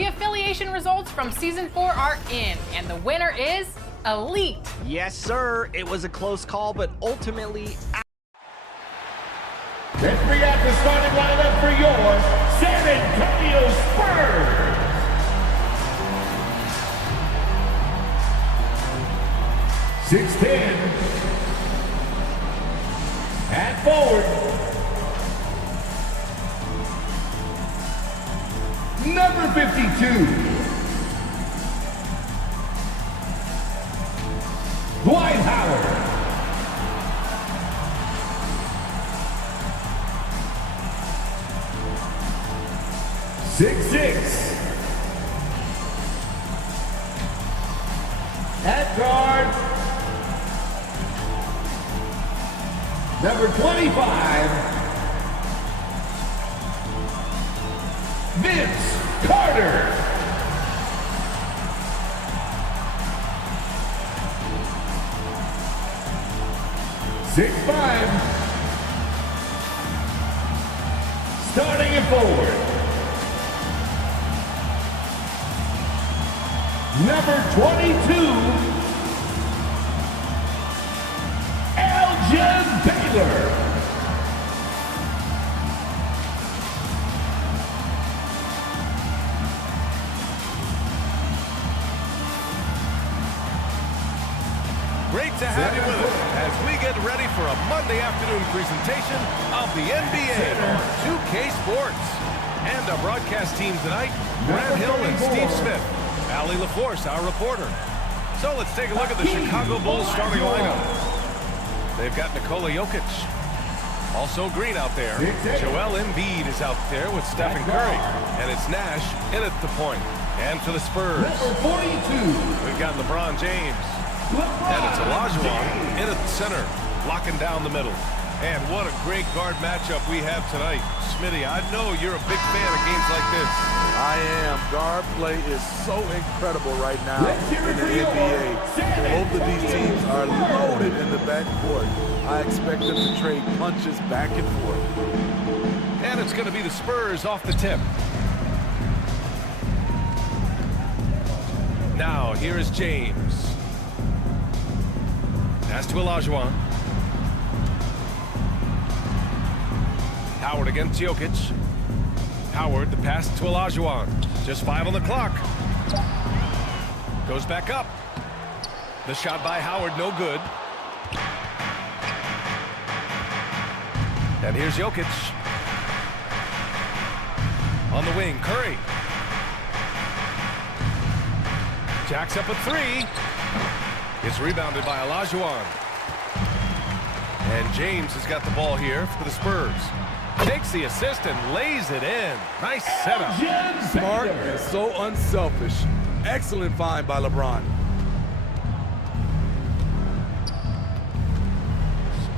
The affiliation results from Season 4 are in, and the winner is Elite. Yes, sir. It was a close call, but ultimately... Let's bring out the starting lineup for your San Antonio Spurs. .6'10". At forward, number 52, Dwight Howard. .6'6". At guard, number 25, Vince Carter. .6'5". Starting it forward, number 22, Baylor. Great to have you with us as we get ready for a Monday afternoon presentation of the NBA on 2K Sports. And our broadcast team tonight, Brad Hill and Steve Smith. Allie LaForce, our reporter. So let's take a look at the Chicago Bulls starting lineup. They've got Nikola Jokic. Also Green out there. Joel Embiid is out there with Stephen Curry. And it's Nash in at the point. And for the Spurs, we've got LeBron James. And it's Olajuwon in at the center, locking down the middle. And what a great guard matchup we have tonight. Smitty, I know you're a big fan of games like this. I am. Guard play is so incredible right now in the NBA. Both of these teams are loaded in the backcourt. I expect them to trade punches back and forth. And it's going to be the Spurs off the tip. Now, here is James. Pass to Olajuwon. Howard against Jokic. Howard, the pass to Olajuwon. Just 5 on the clock. Goes back up. The shot by Howard, no good. And here's Jokic. On the wing, Curry. Jacks up a 3. It's rebounded by Olajuwon. And James has got the ball here for the Spurs. Takes the assist and lays it in. Nice setup. Smart and so unselfish. Excellent find by LeBron.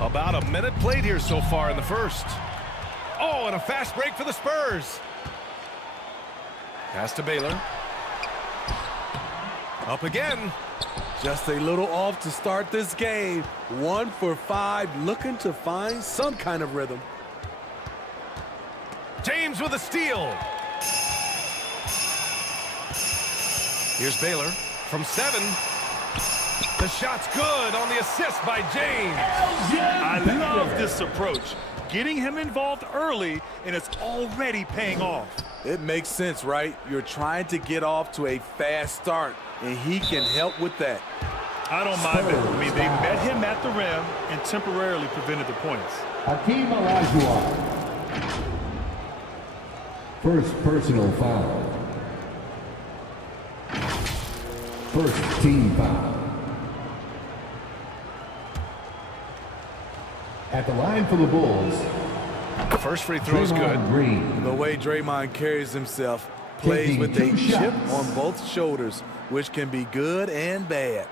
About a minute played here so far in the first. Oh, and a fast break for the Spurs. Pass to Baylor. Up again. Just a little off to start this game. 1 for 5, looking to find some kind of rhythm. James with a steal. Here's Baylor from 7. The shot's good on the assist by James. I love this approach. Getting him involved early, and it's already paying off. It makes sense, right? You're trying to get off to a fast start, and he can help with that. I don't mind it. I mean, they met him at the rim and temporarily prevented the points. Hakeem Olajuwon. First personal foul. First team foul. At the line for the Bulls. First free throw is good. Green. The way Draymond carries himself, plays with a chip on both shoulders, which can be good and bad.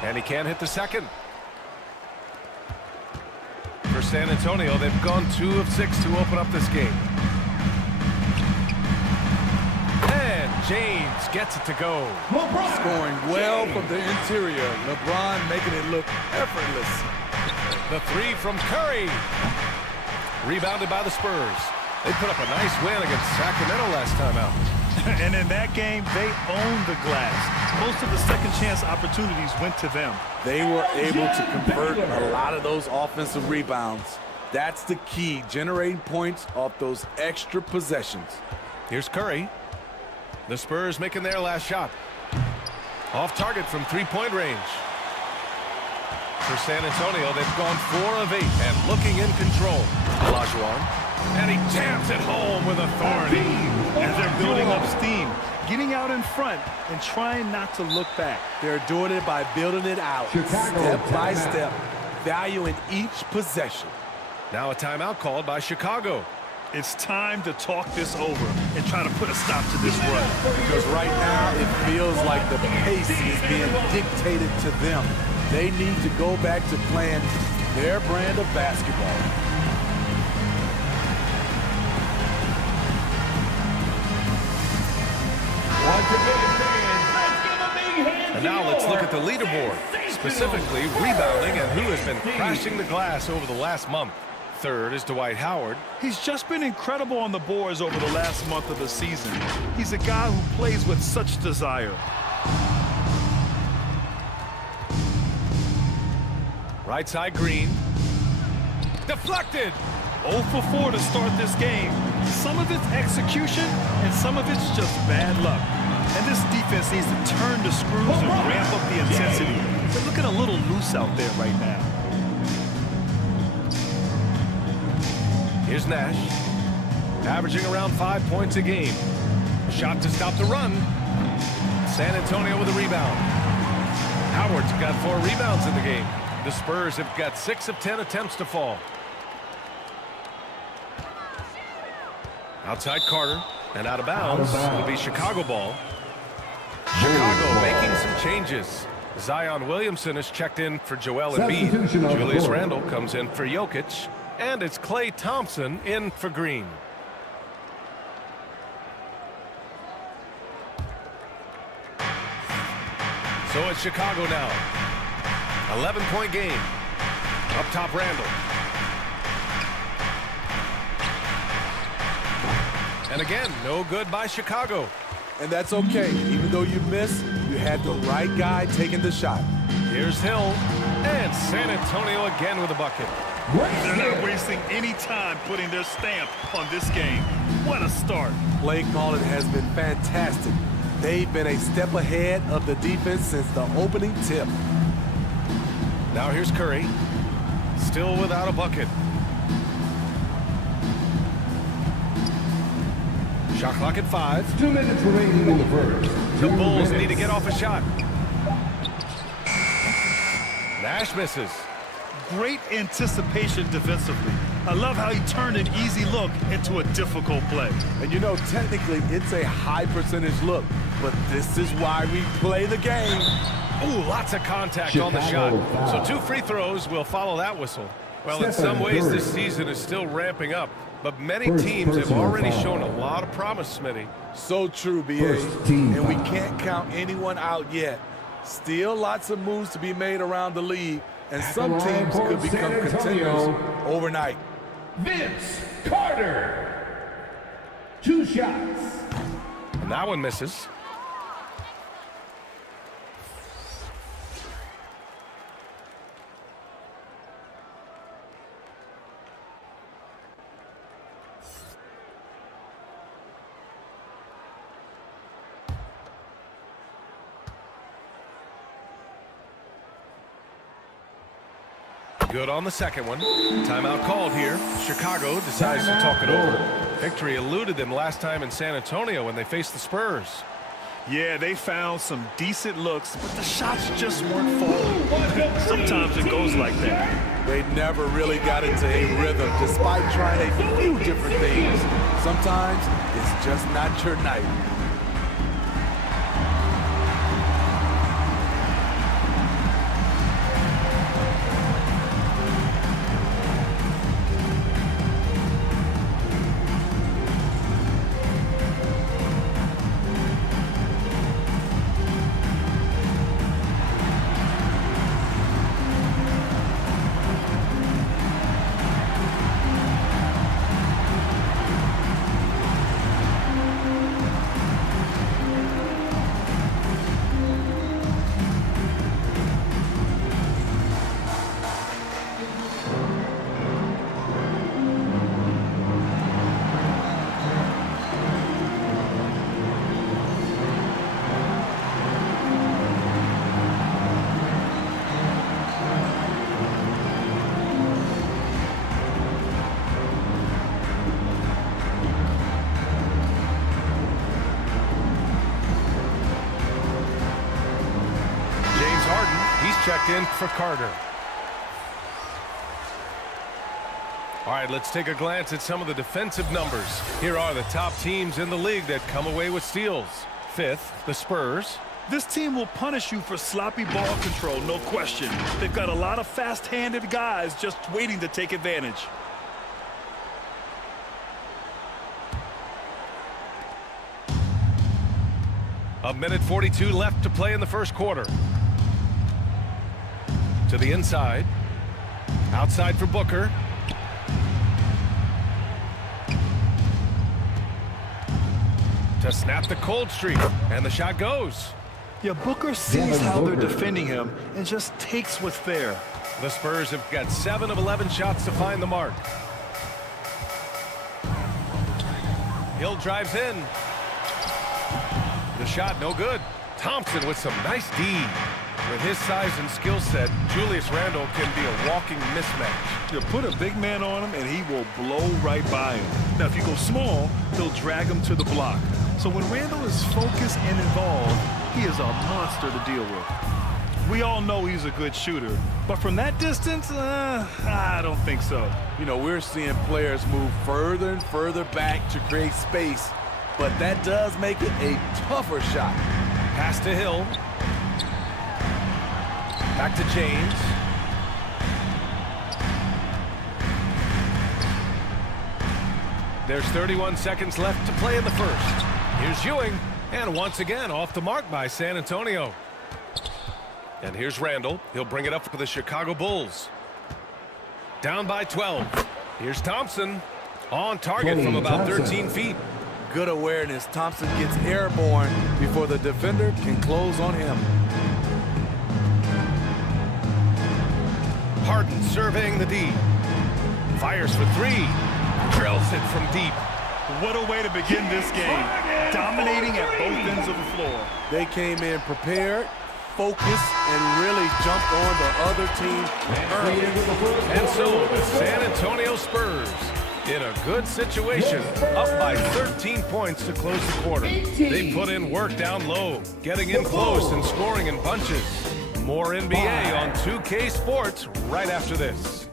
And he can't hit the second. For San Antonio. They've gone 2 of 6 to open up this game. And James gets it to go. Scoring well from the interior. LeBron making it look effortless. The 3 from Curry. Rebounded by the Spurs. They put up a nice win against Sacramento last time out. And in that game, they owned the glass. Most of the second chance opportunities went to them. They were able to convert a lot of those offensive rebounds. That's the key, generating points off those extra possessions. Here's Curry. The Spurs making their last shot. Off target from three-point range. For San Antonio, they've gone 4 of 8 and looking in control. Olajuwon. And he jams it home with authority. As they're building up steam, getting out in front and trying not to look back. They're doing it by building it out, step by step, valuing each possession. Now a timeout called by Chicago. It's time to talk this over and try to put a stop to this run. Because right now it feels like the pace is being dictated to them. They need to go back to playing their brand of basketball. And now let's look at the leaderboard, specifically rebounding and who has been crashing the glass over the last month. Third is Dwight Howard. He's just been incredible on the boards over the last month of the season. He's a guy who plays with such desire. Right side Green. Deflected. 0 for 4 to start this game. Some of it's execution and some of it's just bad luck. And this defense needs to turn the screws and ramp up the intensity. They're looking a little loose out there right now. Here's Nash, averaging around 5 points a game. Shot to stop the run. San Antonio with a rebound. Howard's got 4 rebounds in the game. The Spurs have got 6 of 10 attempts to fall. Outside Carter, and out of bounds. It'll be Chicago ball. Chicago making some changes. Zion Williamson is checked in for Joel Embiid. Julius Randle comes in for Jokic. And it's Klay Thompson in for Green. So it's Chicago now. 11-point game. Up top, Randle. And again, no good by Chicago. And that's okay. Even though you miss, you had the right guy taking the shot. Here's Hill. And San Antonio again with a bucket. They're not wasting any time putting their stamp on this game. What a start. Play calling has been fantastic. They've been a step ahead of the defense since the opening tip. Now here's Curry. Still without a bucket. Shot clock at 5. 2 minutes remaining in the first. The Bulls need to get off a shot. Nash misses. Great anticipation defensively. I love how he turned an easy look into a difficult play. And you know, technically, it's a high percentage look, but this is why we play the game. Ooh, lots of contact on the shot. So 2 free throws will follow that whistle. Well, in some ways, this season is still ramping up, but many teams have already shown a lot of promise, Smitty. So true, BA. And we can't count anyone out yet. Still lots of moves to be made around the league, and some teams could become contenders overnight. Vince Carter. 2 shots. And that one misses. Good on the second one. Timeout called here. Chicago decides to talk it over. Victory eluded them last time in San Antonio when they faced the Spurs. Yeah, they found some decent looks, but the shots just weren't falling. Sometimes it goes like that. They never really got into a rhythm despite trying a few different things. Sometimes it's just not your night. checked in for Carter. All right, let's take a glance at some of the defensive numbers. Here are the top teams in the league that come away with steals. 5th, the Spurs. This team will punish you for sloppy ball control, no question. They've got a lot of fast-handed guys just waiting to take advantage. A minute 42 left to play in the first quarter. To the inside. Outside for Booker. To snap the cold streak. And the shot goes. Yeah, Booker sees how they're defending him and just takes what's there. The Spurs have got 7 of 11 shots to find the mark. Hill drives in. The shot no good. Thompson with some nice D. With his size and skill set, Julius Randle can be a walking mismatch. You put a big man on him and he will blow right by him. Now if you go small, they'll drag him to the block. So when Randle is focused and involved, he is a monster to deal with. We all know he's a good shooter, but from that distance, I don't think so. You know, we're seeing players move further and further back to create space, but that does make it a tougher shot. Pass to Hill. Back to James. There's 31 seconds left to play in the first. Here's Ewing, and once again off the mark by San Antonio. And here's Randle. He'll bring it up for the Chicago Bulls. Down by 12. Here's Thompson. On target from about 13 feet. Good awareness. Thompson gets airborne before the defender can close on him. Harden surveying the D. Fires for 3. Drills it from deep. What a way to begin this game. Dominating at both ends of the floor. They came in prepared, focused, and really jumped on the other team early. And so the San Antonio Spurs in a good situation, up by 13 points to close the quarter. They put in work down low, getting in close and scoring in bunches. More NBA on 2K Sports right after this.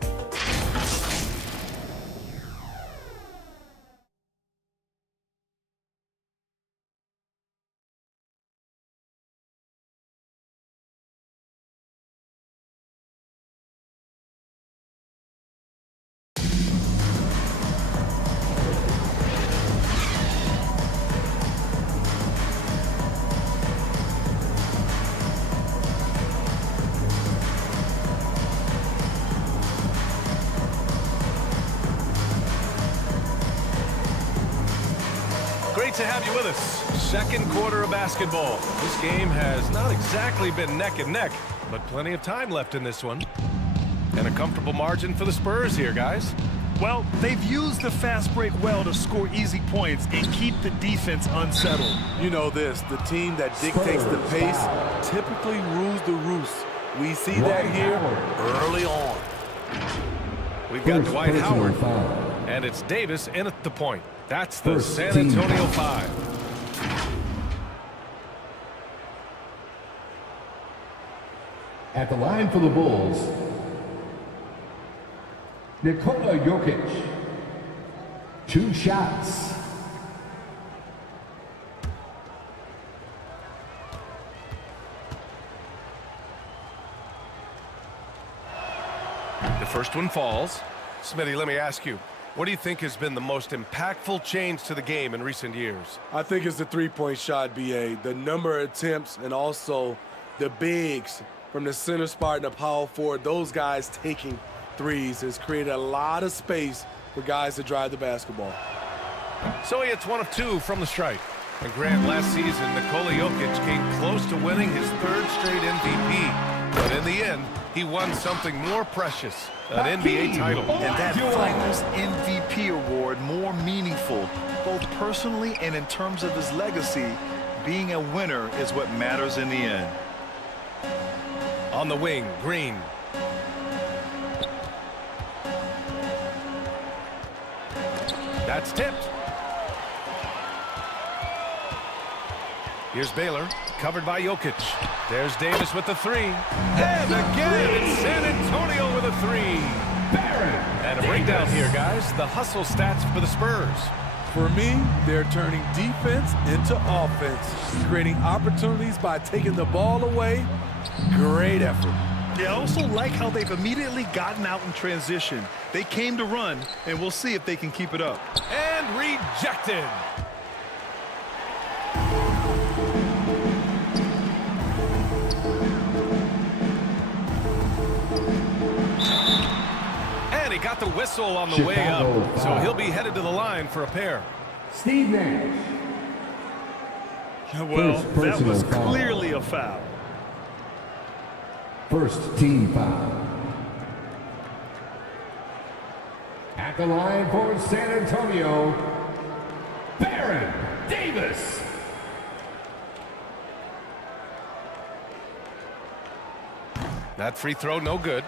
Great to have you with us. Second quarter of basketball. This game has not exactly been neck and neck, but plenty of time left in this one. And a comfortable margin for the Spurs here, guys. Well, they've used the fast break well to score easy points and keep the defense unsettled. You know this, the team that dictates the pace typically rules the roost. We see that here early on. We've got Dwight Howard, and it's Davis in at the point. That's the San Antonio 5. At the line for the Bulls, Nikola Jokic. 2 shots. The first one falls. Smitty, let me ask you, what do you think has been the most impactful change to the game in recent years? I think it's the three-point shot, BA. The number of attempts and also the bigs from the center spot and the power forward, those guys taking threes has created a lot of space for guys to drive the basketball. So he hits 1 of 2 from the stripe. And Grant, last season, Nikola Jokic came close to winning his 3rd straight MVP. But in the end, he won something more precious, an NBA title. And that Finals MVP award more meaningful, both personally and in terms of his legacy. Being a winner is what matters in the end. On the wing, Green. That's tipped. Here's Baylor. covered by Jokic. There's Davis with the three. And again, it's San Antonio with a three. And a breakdown here, guys. The hustle stats for the Spurs. For me, they're turning defense into offense, creating opportunities by taking the ball away. Great effort. Yeah, I also like how they've immediately gotten out in transition. They came to run, and we'll see if they can keep it up. And rejected. And he got the whistle on the way up, so he'll be headed to the line for a pair. Steve Nash. Well, that was clearly a foul. First team foul. At the line for San Antonio, Baron Davis. That free throw, no good.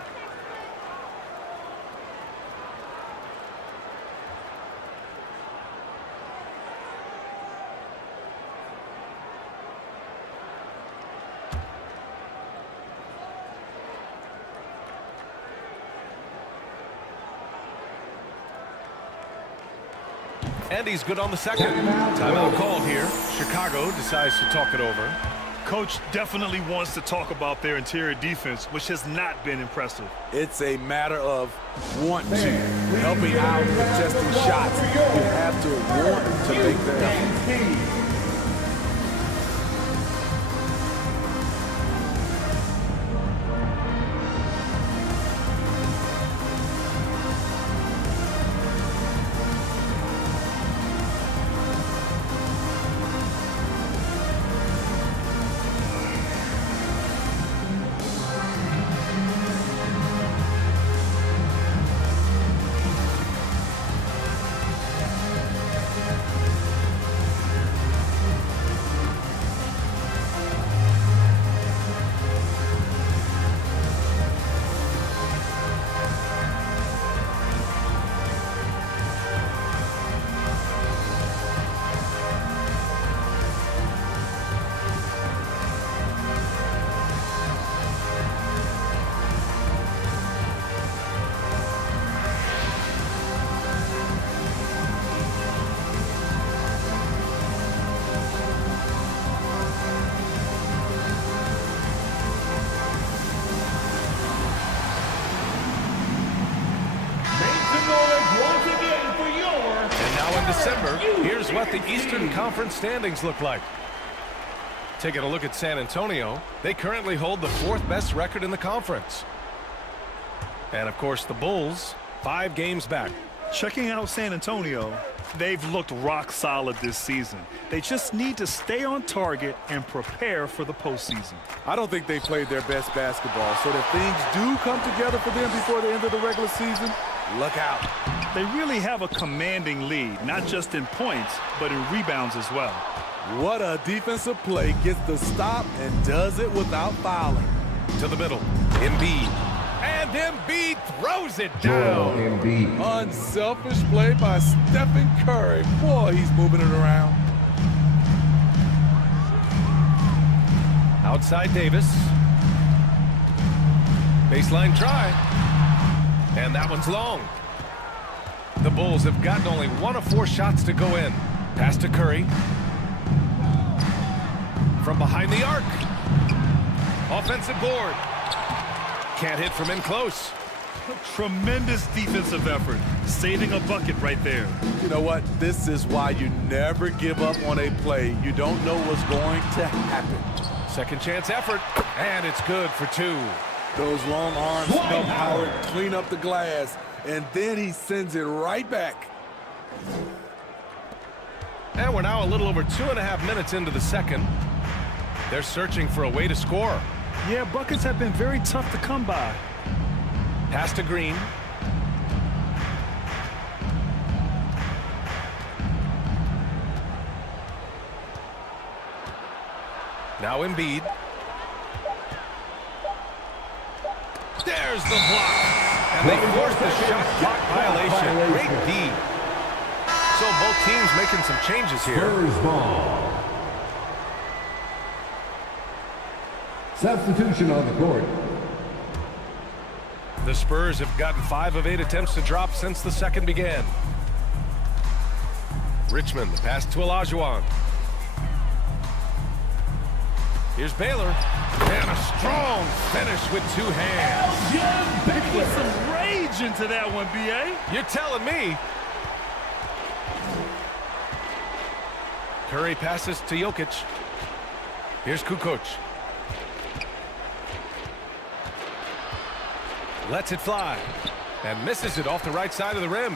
And he's good on the second. Timeout called here. Chicago decides to talk it over. Coach definitely wants to talk about their interior defense, which has not been impressive. It's a matter of want to, helping out, contesting shots. You have to want to make the effort. December, here's what the Eastern Conference standings look like. Taking a look at San Antonio, they currently hold the 4th best record in the conference. And of course the Bulls, 5 games back. Checking out San Antonio, they've looked rock solid this season. They just need to stay on target and prepare for the postseason. I don't think they played their best basketball, so if things do come together for them before the end of the regular season, look out. They really have a commanding lead, not just in points, but in rebounds as well. What a defensive play, gets the stop and does it without fouling. To the middle, Embiid. And Embiid throws it down. Unselfish play by Stephen Curry. Boy, he's moving it around. Outside Davis. Baseline try. And that one's long. The Bulls have gotten only 1 of 4 shots to go in. Pass to Curry. From behind the arc. Offensive board. Can't hit from in close. Tremendous defensive effort. Saving a bucket right there. You know what? This is why you never give up on a play. You don't know what's going to happen. Second chance effort. And it's good for 2. Those long arms help Howard clean up the glass. And then he sends it right back. And we're now a little over 2.5 minutes into the second. They're searching for a way to score. Yeah, buckets have been very tough to come by. Pass to Green. Now Embiid. There's the block. And they force the shot clock violation. Great D. So both teams making some changes here. Spurs ball. Substitution on the court. The Spurs have gotten 5 of 8 attempts to drop since the second began. Richmond, the pass to Olajuwon. Here's Baylor. And a strong finish with 2 hands. They put some rage into that one, B.A. You're telling me. Curry passes to Jokic. Here's Kukoc. Lets it fly. And misses it off the right side of the rim.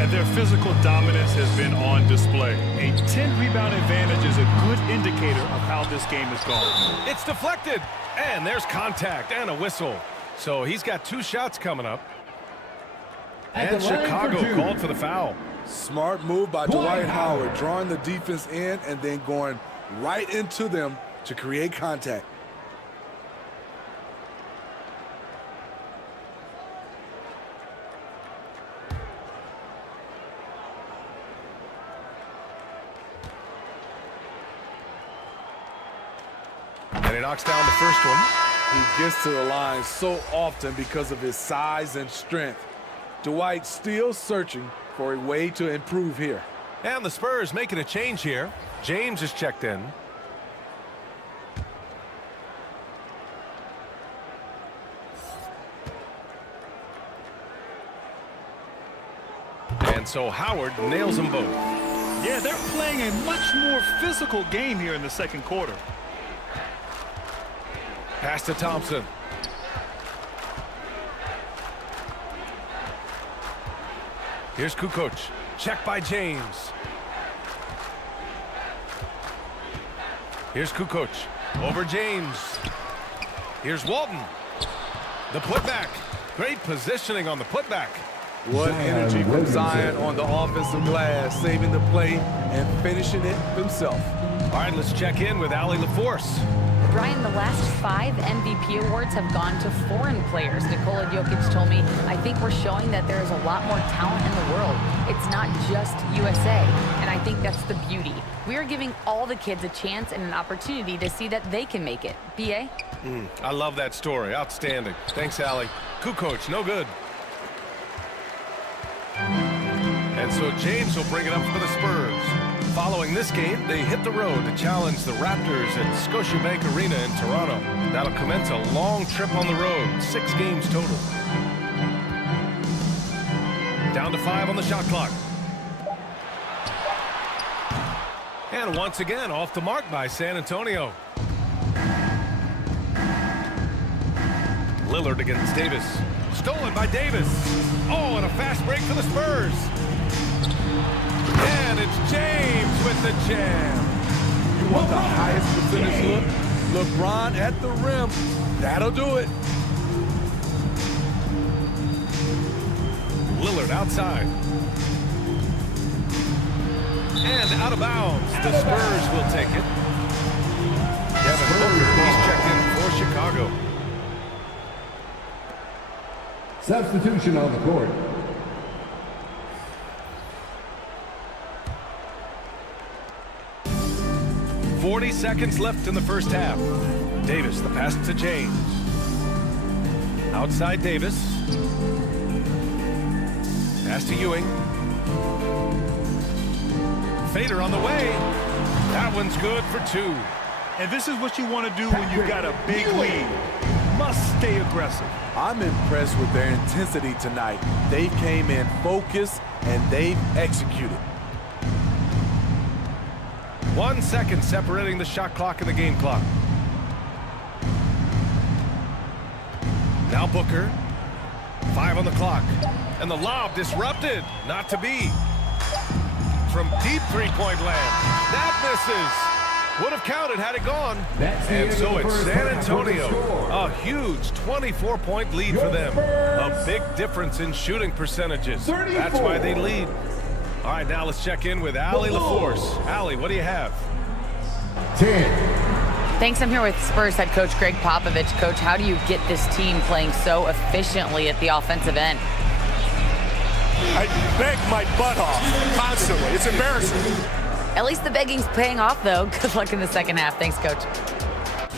And their physical dominance has been on display. A 10-rebound advantage is a good indicator of how this game has gone. It's deflected. And there's contact and a whistle. So he's got 2 shots coming up. And Chicago called for the foul. Smart move by Dwight Howard, drawing the defense in and then going right into them to create contact. And he knocks down the first one. He gets to the line so often because of his size and strength. Dwight still searching for a way to improve here. And the Spurs making a change here. James is checked in. And so Howard nails them both. Yeah, they're playing a much more physical game here in the second quarter. Pass to Thompson. Here's Kukoc. Check by James. Here's Kukoc. Over James. Here's Walton. The putback. Great positioning on the putback. What energy from Zion on the offensive glass, saving the play and finishing it himself. All right, let's check in with Allie LaForce. Brian, the last 5 MVP awards have gone to foreign players. Nikola Jokic told me, I think we're showing that there is a lot more talent in the world. It's not just USA, and I think that's the beauty. We are giving all the kids a chance and an opportunity to see that they can make it. B.A.? I love that story. Outstanding. Thanks, Allie. Kukoc, no good. And so James will bring it up for the Spurs. Following this game, they hit the road to challenge the Raptors at Scotiabank Arena in Toronto. That'll commence a long trip on the road, 6 games total. Down to 5 on the shot clock. And once again, off the mark by San Antonio. Lillard against Davis. Stolen by Davis. Oh, and a fast break for the Spurs. And it's James with the jam. You want the highest percentage look? LeBron at the rim. That'll do it. Lillard outside. And out of bounds. The Spurs will take it. Devin Booker, he's checked in for Chicago. Substitution on the court. .40 seconds left in the first half. Davis, the pass to James. Outside Davis. Pass to Ewing. Fader on the way. That one's good for 2. And this is what you want to do when you've got a big lead. Must stay aggressive. I'm impressed with their intensity tonight. They came in focused and they've executed. 1 second separating the shot clock and the game clock. Now Booker. 5 on the clock. And the lob disrupted. Not to be. From deep three-point land. That misses. Would have counted had it gone. And so it's San Antonio. A huge 24-point lead for them. A big difference in shooting percentages. That's why they lead. All right, now let's check in with Allie LaForce. Allie, what do you have? 10. Thanks. I'm here with Spurs head coach Greg Popovich. Coach, how do you get this team playing so efficiently at the offensive end? I beg my butt off constantly. It's embarrassing. At least the begging's paying off, though. Good luck in the second half. Thanks, Coach.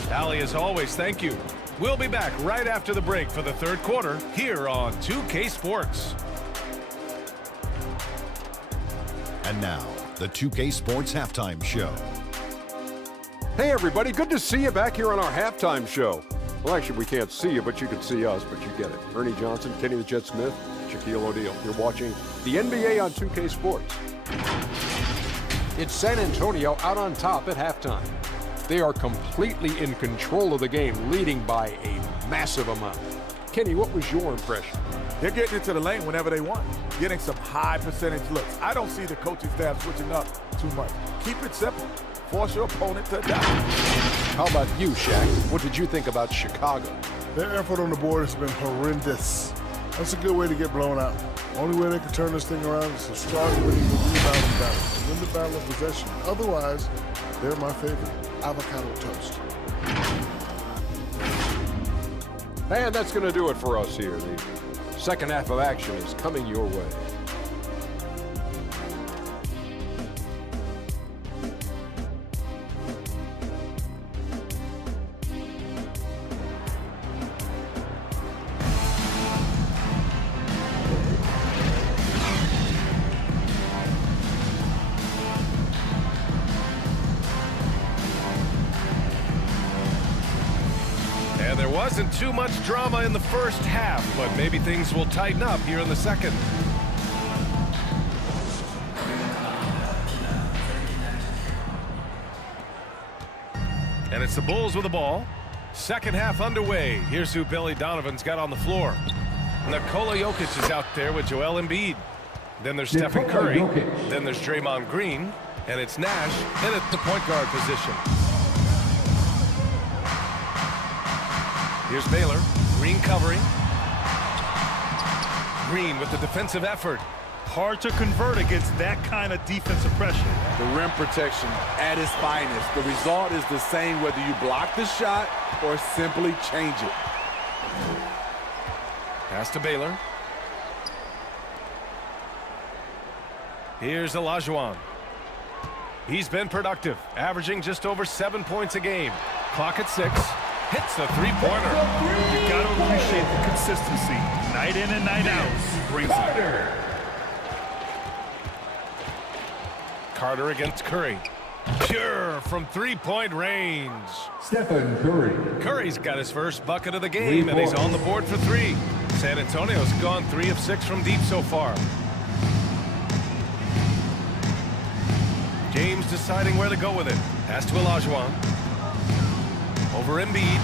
Allie, as always, thank you. We'll be back right after the break for the third quarter here on 2K Sports. And now, the 2K Sports Halftime Show. Hey everybody, good to see you back here on our halftime show. Well, actually, we can't see you, but you can see us, but you get it. Ernie Johnson, Kenny the Jet Smith, Shaquille O'Neal. You're watching the NBA on 2K Sports. It's San Antonio out on top at halftime. They are completely in control of the game, leading by a massive amount. Kenny, what was your impression? They're getting into the lane whenever they want, getting some high percentage looks. I don't see the coaching staff switching up too much. Keep it simple. Force your opponent to die. How about you, Shaq? What did you think about Chicago? Their effort on the board has been horrendous. That's a good way to get blown out. Only way they can turn this thing around is to start winning the rebounding battle, to win the battle of possession. Otherwise, they're my favorite. Avocado toast. And that's going to do it for us here. The second half of action is coming your way. There wasn't too much drama in the first half, but maybe things will tighten up here in the second. And it's the Bulls with the ball. Second half underway. Here's who Billy Donovan's got on the floor. Nikola Jokic is out there with Joel Embiid. Then there's Stephen Curry. Then there's Draymond Green. And it's Nash in at the point guard position. Here's Baylor. Green covering. Green with the defensive effort. Hard to convert against that kind of defensive pressure. The rim protection at its finest. The result is the same whether you block the shot or simply change it. Pass to Baylor. Here's Olajuwon. He's been productive, averaging just over 7 points a game. Clock at 6. Hits the three-pointer. You got to appreciate the consistency. Night in and night out. He brings it. Carter against Curry. Pure from three-point range. Stephen Curry. Curry's got his first bucket of the game, and he's on the board for 3. San Antonio's gone 3 of 6 from deep so far. James deciding where to go with it. Pass to Olajuwon. Over Embiid.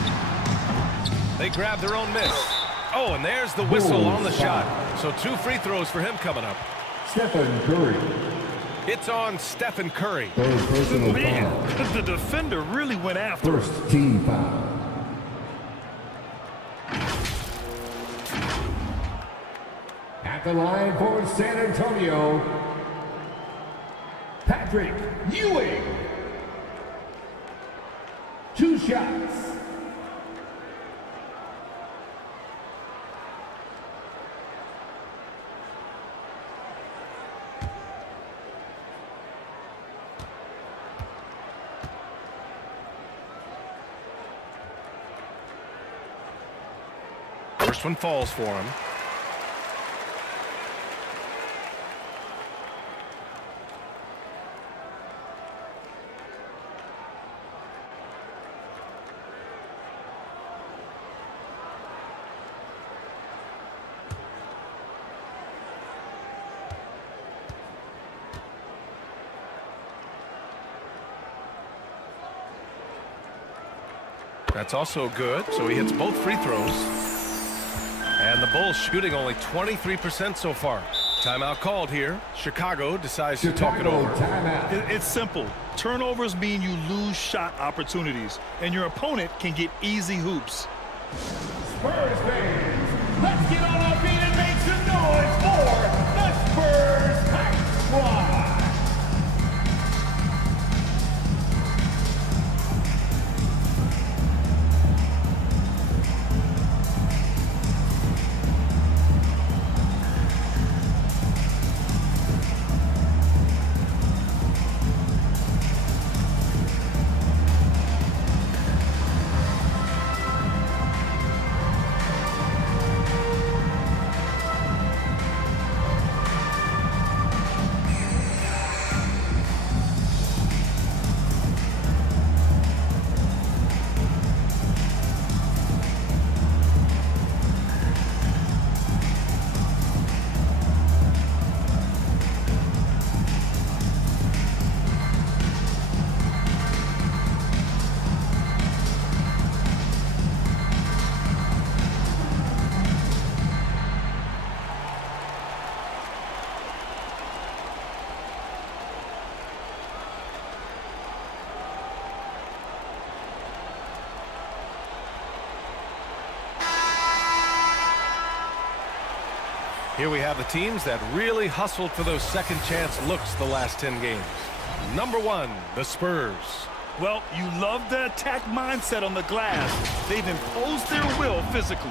They grab their own miss. Oh, and there's the whistle on the shot. So 2 free throws for him coming up. Stephen Curry. It's on Stephen Curry. Third personal Man, foul. the defender really went after First him. team foul. At the line for San Antonio, Patrick Ewing. 2 shots. First one falls for him. That's also good, so he hits both free throws. And the Bulls shooting only 23% so far. Timeout called here. Chicago decides to talk it over. It's simple. Turnovers mean you lose shot opportunities, and your opponent can get easy hoops. Spurs fans, let's get on our feet and make some noise for the Spurs Hype Squad. Here we have the teams that really hustled for those second chance looks the last 10 games. Number 1, the Spurs. Well, you love the attack mindset on the glass. They've imposed their will physically.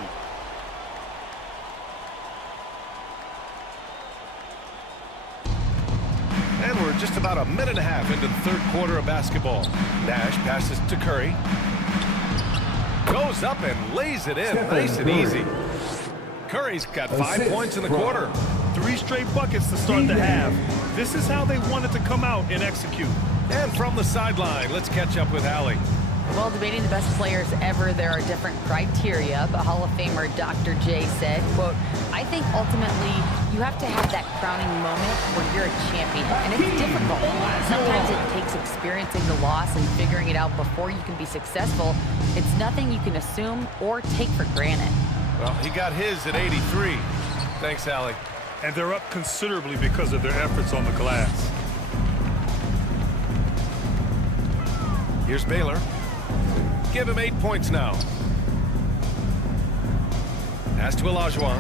And we're just about a minute and a half into the third quarter of basketball. Nash passes to Curry. Goes up and lays it in. Nice and easy. Curry's got 5 points in the quarter. 3 straight buckets to start the half. This is how they wanted to come out and execute. And from the sideline, let's catch up with Allie. While debating the best players ever, there are different criteria, but Hall of Famer Dr. J said, quote, I think ultimately you have to have that crowning moment where you're a champion, and it's difficult. Sometimes it takes experiencing the loss and figuring it out before you can be successful. It's nothing you can assume or take for granted. Well, he got his at 83. Thanks, Allie. And they're up considerably because of their efforts on the glass. Here's Baylor. Give him 8 points now. Pass to Olajuwon.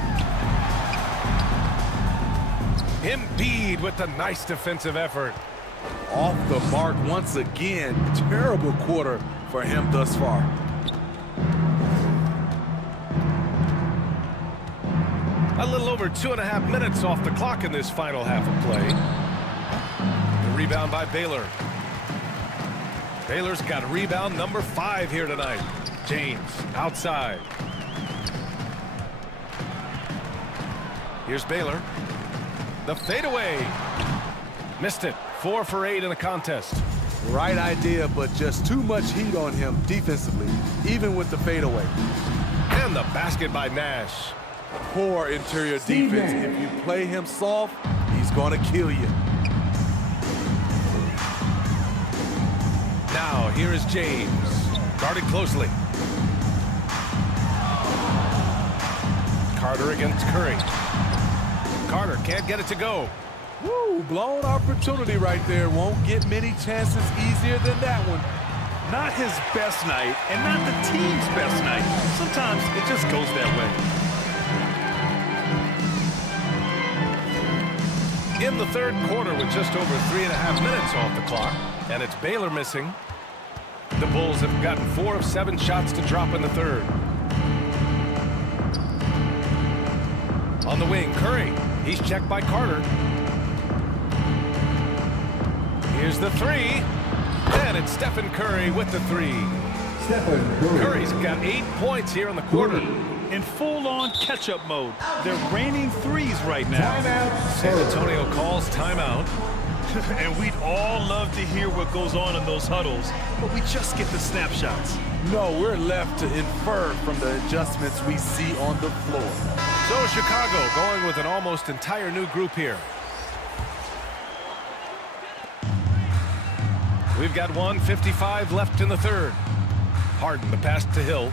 Embiid with the nice defensive effort. Off the mark once again. Terrible quarter for him thus far. A little over 2.5 minutes off the clock in this final half of play. The rebound by Baylor. Baylor's got rebound number 5 here tonight. James outside. Here's Baylor. The fadeaway. Missed it. 4 for 8 in the contest. Right idea, but just too much heat on him defensively, even with the fadeaway. And the basket by Nash. Poor interior defense. If you play him soft, he's going to kill you. Now, here is James. Guarded closely. Carter against Curry. Carter can't get it to go. Woo, blown opportunity right there. Won't get many chances easier than that one. Not his best night, and not the team's best night. Sometimes it just goes that way. In the third quarter with just over 3.5 minutes off the clock, and it's Baylor missing. The Bulls have gotten 4 of 7 shots to drop in the third. On the wing, Curry. He's checked by Carter. Here's the 3. And it's Stephen Curry with the 3. Curry's got 8 points here in the quarter. In full-on catch-up mode. They're raining threes right now. San Antonio calls timeout. And we'd all love to hear what goes on in those huddles, but we just get the snapshots. No, we're left to infer from the adjustments we see on the floor. So Chicago going with an almost entire new group here. We've got 1:55 left in the third. Harden the pass to Hill.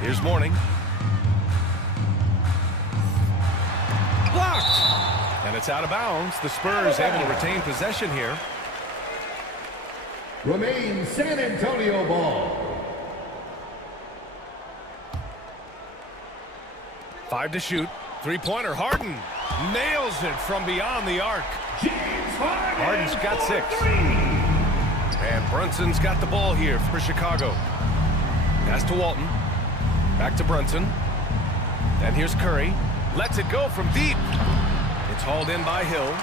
Here's Mourning. Blocked! And it's out of bounds. The Spurs able to retain possession here. Remains San Antonio ball. 5 to shoot. 3-pointer. Harden nails it from beyond the arc. Harden's got 6. And Brunson's got the ball here for Chicago. Pass to Walton. Back to Brunson. And here's Curry. Lets it go from deep. It's hauled in by Hill.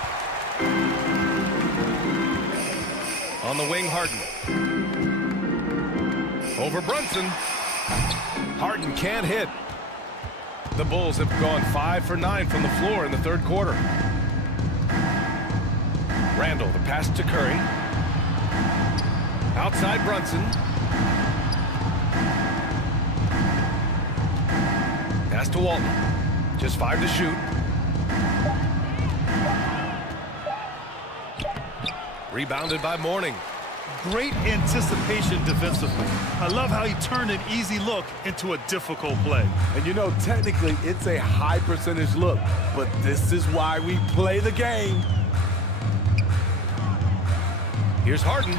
On the wing, Harden. Over Brunson. Harden can't hit. The Bulls have gone 5 for 9 from the floor in the third quarter. Randall, the pass to Curry. Outside Brunson. Pass to Walton. Just 5 to shoot. Rebounded by Mourning. Great anticipation defensively. I love how he turned an easy look into a difficult play. And you know, technically, it's a high percentage look, but this is why we play the game. Here's Harden.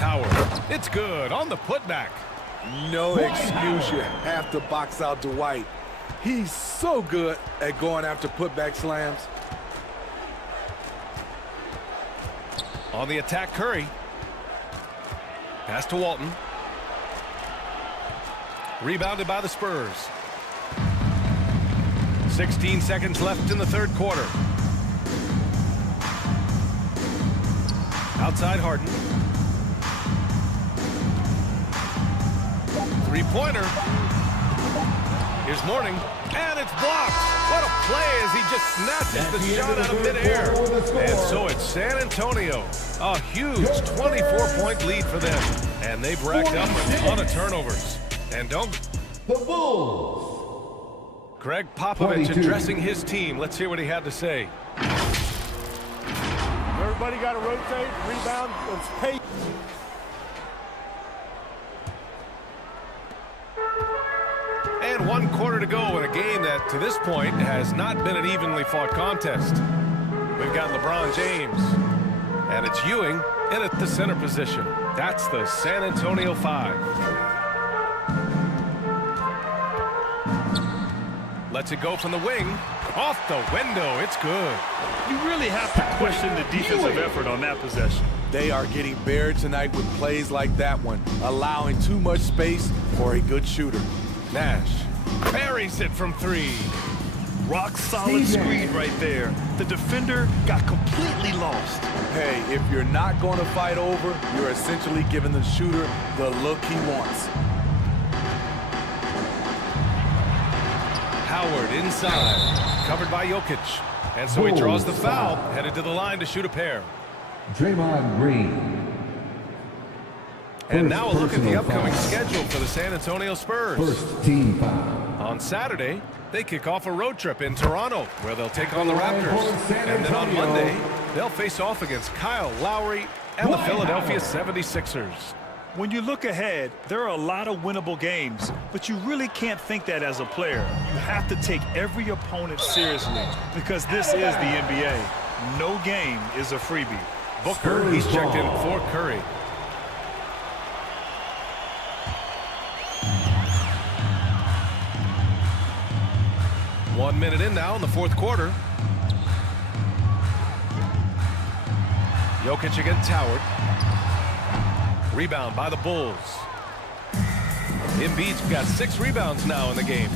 Howard. It's good on the putback. No excuse. You have to box out Dwight. He's so good at going after putback slams. On the attack, Curry. Pass to Walton. Rebounded by the Spurs. 16 seconds left in the third quarter. Outside Harden. Three-pointer. Here's Mourning, and it's blocked. What a play as he just snatches the shot out of midair. And so it's San Antonio. A huge 24-point lead for them. And they've racked up a ton of turnovers. And don't... The Bulls. Greg Popovich addressing his team. Let's hear what he had to say. Everybody got to rotate, rebound, let's pay. And 1 quarter to go in a game that, to this point, has not been an evenly fought contest. We've got LeBron James, and it's Ewing in at the center position. That's the San Antonio 5. Lets it go from the wing. Off the window. It's good. You really have to question the defensive effort on that possession. They are getting buried tonight with plays like that one, allowing too much space for a good shooter. Nash buries it from 3. Rock solid screen right there. The defender got completely lost. Hey, if you're not going to fight over, you're essentially giving the shooter the look he wants. Howard inside, covered by Jokic. And so he draws the foul, headed to the line to shoot a pair. Draymond Green. And now a look at the upcoming schedule for the San Antonio Spurs. First team foul. On Saturday, they kick off a road trip in Toronto, where they'll take on the Raptors. And then on Monday, they'll face off against Kyle Lowry and the Philadelphia 76ers. When you look ahead, there are a lot of winnable games, but you really can't think that as a player. You have to take every opponent seriously, because this is the NBA. No game is a freebie. Booker, he's checked in for Curry. One minute in now in the fourth quarter. Jokic against Howard. Rebound by the Bulls. Embiid's got 6 rebounds now in the game.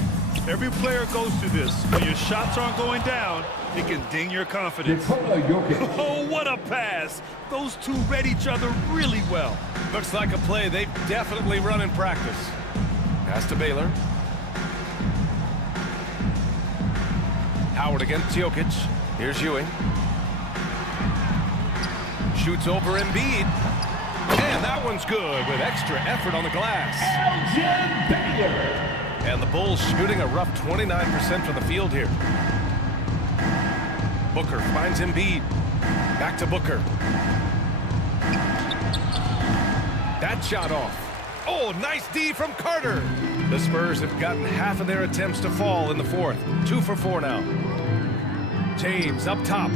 Every player goes through this. When your shots aren't going down, it can ding your confidence. Oh, what a pass. Those two read each other really well. Looks like a play they've definitely run in practice. Pass to Baylor. Howard against Jokic. Here's Ewing. Shoots over Embiid. And that one's good with extra effort on the glass. And the Bulls shooting a rough 29% from the field here. Booker finds Embiid. Back to Booker. That shot off. Oh, nice D from Carter. The Spurs have gotten half of their attempts to fall in the fourth. 2 for 4 now. James up top.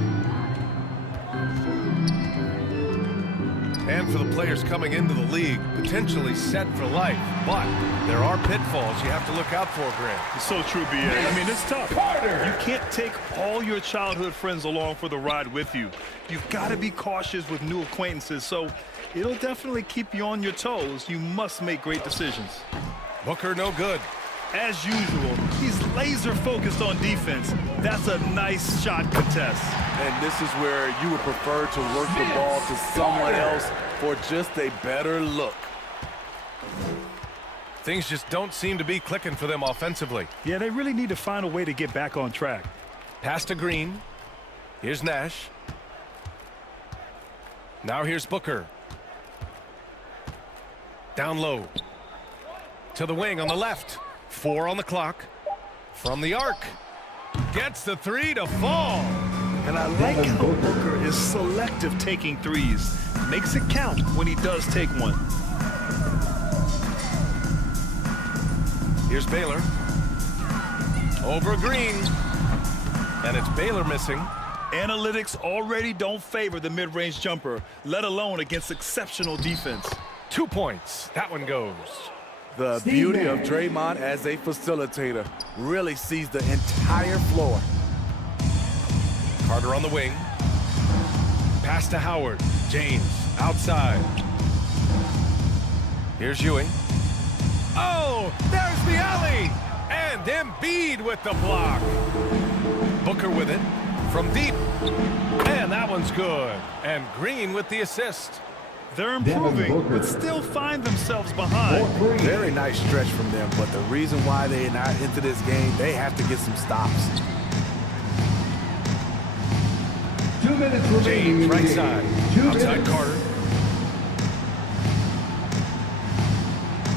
And for the players coming into the league, potentially set for life. But there are pitfalls you have to look out for, Grant. It's so true, B.A. I mean, it's tough. You can't take all your childhood friends along for the ride with you. You've got to be cautious with new acquaintances, so it'll definitely keep you on your toes. You must make great decisions. Booker no good. As usual, he's laser focused on defense. That's a nice shot contest. And this is where you would prefer to work the ball to someone else for just a better look. Things just don't seem to be clicking for them offensively. Yeah, they really need to find a way to get back on track. Pass to Green. Here's Nash. Now here's Booker. Down low. To the wing on the left. 4 on the clock. From the arc. Gets the 3 to fall. And I like how Booker is selective taking threes. Makes it count when he does take one. Here's Baylor. Over Green. And it's Baylor missing. Analytics already don't favor the mid-range jumper, let alone against exceptional defense. 2 points. That one goes. The beauty of Draymond as a facilitator really sees the entire floor. Carter on the wing. Pass to Howard. James outside. Here's Ewing. Oh, there's the alley. And Embiid with the block. Booker with it from deep. And that one's good. And Green with the assist. They're improving, but still find themselves behind. Very nice stretch from them, but the reason why they're not into this game, they have to get some stops. 2 minutes remaining. James right side. Outside Carter.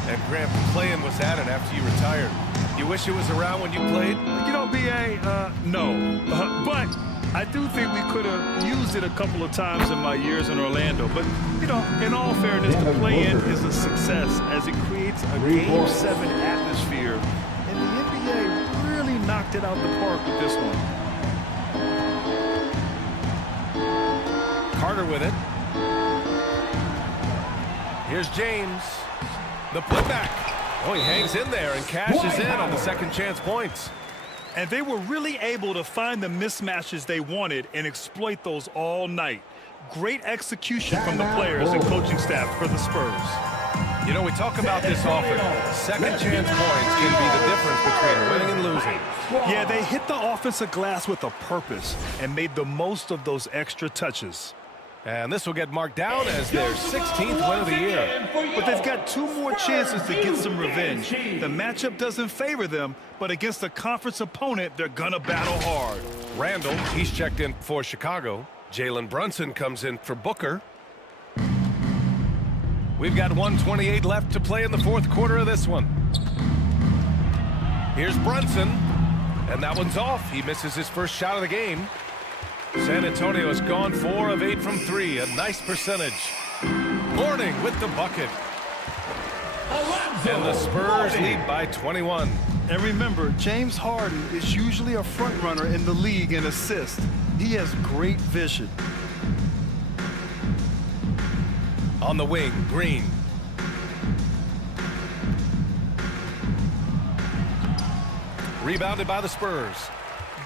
And Grant McClain was at it after you retired. You wish it was around when you played? You know, B.A., no. But I do think we could have used it a couple of times in my years in Orlando. But, you know, in all fairness, the play-in is a success as it creates a Game 7 atmosphere. And the NBA really knocked it out the park with this one. Carter with it. Here's James. The putback. Oh, he hangs in there and cashes in on the second chance points. And they were really able to find the mismatches they wanted and exploit those all night. Great execution from the players and coaching staff for the Spurs. You know, we talk about this often. Second chance points can be the difference between winning and losing. Yeah, they hit the offensive glass with a purpose and made the most of those extra touches. And this will get marked down as their 16th win of the year. But they've got 2 more chances to get some revenge. The matchup doesn't favor them, but against a conference opponent, they're gonna battle hard. Randall, he's checked in for Chicago. Jalen Brunson comes in for Booker. We've got 1:28 left to play in the fourth quarter of this one. Here's Brunson, and that one's off. He misses his first shot of the game. San Antonio has gone 4 of 8 from 3, a nice percentage. Mourning with the bucket. And the Spurs lead by 21. And remember, James Harden is usually a front runner in the league in assists. He has great vision. On the wing, Green. Rebounded by the Spurs.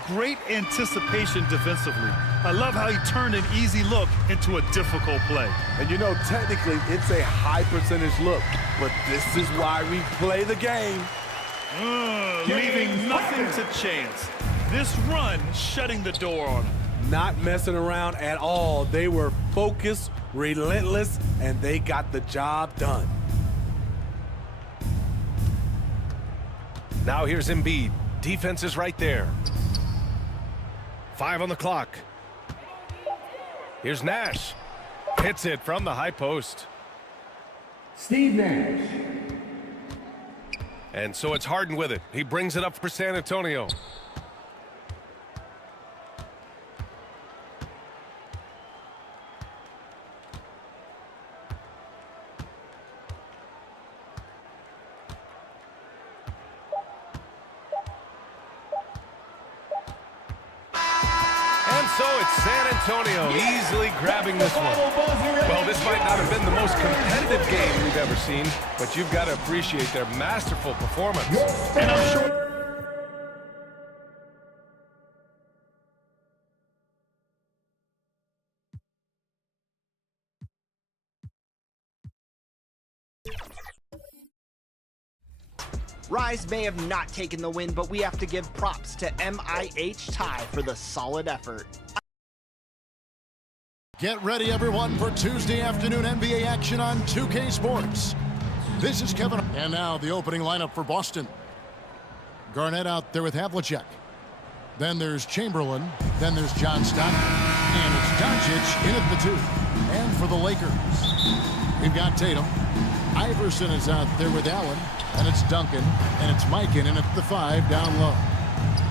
Great anticipation defensively. I love how he turned an easy look into a difficult play. And you know, technically, it's a high percentage look, but this is why we play the game. Leaving nothing to chance. This run shutting the door on him. Not messing around at all. They were focused, relentless, and they got the job done. Now here's Embiid. Defense is right there. 5 on the clock. Here's Nash. Hits it from the high post. Steve Nash. And so it's Harden with it. He brings it up for San Antonio. So it's San Antonio easily grabbing this one. Well, this might not have been the most competitive game we've ever seen, but you've got to appreciate their masterful performance. And I'm sure. Rise may have not taken the win, but we have to give props to MIH Ty for the solid effort. Get ready, everyone, for Tuesday afternoon NBA action on 2K Sports. This is Kevin. And now the opening lineup for Boston. Garnett out there with Havlicek. Then there's Chamberlain. Then there's John Stockton. And it's Doncic in at the 2. And for the Lakers, we've got Tatum. Iverson is out there with Allen. And it's Duncan. And it's Mikan in at the 5 down low.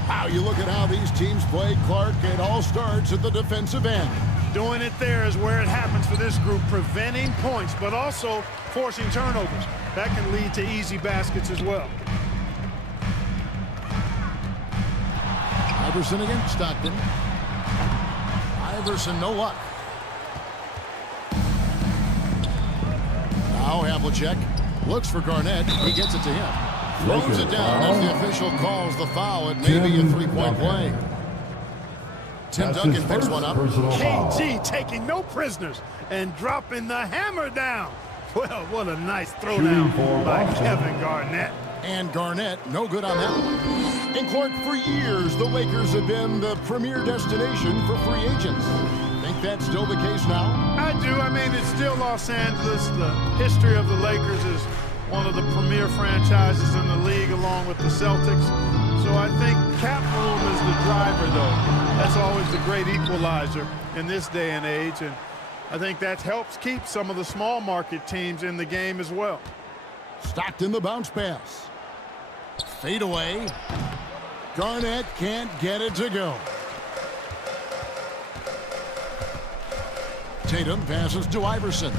Wow, you look at how these teams play, Clark. It all starts at the defensive end. Doing it there is where it happens for this group, preventing points, but also forcing turnovers. That can lead to easy baskets as well. Iverson against Stockton. Iverson, no luck. Now Havlicek. Looks for Garnett. He gets it to him. Throws it down as the official calls the foul. It may be a three-point play. Tim Duncan picks one up. KG taking no prisoners and dropping the hammer down. Well, what a nice throwdown by Kevin Garnett. And Garnett, no good on that one. And Clark, for years, the Lakers have been the premier destination for free agents. Think that's still the case now? I do. I mean, it's still Los Angeles. The history of the Lakers is one of the premier franchises in the league along with the Celtics. So I think cap room is the driver, though. That's always the great equalizer in this day and age. And I think that helps keep some of the small market teams in the game as well. Stockton the bounce pass. Fade away. Garnett can't get it to go. Tatum passes to Iverson.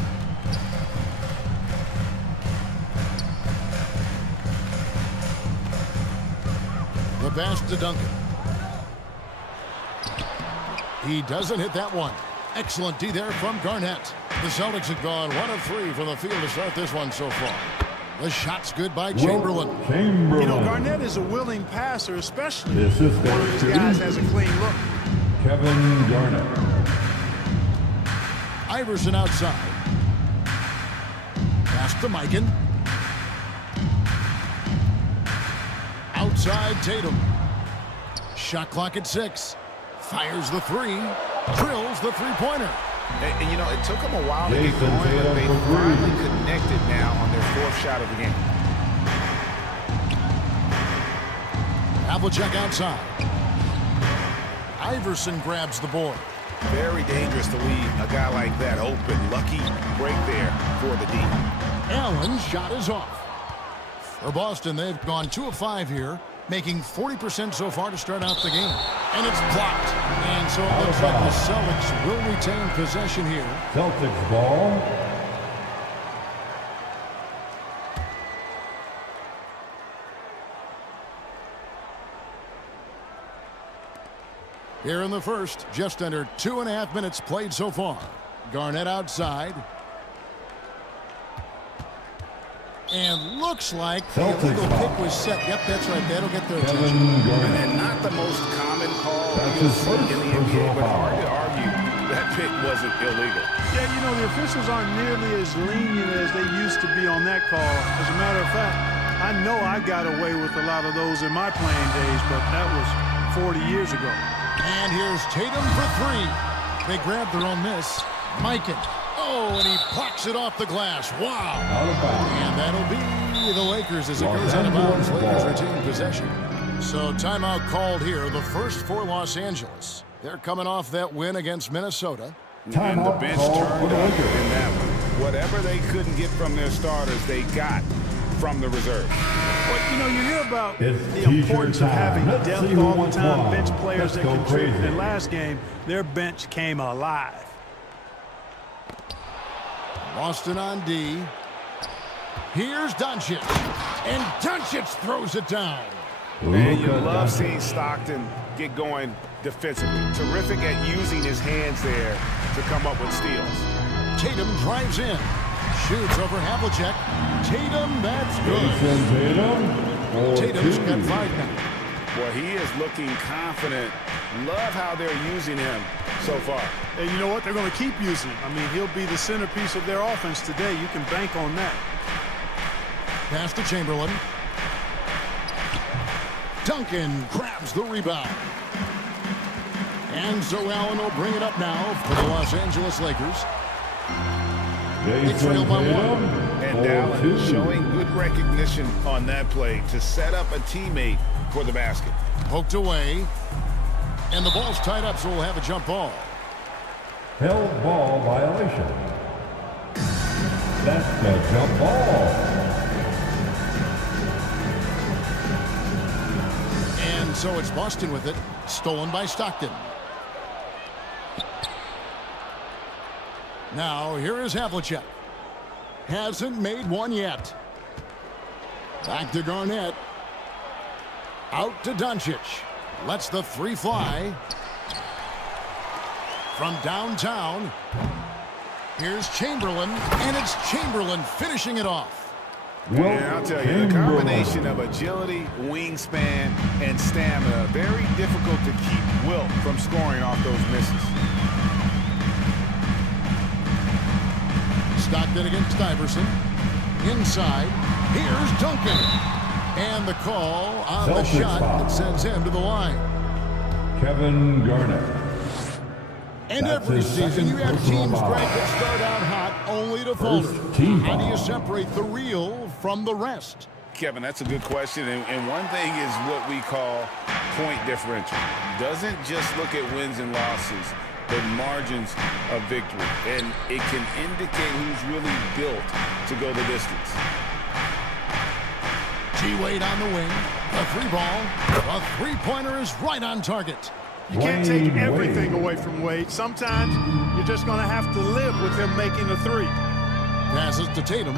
The pass to Duncan. He doesn't hit that one. Excellent D there from Garnett. The Celtics have gone 1 of 3 from the field to start this one so far. The shot's good by Chamberlain. You know, Garnett is a willing passer, especially when one of these guys has a clean look. Kevin Garnett. Iverson outside. Pass to Mikan. Outside Tatum. Shot clock at 6. Fires the 3. Drills the three-pointer. And, you know, it took them a while to get going, but they finally connected now on their 4th shot of the game. Havlicek outside. Iverson grabs the board. Very dangerous to leave a guy like that open. Lucky break there for the D. Allen's shot is off. For Boston, they've gone 2 of 5 here, making 40% so far to start out the game. And it's blocked. And so it looks like the Celtics will retain possession here. Celtics ball. Here in the first, just under 2.5 minutes played so far. Garnett outside. And looks like the illegal pick was set. Yep, that's right. That'll get their attention. And not the most common call you'll see in the NBA, but hard to argue that pick wasn't illegal. Yeah, you know, the officials aren't nearly as lenient as they used to be on that call. As a matter of fact, I know I got away with a lot of those in my playing days, but that was 40 years ago. And here's Tatum for 3. They grab their own miss. Mikan. Oh, and he plucks it off the glass. Wow. And that'll be the Lakers as it goes out of bounds. Lakers retain possession. So timeout called here. The first for Los Angeles. They're coming off that win against Minnesota. And the bench turned on in that one. Whatever they couldn't get from their starters, they got from the reserve. But, you know, you hear about the importance of having depth all the time, bench players that contribute. In last game, their bench came alive. Boston on D. Here's Doncic. And Doncic throws it down. Man, you love seeing Stockton get going defensively. Terrific at using his hands there to come up with steals. Tatum drives in. Shoots over Havlicek. Tatum, that's good. Tatum's got 5 now. Well, he is looking confident. Love how they're using him so far. And you know what? They're going to keep using him. I mean, he'll be the centerpiece of their offense today. You can bank on that. Pass to Chamberlain. Duncan grabs the rebound. And so Allen will bring it up now for the Los Angeles Lakers. They trail by 1. And Allen showing good recognition on that play to set up a teammate for the basket. Poked away. And the ball's tied up, so we'll have a jump ball. Held ball violation. That's the jump ball. And so it's Boston with it. Stolen by Stockton. Now, here is Havlicek. Hasn't made one yet. Back to Garnett. Out to Doncic. Lets the 3 fly. From downtown. Here's Chamberlain. And it's Chamberlain finishing it off. And I'll tell you, the combination of agility, wingspan, and stamina, very difficult to keep Wilt from scoring off those misses. Stockton against Iverson. Inside. Here's Duncan. And the call on the shot that sends him to the line. Kevin Garnett. And every season you have teams, Greg, that start out hot only to falter. How do you separate the real from the rest? Kevin, that's a good question. And one thing is what we call point differential. Doesn't just look at wins and losses, but margins of victory. And it can indicate who's really built to go the distance. G-Wade on the wing. A three ball. A three-pointer is right on target. You can't take everything away from Wade. Sometimes you're just going to have to live with him making a three. Passes to Tatum.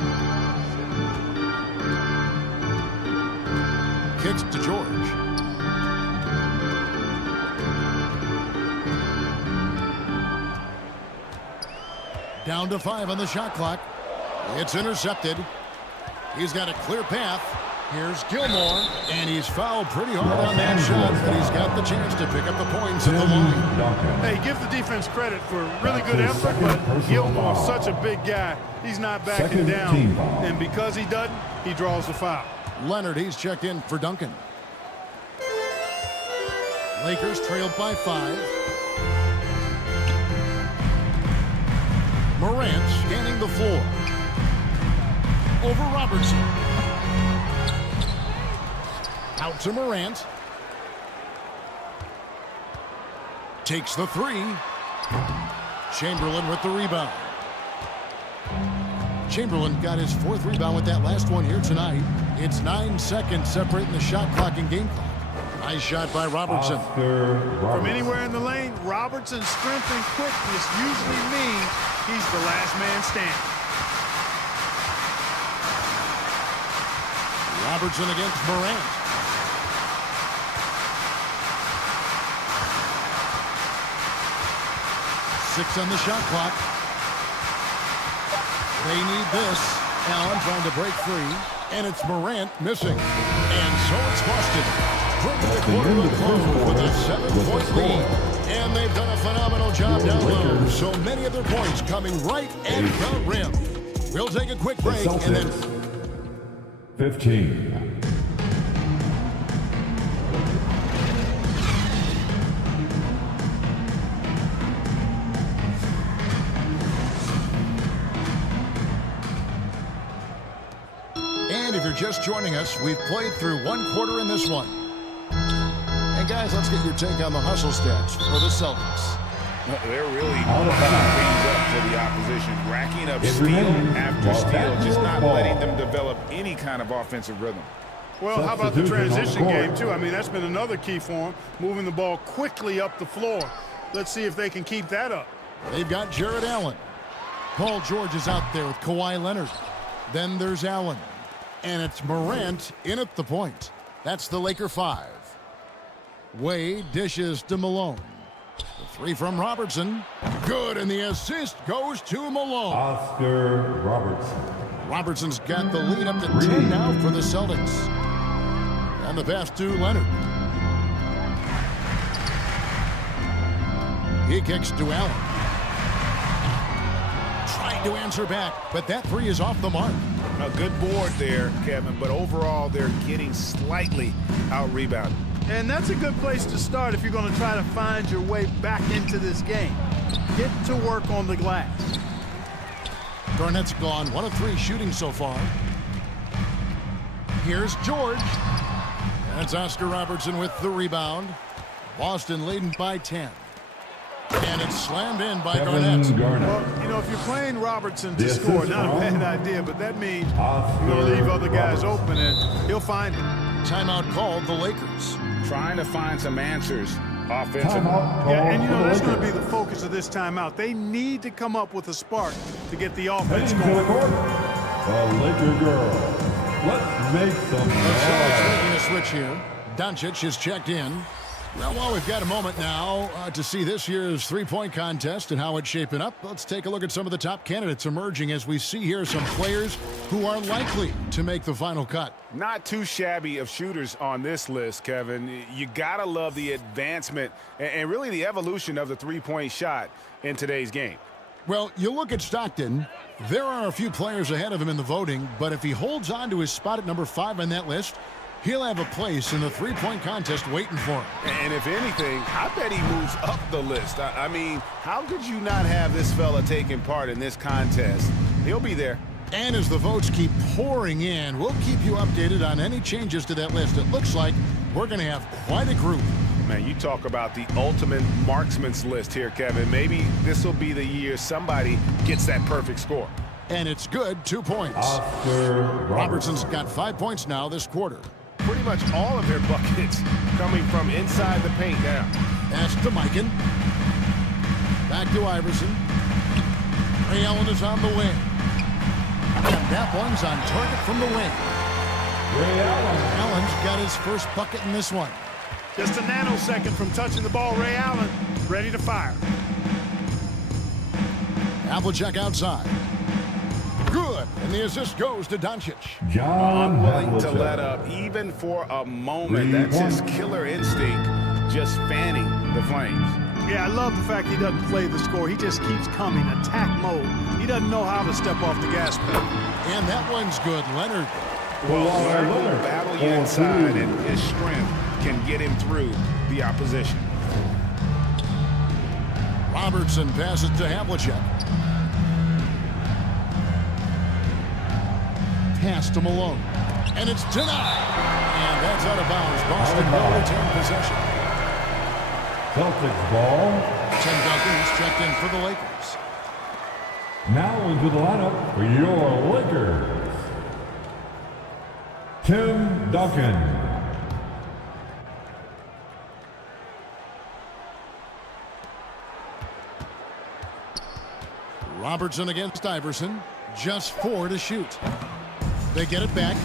Kicks to George. Down to 5 on the shot clock. It's intercepted. He's got a clear path. Here's Gilmore, and he's fouled pretty hard on that shot, but he's got the chance to pick up the points at the line. Hey, give the defense credit for really good effort, but Gilmore's such a big guy. He's not backing down, and because he doesn't, he draws the foul. Leonard, he's checked in for Duncan. Lakers trailed by 5. Morant scanning the floor. Over Robertson. Out to Morant. Takes the 3. Chamberlain with the rebound. Chamberlain got his 4th rebound with that last one here tonight. It's 9 seconds separating the shot clock and game clock. Nice shot by Robertson. From anywhere in the lane, Robertson's strength and quickness usually mean he's the last man standing. Robertson against Morant. Six on the shot clock. They need this. Allen trying to break free. And it's Morant missing. And so it's Boston. Bringing the quarter to close with a 7-point lead. And they've done a phenomenal job down low. So many of their points coming right at the rim. We'll take a quick break and then 15. And if you're just joining us, we've played through 1 quarter in this one. And guys, let's get your take on the hustle stats for the Celtics. They're really opening things up for the opposition, racking up steal after steal, just not letting them develop any kind of offensive rhythm. Well, how about the transition game, too? I mean, that's been another key for them, moving the ball quickly up the floor. Let's see if they can keep that up. They've got Jared Allen. Paul George is out there with Kawhi Leonard. Then there's Allen. And it's Morant in at the point. That's the Laker 5. Wade dishes to Malone. The 3 from Robertson. Good, and the assist goes to Malone. Oscar Robertson. Robertson's got the lead up to 10 now for the Celtics. And the pass to Leonard. He kicks to Allen. Trying to answer back, but that 3 is off the mark. A good board there, Kevin, but overall they're getting slightly out-rebounded. And that's a good place to start if you're going to try to find your way back into this game. Get to work on the glass. Garnett's gone 1 of 3 shooting so far. Here's George. And it's Oscar Robertson with the rebound. Boston leading by 10. And it's slammed in by Garnett. Well, you know, if you're playing Robertson to score, not a bad idea, but that means you're going to leave other guys open, and he'll find it. Timeout called the Lakers. Trying to find some answers offensively. Yeah, and you know, that's going to be the focus of this timeout. They need to come up with a spark to get the offense going. The Laker girl. Let's make some The Celtics making a switch here. Doncic is checked in. Well, while we've got a moment now to see this year's three-point contest and how it's shaping up, let's take a look at some of the top candidates emerging as we see here some players who are likely to make the final cut. Not too shabby of shooters on this list, Kevin. You gotta love the advancement and really the evolution of the three-point shot in today's game. Well, you look at Stockton, there are a few players ahead of him in the voting, but if he holds on to his spot at number 5 on that list, he'll have a place in the three-point contest waiting for him. And if anything, I bet he moves up the list. I mean, how could you not have this fella taking part in this contest? He'll be there. And as the votes keep pouring in, we'll keep you updated on any changes to that list. It looks like we're going to have quite a group. Man, you talk about the ultimate marksman's list here, Kevin. Maybe this will be the year somebody gets that perfect score. And it's good, 2 points. Robertson's got 5 points now this quarter. Pretty much all of their buckets coming from inside the paint now. Pass to Mikan. Back to Iverson. Ray Allen is on the wing. And that one's on target from the wing. Ray Allen. Allen's got his first bucket in this one. Just a nanosecond from touching the ball. Ray Allen ready to fire. Havlicek outside. Good. And the assist goes to Doncic. Unwilling to let up even for a moment. That's his killer instinct, just fanning the flames. Yeah, I love the fact he doesn't play the score. He just keeps coming, attack mode. He doesn't know how to step off the gas pedal. And that one's good. Leonard. Well, Leonard will battle you inside, and his strength can get him through the opposition. Robertson passes to Havlicek. Pass to Malone. And it's denied. And that's out of bounds. Boston will retain possession. Celtics ball. Tim Duncan is checked in for the Lakers. Now into the lineup for your Lakers. Tim Duncan. Robertson against Iverson. Just 4 to shoot. They get it back.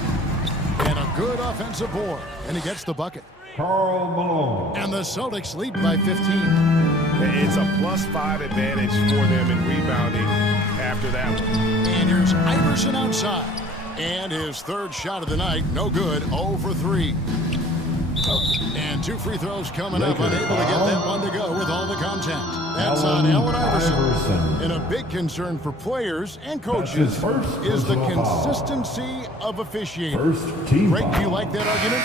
And a good offensive board. And he gets the bucket. Karl Malone. And the Celtics lead by 15. It's a +5 advantage for them in rebounding after that one. And here's Iverson outside. And his third shot of the night, no good, 0 for 3. And 2 free throws coming up, unable to get that one to go with all the contact. That's on Allen Iverson. And a big concern for players and coaches is the consistency of officiating. Greg, do you like that argument?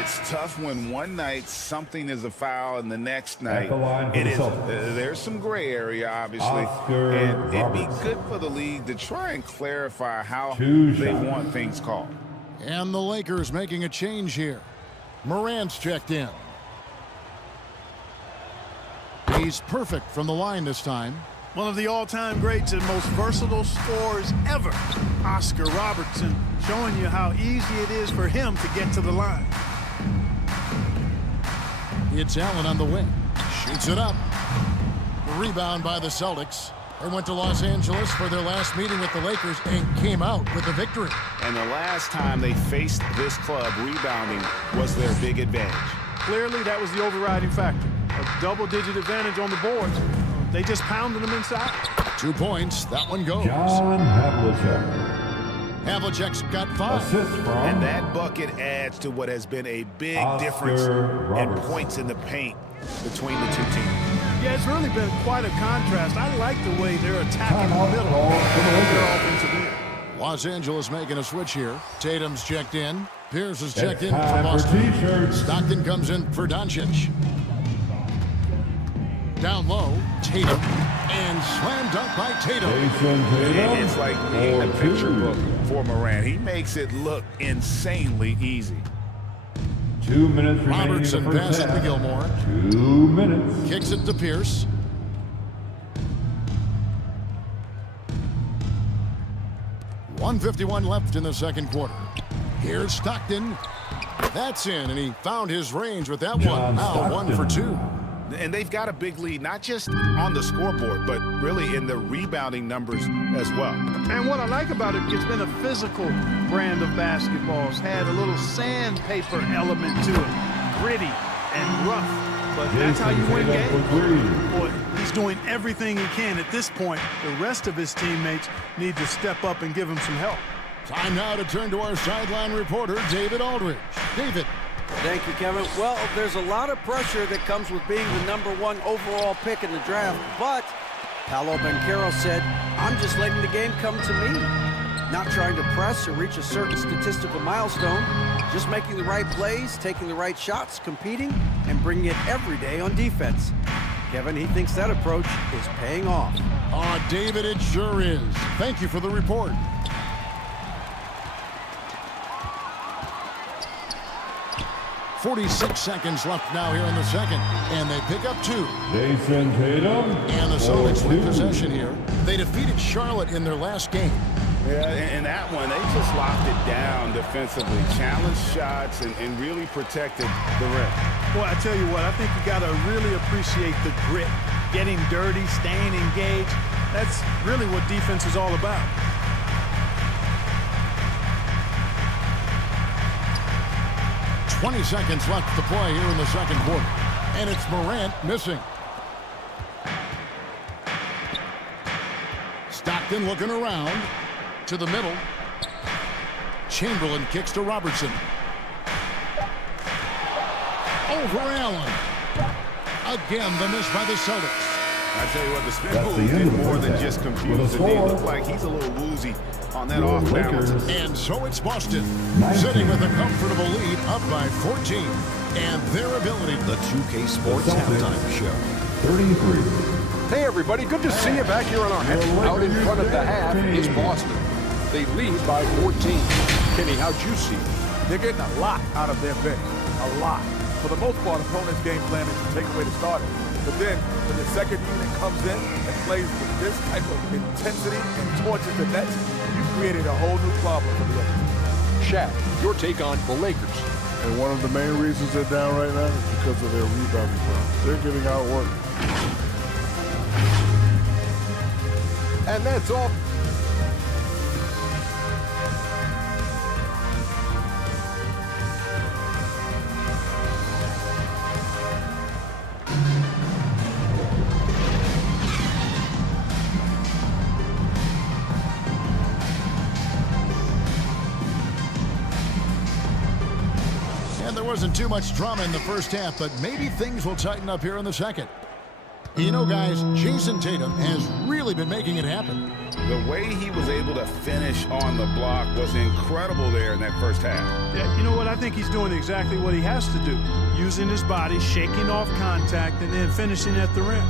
It's tough when one night something is a foul and the next night it isn't. There's some gray area, obviously. And it'd be good for the league to try and clarify how they want things called. And the Lakers making a change here. Morant's checked in. He's perfect from the line this time. One of the all-time greats and most versatile scorers ever, Oscar Robertson, showing you how easy it is for him to get to the line. It's Allen on the wing. Shoots it up. Rebound by the Celtics. They went to Los Angeles for their last meeting with the Lakers and came out with a victory. And the last time they faced this club, rebounding was their big advantage. Clearly, that was the overriding factor. A double-digit advantage on the boards. They just pounded them inside. 2 points. That one goes. John Havlicek. Havlicek's got 5. Assist from. And that bucket adds to what has been a big difference in points in the paint between the two teams. Yeah, it's really been quite a contrast. I like the way they're attacking the middle of their offensive end. Los Angeles making a switch here. Tatum's checked in. Pierce is checked in for Boston. Stockton comes in for Doncic. Down low, Tatum. And slam dunk by Tatum. It's like reading a picture book for Morant. He makes it look insanely easy. 2 minutes remaining. Robertson passes to Gilmore. 2 minutes. Kicks it to Pierce. .151 left in the second quarter. Here's Stockton. That's in, and he found his range with that one. Now 1 for 2. And they've got a big lead, not just on the scoreboard, but really in the rebounding numbers as well. And what I like about it, it's been a physical brand of basketball. It's had a little sandpaper element to it. Gritty, and rough. But that's how you win games. Boy, he's doing everything he can at this point. The rest of his teammates need to step up and give him some help. Time now to turn to our sideline reporter, David Aldridge. David. Thank you, Kevin. Well, there's a lot of pressure that comes with being the #1 overall pick in the draft, but Paolo Banchero said, I'm just letting the game come to me. Not trying to press or reach a certain statistical milestone, just making the right plays, taking the right shots, competing, and bringing it every day on defense. Kevin, he thinks that approach is paying off. Oh, David, it sure is. Thank you for the report. .46 seconds left now here in the second, and they pick up 2. Jason Tatum. And the Celtics win possession here. They defeated Charlotte in their last game. Yeah, in that one, they just locked it down defensively, challenged shots, and really protected the rim. Boy, I tell you what, I think you got to really appreciate the grit, getting dirty, staying engaged. That's really what defense is all about. .20 seconds left to play here in the second quarter. And it's Morant missing. Stockton looking around to the middle. Chamberlain kicks to Robertson. Over Allen. Again, the miss by the Celtics. I tell you what, the spin move did more than just confuse the D. Looked like he's a little woozy on that off balance. And so it's Boston, sitting with a comfortable lead up by 14. And their ability. The 2K Sports Halftime Show. 33. Hey everybody, good to see you back here on our half. Out in front of the half is Boston. They lead by 14. Kenny, how'd you see it? They're getting a lot out of their bench. A lot. For the most part, opponent's game plan is to take away the starter. But then, when the second unit comes in and plays with this type of intensity and torches the Nets, you created a whole new problem for the Lakers. Shaq, your take on the Lakers. And one of the main reasons they're down right now is because of their rebounding problem. They're getting outworked. And that's all. Wasn't too much drama in the first half, but maybe things will tighten up here in the second. You know, guys, Jason Tatum has really been making it happen. The way he was able to finish on the block was incredible there in that first half. Yeah, you know what? I think he's doing exactly what he has to do. Using his body, shaking off contact, and then finishing at the rim.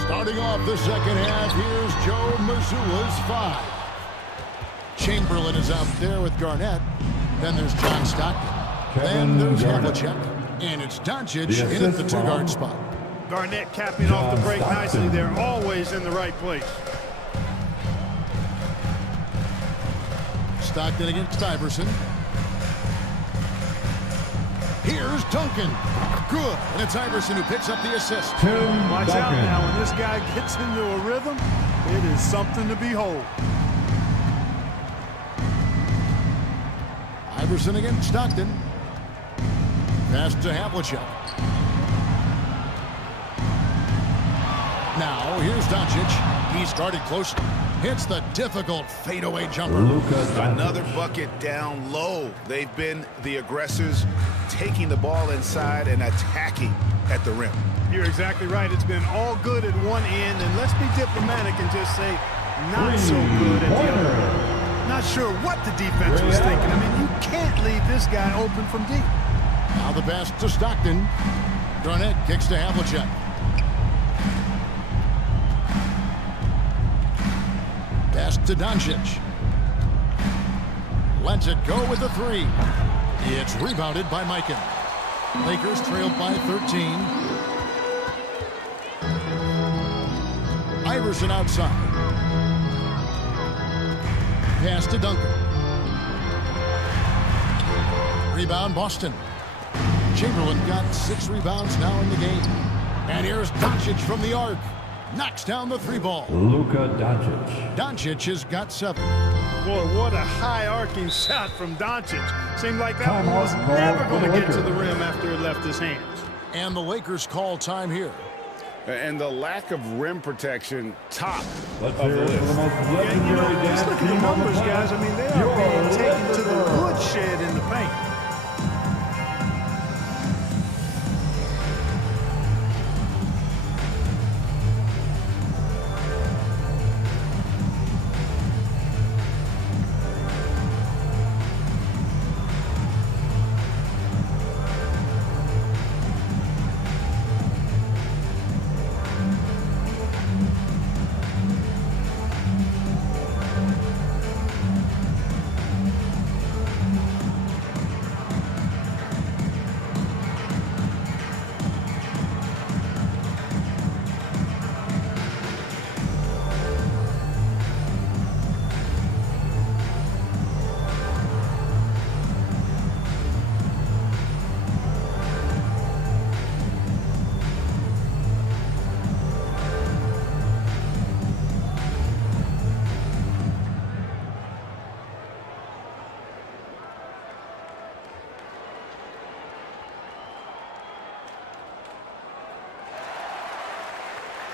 Starting off the second half, here's Joe Mazzulla's 5. Chamberlain is out there with Garnett. Then there's John Stockton. Then there's Havlicek, and it's Doncic in at the 2-guard spot. Garnett capping off the break nicely there, always in the right place. Stockton against Iverson. Here's Duncan. Good, and it's Iverson who picks up the assist. Watch out now, when this guy gets into a rhythm, it is something to behold. Iverson against Stockton. Pass to Havlicek. Now, here's Doncic. He's guarded closely. Hits the difficult fadeaway jumper. Another bucket down low. They've been the aggressors, taking the ball inside and attacking at the rim. You're exactly right. It's been all good at one end, and let's be diplomatic and just say not so good at the other. Not sure what the defense was thinking. I mean, you can't leave this guy open from deep. Now the pass to Stockton. Garnett kicks to Havlicek. Pass to Doncic. Lets it go with the 3. It's rebounded by Mikan. Lakers trailed by 13. Iverson outside. Pass to Duncan. Rebound Boston. Chamberlain got 6 rebounds now in the game. And here's Doncic from the arc. Knocks down the 3-ball. Luka Doncic. Doncic has got 7. Boy, what a high-arcing shot from Doncic. Seemed like that one was never going to get to the rim after it left his hands. And the Lakers call time here. And the lack of rim protection, top Let's of the hear it for the list. most legendary dance Just look at the team on the numbers, guys. I mean, they are being taken to the Lakers. woodshed in the paint.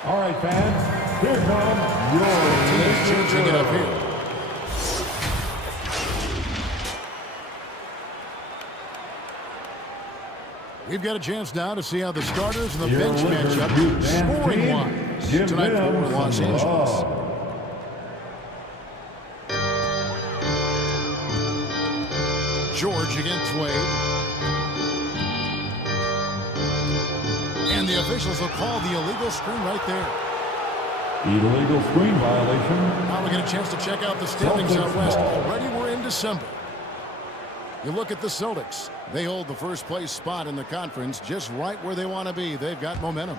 All right, fans, here comes your Team's changing it up here. We've got a chance now to see how the starters and the Your bench match up Lakers dance scoring-wise team, tonight give for them Los some Angeles. love. George against Wade. And the officials will call the illegal screen right there. Illegal screen violation. Now we get a chance to check out the standings Celtics out west. ball. Already we're in December. You look at the Celtics. They hold the first place spot in the conference just right where they want to be. They've got momentum.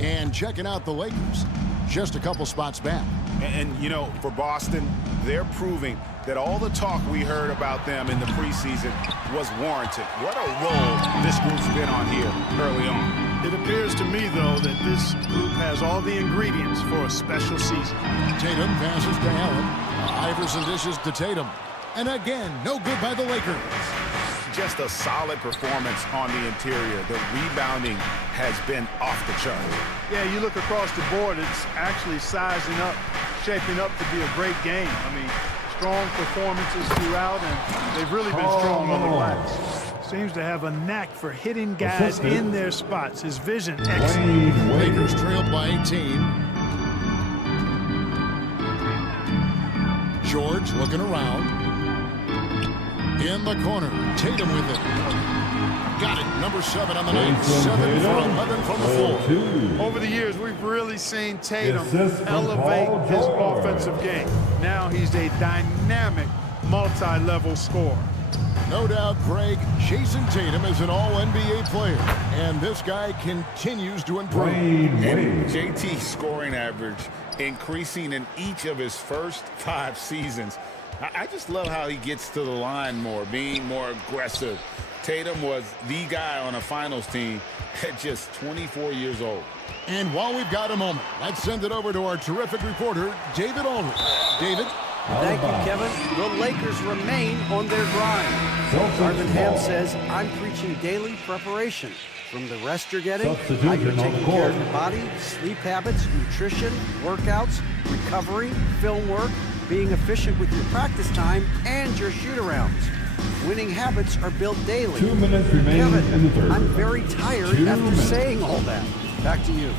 And checking out the Lakers, just a couple spots back. And you know, for Boston, they're proving that all the talk we heard about them in the preseason was warranted. What a role this group's been on here early on. It appears to me, though, that this group has all the ingredients for a special season. Tatum passes to Allen. Iverson dishes to Tatum. And again, no good by the Lakers. Just a solid performance on the interior. The rebounding has been off the chart. Yeah, you look across the board, it's actually sizing up, shaping up to be a great game. I mean, strong performances throughout, and they've really been strong on the glass. Seems to have a knack for hitting guys in their spots. His vision, excellent. Lakers trailed by 18. George looking around. In the corner, Tatum with it. Got it, number 7 on the night. 7 for 11 from the floor. Over the years, we've really seen Tatum Assist from elevate Paul his George. offensive game. Now he's a dynamic, multi-level scorer. No doubt, Greg, Jason Tatum is an all-NBA player, and this guy continues to improve. And JT's scoring average increasing in each of his first 5 seasons. I just love how he gets to the line more, being more aggressive. Tatum was the guy on a finals team at just 24 years old. And while we've got a moment, let's send it over to our terrific reporter, David Aldridge. David? Thank you, Kevin. The Lakers remain on their grind. Marvin Ham says, I'm preaching daily preparation. From the rest you're getting, how you're taking care of your body, sleep habits, nutrition, workouts, recovery, film work, being efficient with your practice time, and your shoot-arounds. Winning habits are built daily. 2 minutes remaining Kevin, in the third. I'm very tired 2 after minutes. saying all that. Back to you.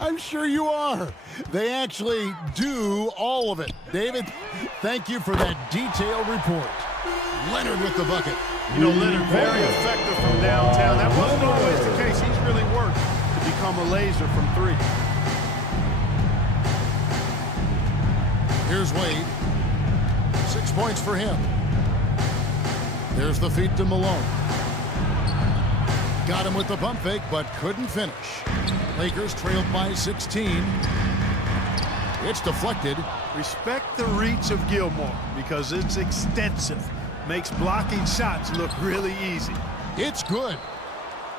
I'm sure you are. They actually do all of it. David, thank you for that detailed report. Leonard with the bucket. You know, Leonard, very effective from downtown. That wasn't always the case. He's really worked to become a laser from 3. Here's Wade. 6 points for him. There's the feed to Malone. Got him with the pump fake, but couldn't finish. Lakers trailed by 16. It's deflected. Respect the reach of Gilmore because it's extensive. Makes blocking shots look really easy. It's good.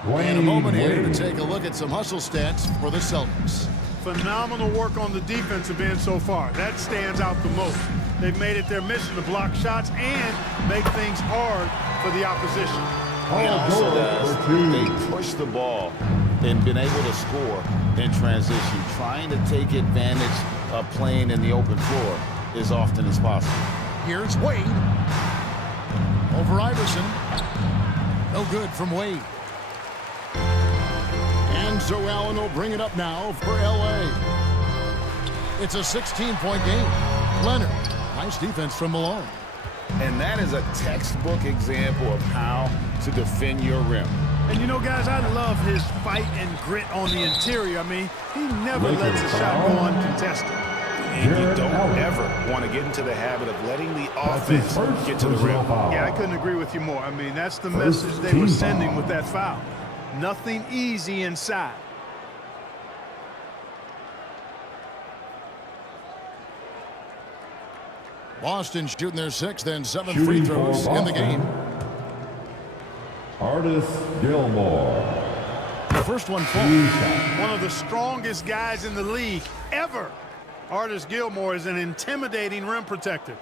And a moment here to take a look at some hustle stats for the Celtics. Phenomenal work on the defensive end so far. That stands out the most. They've made it their mission to block shots and make things hard for the opposition. He also does. They push the ball and been able to score in transition, trying to take advantage of playing in the open floor as often as possible. Here's Wade. Over Iverson. No good from Wade. And so Allen will bring it up now for L.A. It's a 16-point game. Leonard, nice defense from Malone. And that is a textbook example of how to defend your rim. And you know, guys, I love his fight and grit on the interior. I mean, he never lets a shot go uncontested. And you don't ever want to get into the habit of letting the offense get to the rim. Yeah, I couldn't agree with you more. I mean, that's the message they were sending with that foul. Nothing easy inside. Boston shooting their 6th and 7th free throws in the game. Artis Gilmore. The first one falls. One of the strongest guys in the league ever. Artis Gilmore is an intimidating rim protector.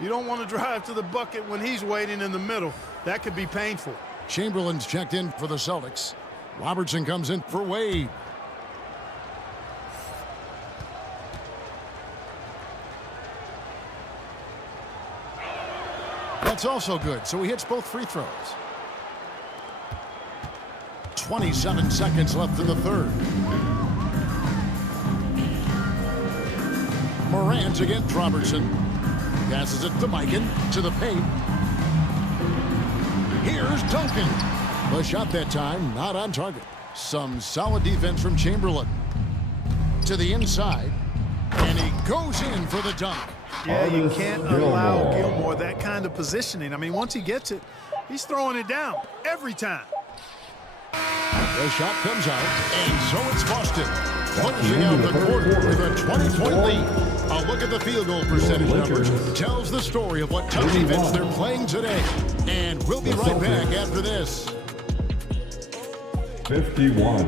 You don't want to drive to the bucket when he's waiting in the middle. That could be painful. Chamberlain's checked in for the Celtics. Robertson comes in for Wade. That's also good, so he hits both free throws. 27 seconds left in the third. Morant against Robertson. Passes it to Mikan, to the paint. Here's Duncan. The shot that time, not on target. Some solid defense from Chamberlain. To the inside. And he goes in for the dunk. Yeah, you can't allow Gilmore that kind of positioning. I mean, once he gets it, he's throwing it down every time. The shot comes out, and so it's Boston. Closing out the quarter with a 20-point lead. A look at the field goal percentage numbers tells the story of what tough defense they're playing today. And we'll be right back after this. 51.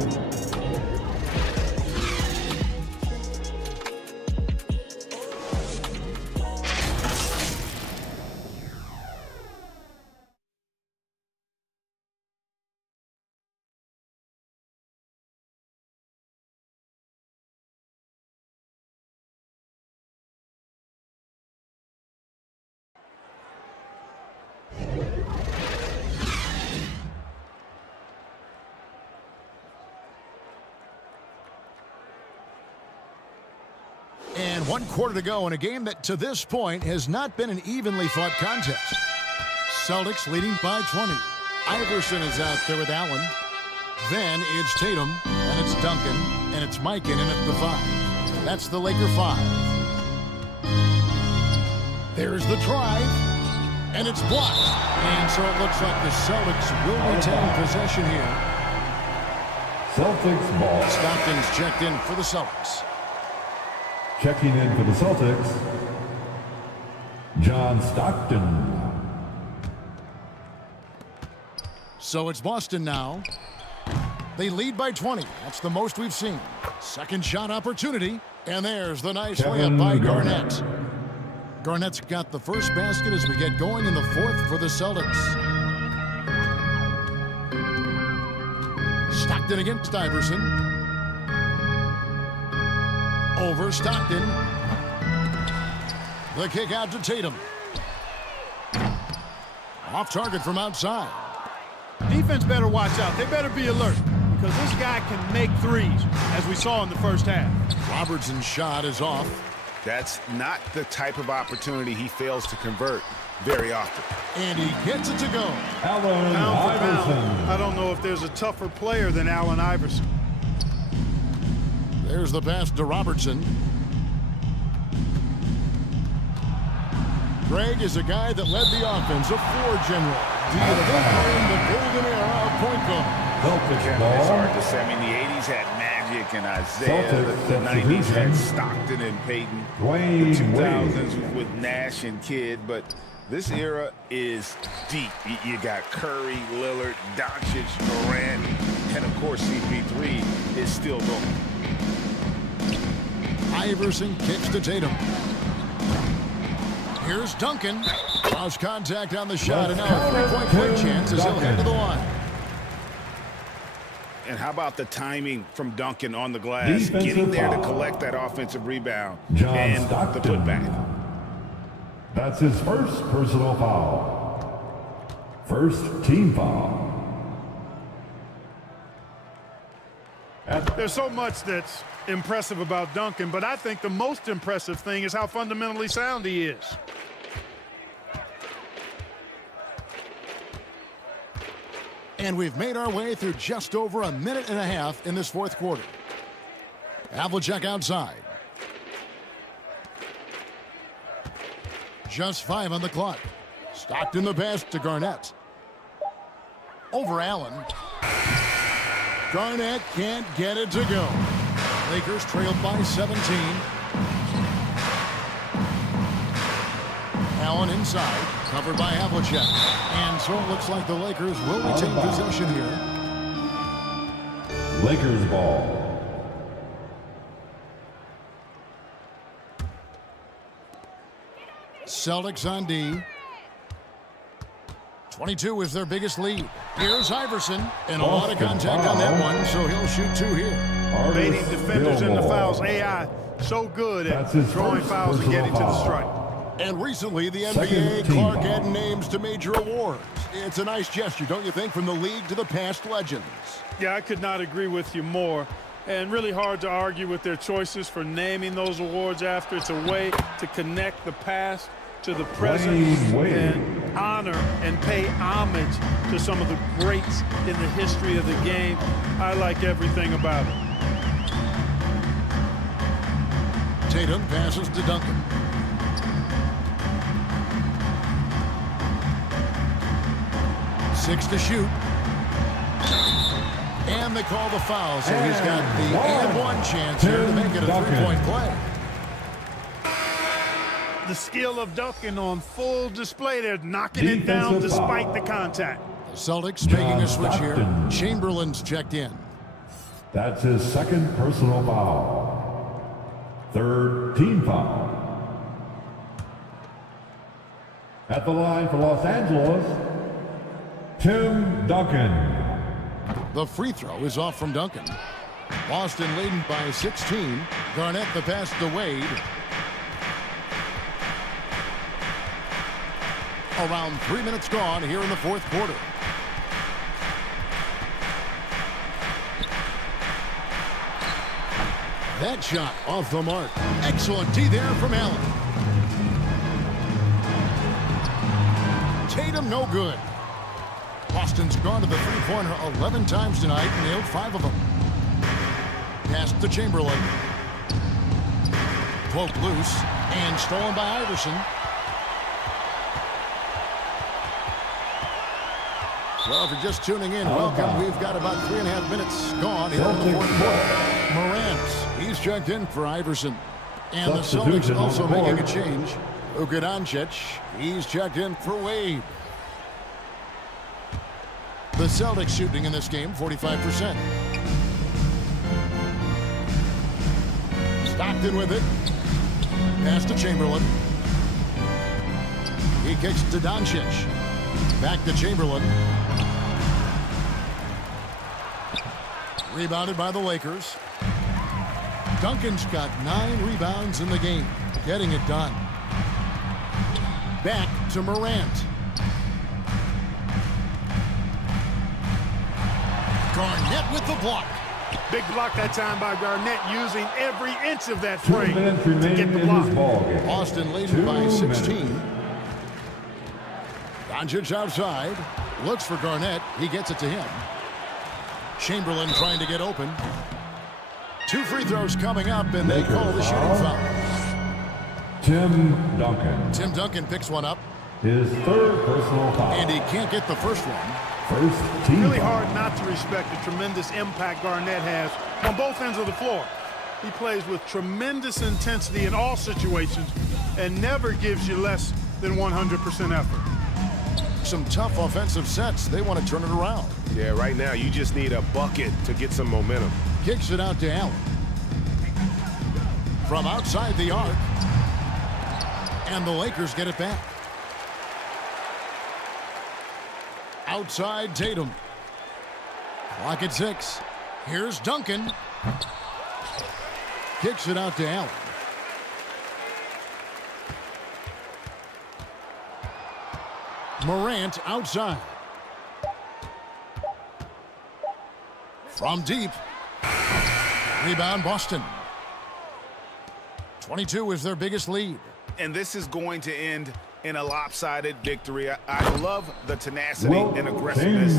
And 1 quarter to go in a game that to this point has not been an evenly fought contest. Celtics leading by 20. Iverson is out there with Allen. Then it's Tatum, and it's Duncan, and it's Mikan in at the 5. That's the Laker 5. There's the drive, and it's blocked. And so it looks like the Celtics will retain possession here. Celtics ball. Stockton's checked in for the Celtics. Checking in for the Celtics, John Stockton. So it's Boston now. They lead by 20. That's the most we've seen. Second shot opportunity. And there's the nice layup by Garnett. Garnett's got the first basket as we get going in the 4th for the Celtics. Stockton against Iverson. Over Stockton. The kick out to Tatum. Off target from outside. Defense better watch out. They better be alert because this guy can make threes, as we saw in the first half. Robertson's shot is off. That's not the type of opportunity he fails to convert very often. And he gets it to go. Allen Iverson. I don't know if there's a tougher player than Allen Iverson. There's the pass to Robertson. Greg is a guy that led the offense, a floor general. Do you think we're in the golden era of point guard? It's hard to say. I mean, the 80s had Magic and Isaiah. The 90s had Stockton and Peyton. The 2000s with Nash and Kidd. But this era is deep. You got Curry, Lillard, Doncic, Morant, and of course CP3 is still going. Iverson kicks to Tatum. Here's Duncan. Lost contact on the shot, and now a three-point play chance as he'll head to the line. And how about the timing from Duncan on the glass, getting there to collect that offensive rebound and the putback. That's his first personal foul. First team foul. There's so much that's impressive about Duncan, but I think the most impressive thing is how fundamentally sound he is. And we've made our way through just over a minute and a half in this fourth quarter. Havlicek outside. Just 5 on the clock. Stockton the pass to Garnett. Over Allen. Garnett can't get it to go. Lakers trailed by 17. Allen inside, covered by Havlicek. And so it looks like the Lakers will retain possession here. Lakers ball. Celtics on D. 22 is their biggest lead. Here's Iverson, and a lot of contact on that one, so he'll shoot 2 here. Baiting defenders into fouls. AI so good at drawing fouls and getting to the strike. And recently, the NBA, Clark added names to major awards. It's a nice gesture, don't you think, from the league to the past legends? Yeah, I could not agree with you more. And really hard to argue with their choices for naming those awards after. It's a way to connect the past to the present and honor and pay homage to some of the greats in the history of the game. I like everything about it. Tatum passes to Duncan. Six to shoot. And they call the foul, so he's got the and one chance here to make it a three-point play. The skill of Duncan on full display there, knocking it down despite the contact. The Celtics making a switch here. Chamberlain's checked in. That's his second personal foul. Third team foul. At the line for Los Angeles, Tim Duncan. The free throw is off from Duncan. Boston leading by 16. Garnett the pass to Wade. Around 3 minutes gone here in the fourth quarter. That shot off the mark. Excellent D there from Allen. Tatum no good. Boston's gone to the three-pointer 11 times tonight and nailed 5 of them. Pass to Chamberlain. Poked loose and stolen by Iverson. Well, if you're just tuning in, welcome. We've got about 3.5 minutes gone here in the fourth quarter. Morant, he's checked in for Iverson. And the Celtics also making a change. Luka Doncic, he's checked in for Wade. The Celtics shooting in this game, 45%. Stockton with it. Pass to Chamberlain. He kicks to Doncic. Back to Chamberlain. Rebounded by the Lakers. Duncan's got 9 rebounds in the game. Getting it done. Back to Morant. Garnett with the block. Big block that time by Garnett, using every inch of that frame 2 minutes to remaining get the in block. this ball game. Boston leading by 16. Doncic outside. Looks for Garnett. He gets it to him. Chamberlain trying to get open. 2 free throws coming up, and they call the shooting foul. Tim Duncan. Tim Duncan picks one up. His third personal foul. And he can't get the first one. First team Really foul. hard not to respect the tremendous impact Garnett has on both ends of the floor. He plays with tremendous intensity in all situations and never gives you less than 100% effort. Some tough offensive sets. They want to turn it around. Yeah, right now you just need a bucket to get some momentum. Kicks it out to Allen. From outside the arc. And the Lakers get it back. Outside Tatum. Clock at 6. Here's Duncan. Kicks it out to Allen. Morant outside. From deep. Rebound Boston. 22 is their biggest lead. And this is going to end in a lopsided victory. I love the tenacity and aggressiveness,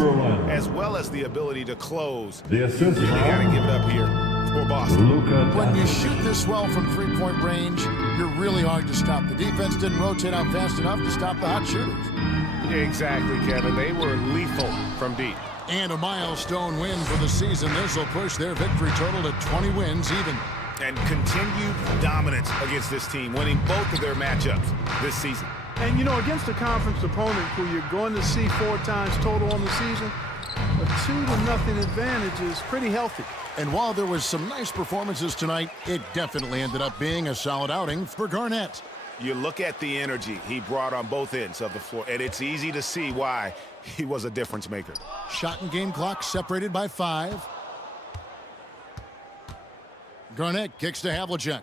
as well as the ability to close. The assist. You got to give it up here for Boston. When you shoot this well from three-point range, you're really hard to stop. The defense didn't rotate out fast enough to stop the hot shooters. Exactly, Kevin. They were lethal from deep. And a milestone win for the season. This will push their victory total to 20 wins even. And continued dominance against this team, winning both of their matchups this season. And, you know, against a conference opponent who you're going to see 4 times total on the season, a 2-0 advantage is pretty healthy. And while there was some nice performances tonight, it definitely ended up being a solid outing for Garnett. You look at the energy he brought on both ends of the floor, and it's easy to see why he was a difference maker. Shot and game clock separated by 5. Garnett kicks to Havlicek.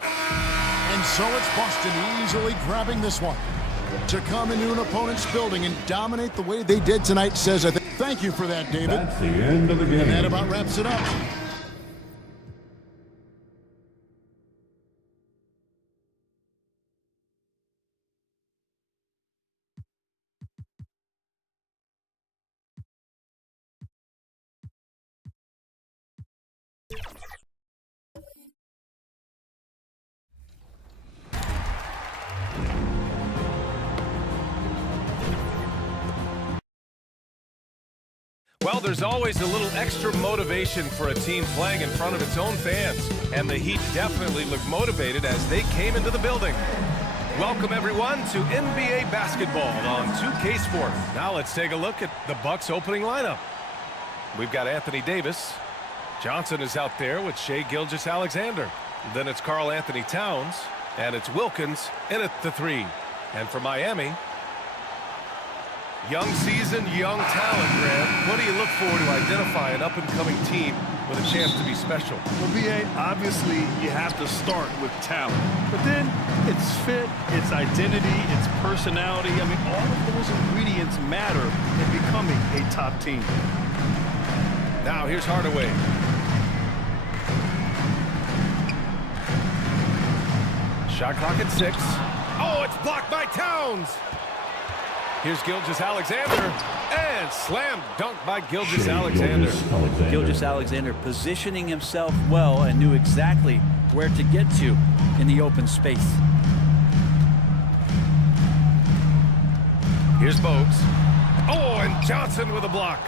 And so it's Boston easily grabbing this one. To come into an opponent's building and dominate the way they did tonight says, thank you for that, David. That's the end of the game. And that about wraps it up. Well, there's always a little extra motivation for a team playing in front of its own fans. And the Heat definitely looked motivated as they came into the building. Welcome, everyone, to NBA basketball on 2K Sports. Now let's take a look at the Bucks opening lineup. We've got Anthony Davis. Johnson is out there with Shai Gilgeous-Alexander. Then it's Karl Anthony Towns. And it's Wilkins in at the 3. And for Miami, young season, young talent, Grant. What do you look for to identify an up-and-coming team with a chance to be special? Well, B.A., obviously you have to start with talent. But then it's fit, it's identity, it's personality. I mean, all of those ingredients matter in becoming a top team. Now here's Hardaway. Shot clock at 6. Oh, it's blocked by Towns. Here's Gilgeous-Alexander, and slam dunk by Gilgeous-Alexander. Gilgeous-Alexander positioning himself well and knew exactly where to get to in the open space. Here's Bogues. Oh, and Johnson with a block.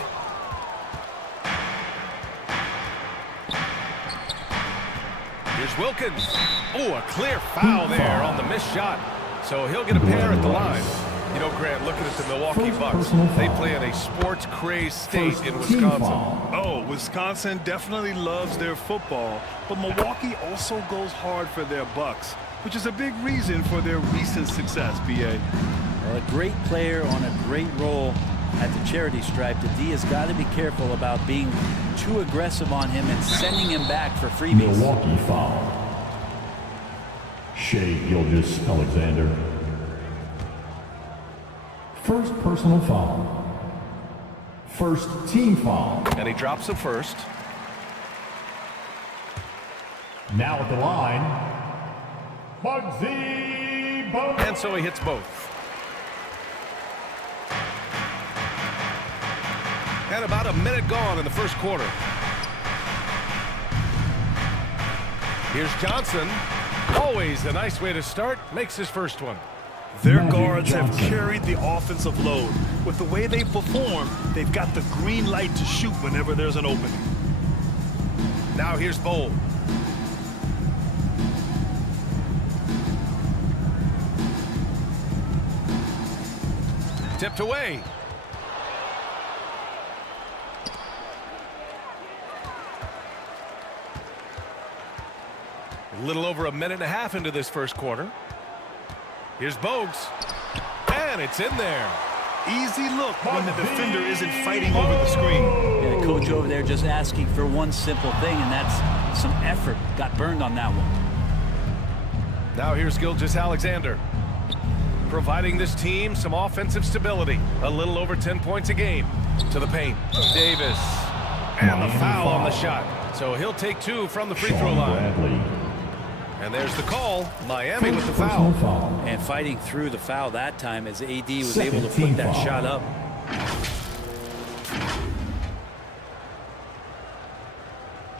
Here's Wilkins. Oh, a clear foul there on the missed shot. So he'll get a pair at the line. You know, Grant, looking at the Milwaukee Bucks, they play in a sports-crazed state in Wisconsin. Oh, Wisconsin definitely loves their football, but Milwaukee also goes hard for their Bucks, which is a big reason for their recent success, B.A. Well, a great player on a great role at the charity stripe. The D has got to be careful about being too aggressive on him and sending him back for freebies. Milwaukee foul. Shai Gilgeous-Alexander. First personal foul. First team foul. And he drops the first. Now at the line, Muggsy Bogues. And so he hits both. And about a minute gone in the first quarter. Here's Johnson. Always a nice way to start. Makes his first one. Their guards have carried the offensive load. With the way they perform, they've got the green light to shoot whenever there's an opening. Now here's Bol. Tipped away. A little over a minute and a half into this first quarter. Here's Bogues. And it's in there. Easy look when the defender isn't fighting over the screen. Yeah, the coach over there just asking for one simple thing, and that's some effort. Got burned on that one. Now here's Gilgeous-Alexander, providing this team some offensive stability. A little over 10 points a game. To the paint. Davis. And the foul on the shot. So he'll take 2 from the free throw line. And there's the call. Miami with the foul. And fighting through the foul that time as AD was able to put that shot up.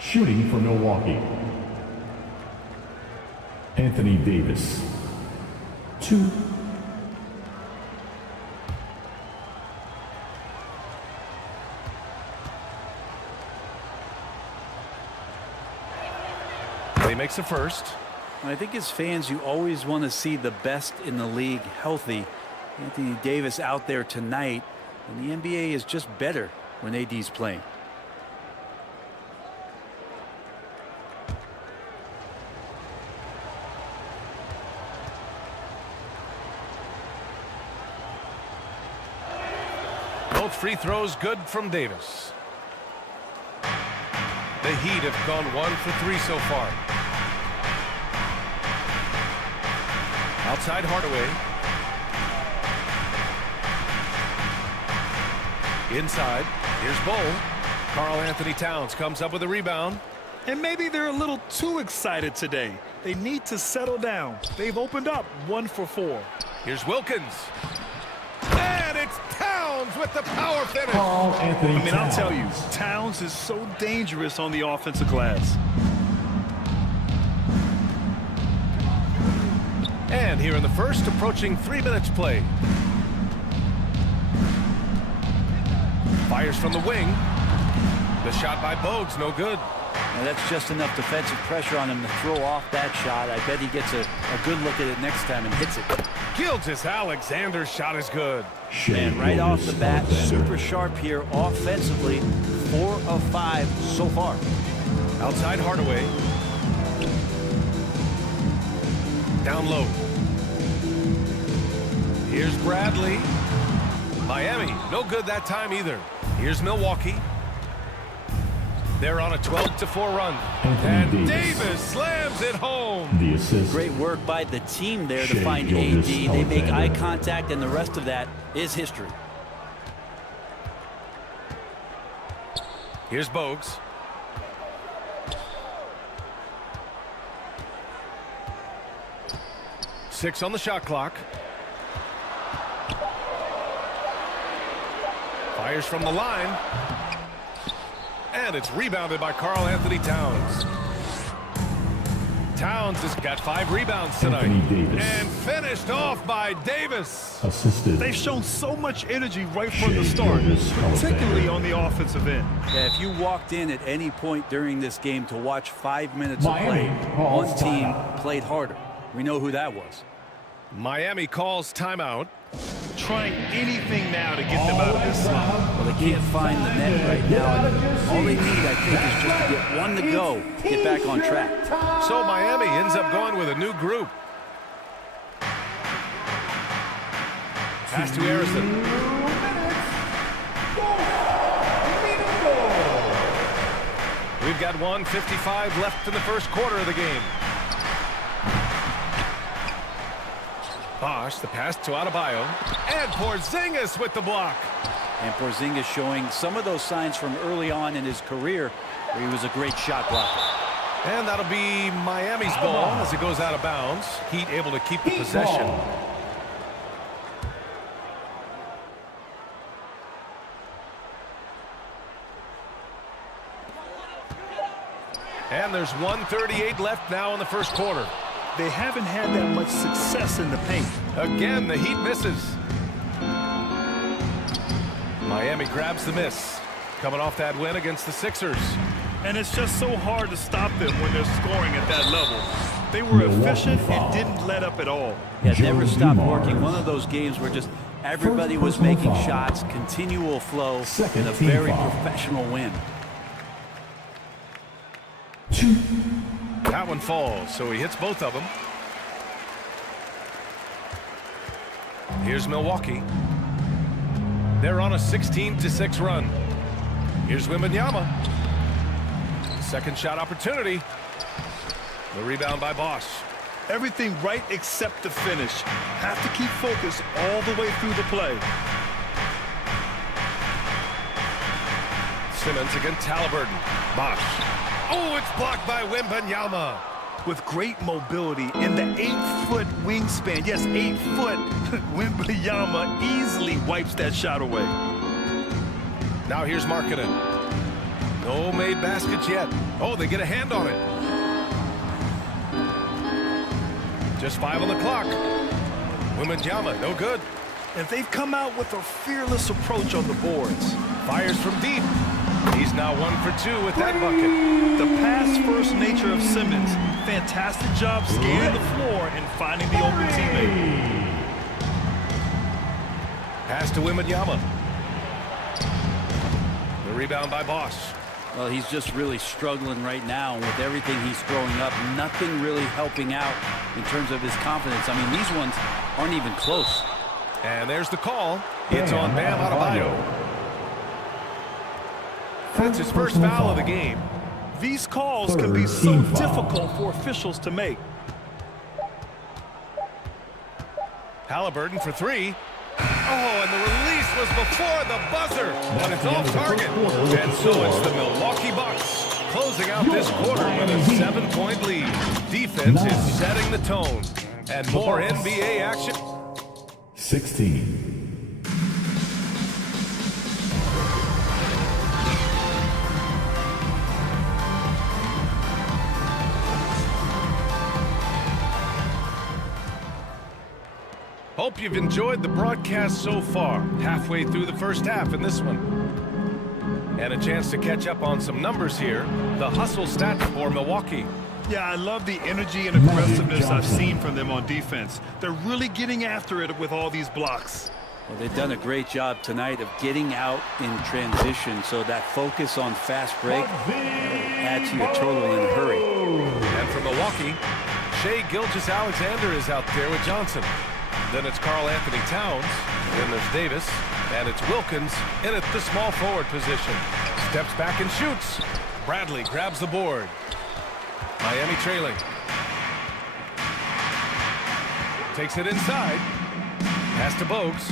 Shooting for Milwaukee, Anthony Davis. 2. He makes the first. I think as fans, you always want to see the best in the league healthy. Anthony Davis out there tonight, and the NBA is just better when AD's playing. Both free throws good from Davis. The Heat have gone 1 for 3 so far. Outside Hardaway. Inside. Here's Bull. Karl Anthony Towns comes up with a rebound. And maybe they're a little too excited today. They need to settle down. They've opened up 1 for 4. Here's Wilkins. And it's Towns with the power finish. Karl Anthony Towns. I'll tell you, Towns is so dangerous on the offensive glass. And here in the first, approaching 3 minutes play. Fires from the wing. The shot by Bogues, no good. Now that's just enough defensive pressure on him to throw off that shot. I bet he gets a good look at it next time and hits it. Gilgeous-Alexander's shot is good. And right off the bat, super sharp here offensively. 4 of 5 so far. Outside Hardaway. Down low. Here's Bradley. Miami, no good that time either. Here's Milwaukee. They're on a 12-4 run. And Davis slams it home. The assist. Great work by the team there to find AD. They make eye contact, and the rest of that is history. Here's Bogues. Six on the shot clock. Fires from the line. And it's rebounded by Karl Anthony Towns. Towns has got 5 rebounds tonight. And finished off by Davis. Assisted. They've shown so much energy right from the start, particularly on the offensive end. Yeah, if you walked in at any point during this game to watch 5 minutes of play, one team played harder. We know who that was. Miami calls timeout. Trying anything now to get them out of this slump. Well, they can't find the net right now. And all they need, I think, is just to get one to go, get back on track. So Miami ends up going with a new group. Pass to Harrison. We've got 1:55 left in the first quarter of the game. Bosh, the pass to Adebayo. And Porzingis with the block. And Porzingis showing some of those signs from early on in his career where he was a great shot blocker. And that'll be Miami's ball as it goes out of bounds. Heat able to keep the possession. And there's 1:38 left now in the first quarter. They haven't had that much success in the paint. Again, the Heat misses. Miami grabs the miss. Coming off that win against the Sixers. And it's just so hard to stop them when they're scoring at that level. They were efficient and didn't let up at all. Yeah, never stopped working. One of those games where just everybody was making shots, continual flow, and a very professional win. That one falls, so he hits both of them. Here's Milwaukee. They're on a 16-6 run. Here's Wembanyama. Second shot opportunity. The rebound by Bosch. Everything right except the finish. Have to keep focused all the way through the play. Simmons against Halliburton. Bosch. Oh, it's blocked by Wembanyama. With great mobility in the 8-foot wingspan. Yes, 8 foot. Wembanyama easily wipes that shot away. Now here's Markkanen. No made baskets yet. Oh, they get a hand on it. Just 5 on the clock. Wembanyama, no good. And they've come out with a fearless approach on the boards. Fires from deep. He's now 1 for 2 with that bucket. The pass-first nature of Simmons. Fantastic job scanning the floor and finding the open teammate. Pass to Wembanyama. The rebound by Bosch. Well, he's just really struggling right now with everything he's throwing up. Nothing really helping out in terms of his confidence. I mean, these ones aren't even close. And there's the call. It's on Bam Adebayo. That's his first foul of the game. These calls can be so difficult for officials to make. Halliburton for 3. Oh, and the release was before the buzzer, but it's off target. And so it's the Milwaukee Bucks closing out this quarter with a 7-point lead. Defense is setting the tone. And more NBA action. 16. Hope you've enjoyed the broadcast so far. Halfway through the first half in this one. And a chance to catch up on some numbers here. The hustle stats for Milwaukee. Yeah, I love the energy and aggressiveness I've seen from them on defense. They're really getting after it with all these blocks. Well, they've done a great job tonight of getting out in transition, so that focus on fast break adds to your total in a hurry. And for Milwaukee, Shai Gilgeous-Alexander is out there with Johnson. Then it's Karl Anthony Towns. Then there's Davis. And it's Wilkins in at the small forward position. Steps back and shoots. Bradley grabs the board. Miami trailing. Takes it inside. Pass to Bogues.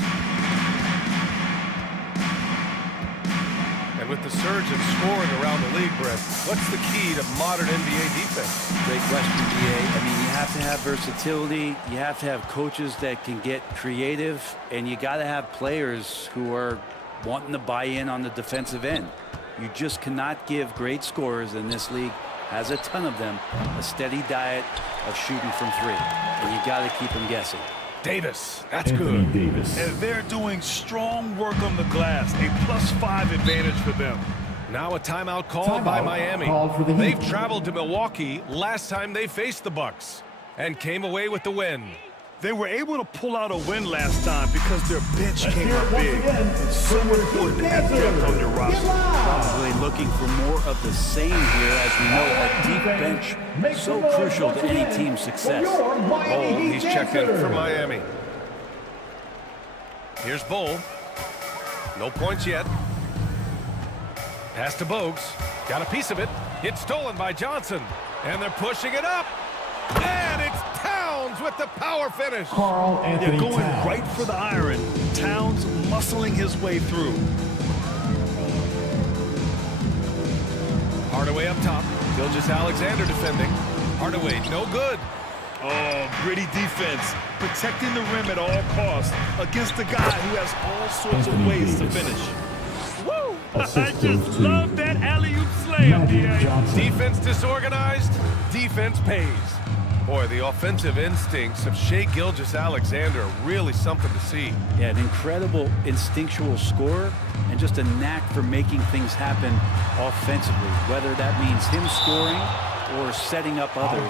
And with the surge in scoring around the league, Brett, what's the key to modern NBA defense? Great question, DA. I mean, you have to have versatility. You have to have coaches that can get creative. And you got to have players who are wanting to buy in on the defensive end. You just cannot give great scorers, in this league has a ton of them, a steady diet of shooting from 3. And you got to keep them guessing. Davis, that's good. Davis. And they're doing strong work on the glass, a +5 advantage for them. Now a timeout called by Miami. They've traveled to Milwaukee last time they faced the Bucks and came away with the win. They were able to pull out a win last time because their bench came up big. It's so important to have depth on your roster. Probably looking for more of the same here, as we know a deep bench so crucial to any team's success. Bull, he's checked in for Miami. Here's Bull. No points yet. Pass to Bogues. Got a piece of it. It's stolen by Johnson. And they're pushing it up. And it's Towns with the power finish. Karl Anthony They're going Towns. right for the iron. Towns muscling his way through. Hardaway up top. Gilgeous-Alexander defending. Hardaway, no good. Oh, gritty defense. Protecting the rim at all costs against a guy who has all sorts of ways to finish. Woo! I just love that alley-oop slam, DA. Defense disorganized, defense pays. Boy, the offensive instincts of Shai Gilgeous-Alexander are really something to see. Yeah, an incredible instinctual scorer and just a knack for making things happen offensively, whether that means him scoring or setting up others.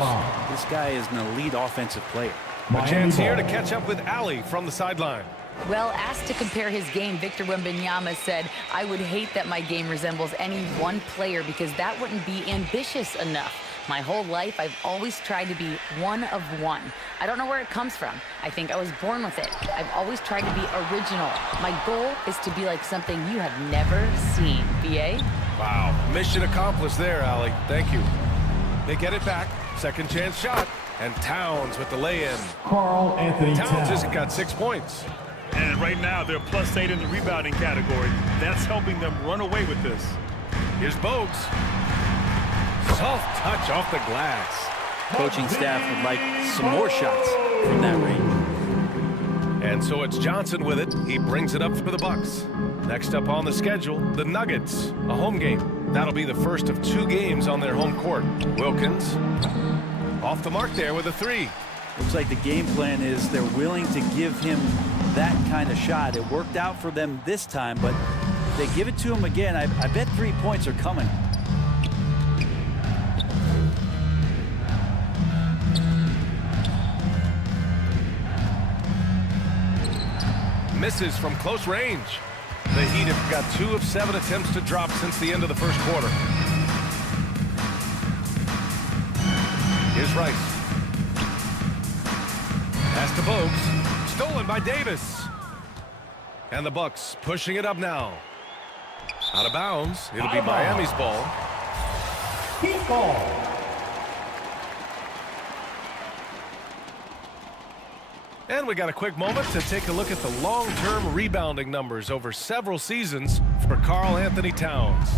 This guy is an elite offensive player. A chance here to catch up with Ali from the sideline. Well, asked to compare his game, Victor Wembanyama said, "I would hate that my game resembles any one player because that wouldn't be ambitious enough. My whole life, I've always tried to be one of one. I don't know where it comes from. I think I was born with it. I've always tried to be original. My goal is to be like something you have never seen. BA? Wow. Mission accomplished there, Allie. Thank you. They get it back. Second chance shot. And Towns with the lay-in. Carl Anthony Towns just got 6 points. And right now, they're +8 in the rebounding category. That's helping them run away with this. Here's Bogues. Soft touch off the glass. Coaching staff would like some more shots from that range. And so it's Johnson with it. He brings it up for the Bucks. Next up on the schedule, the Nuggets, a home game. That'll be the first of 2 games on their home court. Wilkins off the mark there with a 3. Looks like the game plan is they're willing to give him that kind of shot. It worked out for them this time, but if they give it to him again, I bet 3 points are coming. Misses from close range. The Heat have got 2 of 7 attempts to drop since the end of the first quarter. Here's Rice. Pass to Bogues. Stolen by Davis. And the Bucks pushing it up now. Out of bounds. It'll be Miami's ball. Heat ball. And we got a quick moment to take a look at the long-term rebounding numbers over several seasons for Karl Anthony Towns.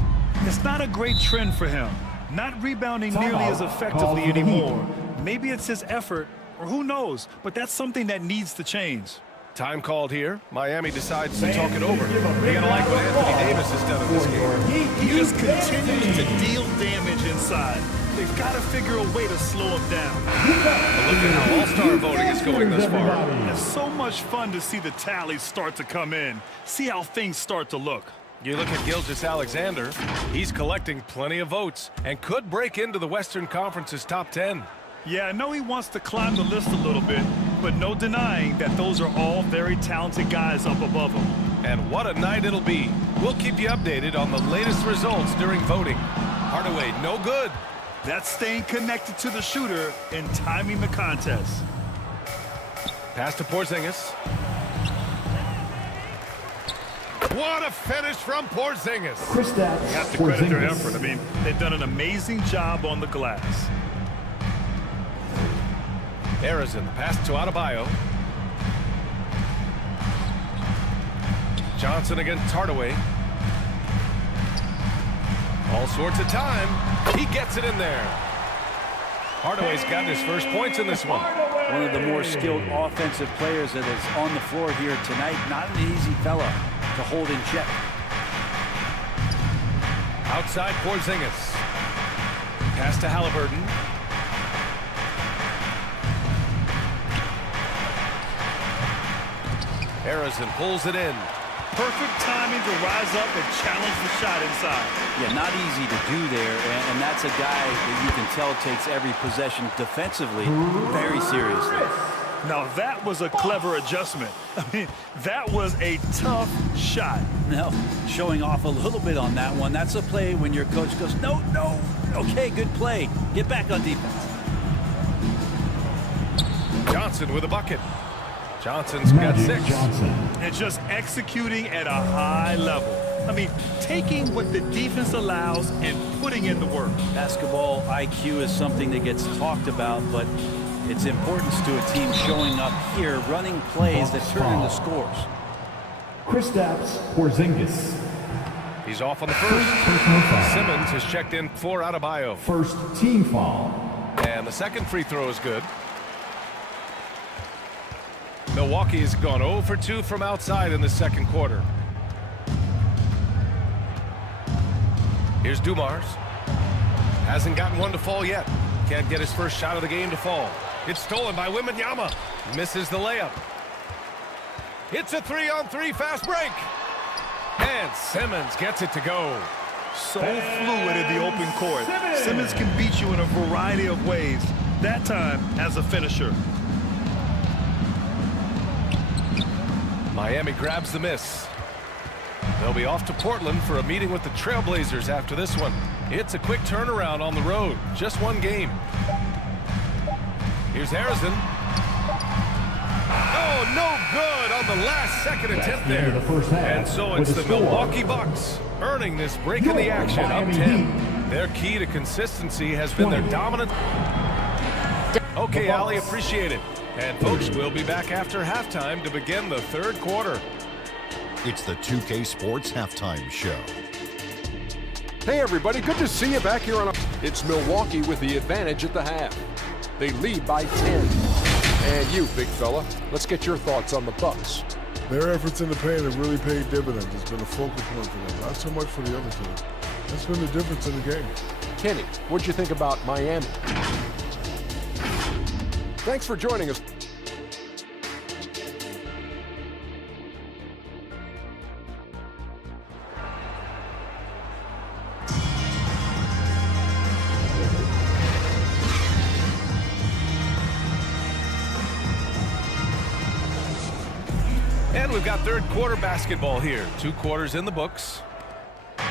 It's not a great trend for him. Not rebounding nearly as effectively anymore. Maybe it's his effort, or who knows, but that's something that needs to change. Time called here. Miami decides to talk it over. You gotta like what Anthony Davis has done in this game. He just continues to deal damage inside. They've got to figure a way to slow him down. Look at how all-star voting is going thus far. It's so much fun to see the tallies start to come in. See how things start to look. You look at Gilgeous-Alexander. He's collecting plenty of votes and could break into the Western Conference's top 10. Yeah, I know he wants to climb the list a little bit, but no denying that those are all very talented guys up above him. And what a night it'll be. We'll keep you updated on the latest results during voting. Hardaway, no good. That's staying connected to the shooter and timing the contest. Pass to Porzingis. What a finish from Porzingis. You have to credit their effort. I mean, they've done an amazing job on the glass. Harrison, pass to Adebayo. Johnson against Hardaway. All sorts of time. He gets it in there. Hardaway's got his first points in this one. One of the more skilled offensive players that is on the floor here tonight. Not an easy fella to hold in check. Outside Porzingis. Pass to Halliburton. Harrison pulls it in. Perfect timing to rise up and challenge the shot inside. Yeah, not easy to do there, and that's a guy that you can tell takes every possession defensively very seriously. Now that was a clever adjustment. I mean, that was a tough shot. No, showing off a little bit on that one. That's a play when your coach goes, no, no, okay, good play. Get back on defense. Johnson with a bucket. Johnson's got 6. And just executing at a high level. I mean, taking what the defense allows and putting in the work. Basketball IQ is something that gets talked about, but its importance to a team showing up here, running plays that turn into scores. Kristaps Porzingis. He's off on the first. Simmons has checked in for Adebayo. First team foul. And the second free throw is good. Milwaukee has gone 0 for 2 from outside in the second quarter. Here's Dumars. Hasn't gotten one to fall yet. Can't get his first shot of the game to fall. It's stolen by Wembanyama. Misses the layup. It's a 3-on-3 fast break. And Simmons gets it to go. So fluid in the open court. Simmons can beat you in a variety of ways. That time as a finisher. Miami grabs the miss. They'll be off to Portland for a meeting with the Trailblazers after this one. It's a quick turnaround on the road. Just one game. Here's Harrison. Oh, no good on the last-second attempt there. And so it's the Milwaukee Bucks earning this break in the action, up 10. Their key to consistency has been their dominant. Okay, Allie, appreciate it. And folks, we'll be back after halftime to begin the third quarter. It's the 2K Sports Halftime Show. Hey everybody, good to see you back here on It's Milwaukee with the advantage at the half. They lead by 10. And you, big fella, let's get your thoughts on the Bucks. Their efforts in the paint have really paid dividends. It's been a focal point for them, not so much for the other team. That's been the difference in the game. Kenny, what'd you think about Miami? Thanks for joining us. And we've got third quarter basketball here. 2 quarters in the books.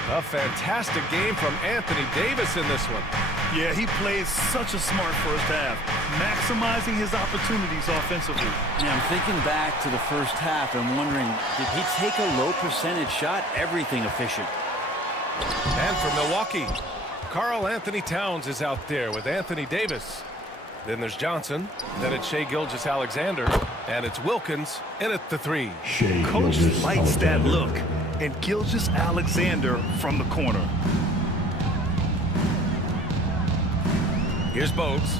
A fantastic game from Anthony Davis in this one. Yeah, he played such a smart first half, maximizing his opportunities offensively. Yeah, I'm thinking back to the first half and wondering, did he take a low percentage shot? Everything efficient. And for Milwaukee, Karl Anthony Towns is out there with Anthony Davis. Then there's Johnson. Then it's Shai Gilgeous-Alexander. And it's Wilkins in at the 3. Coach likes that look. And Gilgeous-Alexander from the corner. Here's Bogues.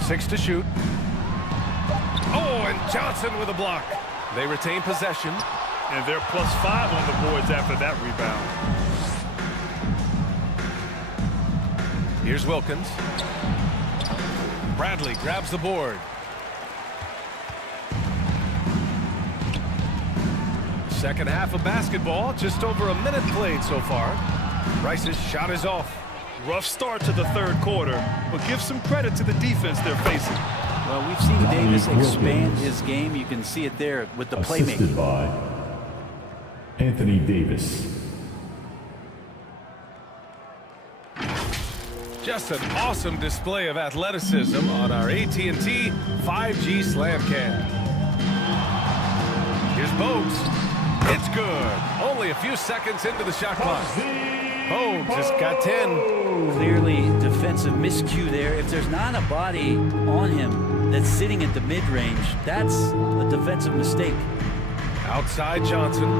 Six to shoot. Oh, and Johnson with a block. They retain possession. And they're +5 on the boards after that rebound. Here's Wilkins. Bradley grabs the board. Second half of basketball, just over a minute played so far. Rice's shot is off. Rough start to the third quarter, but give some credit to the defense they're facing. Well, we've seen Davis expand his game. You can see it there with the playmaking. By Anthony Davis. Just an awesome display of athleticism on our AT&T 5G slam cam. Here's Bogues. It's good. Only a few seconds into the shot clock. Bogues just got 10. Clearly defensive miscue there. If there's not a body on him that's sitting at the mid-range, that's a defensive mistake. Outside Johnson.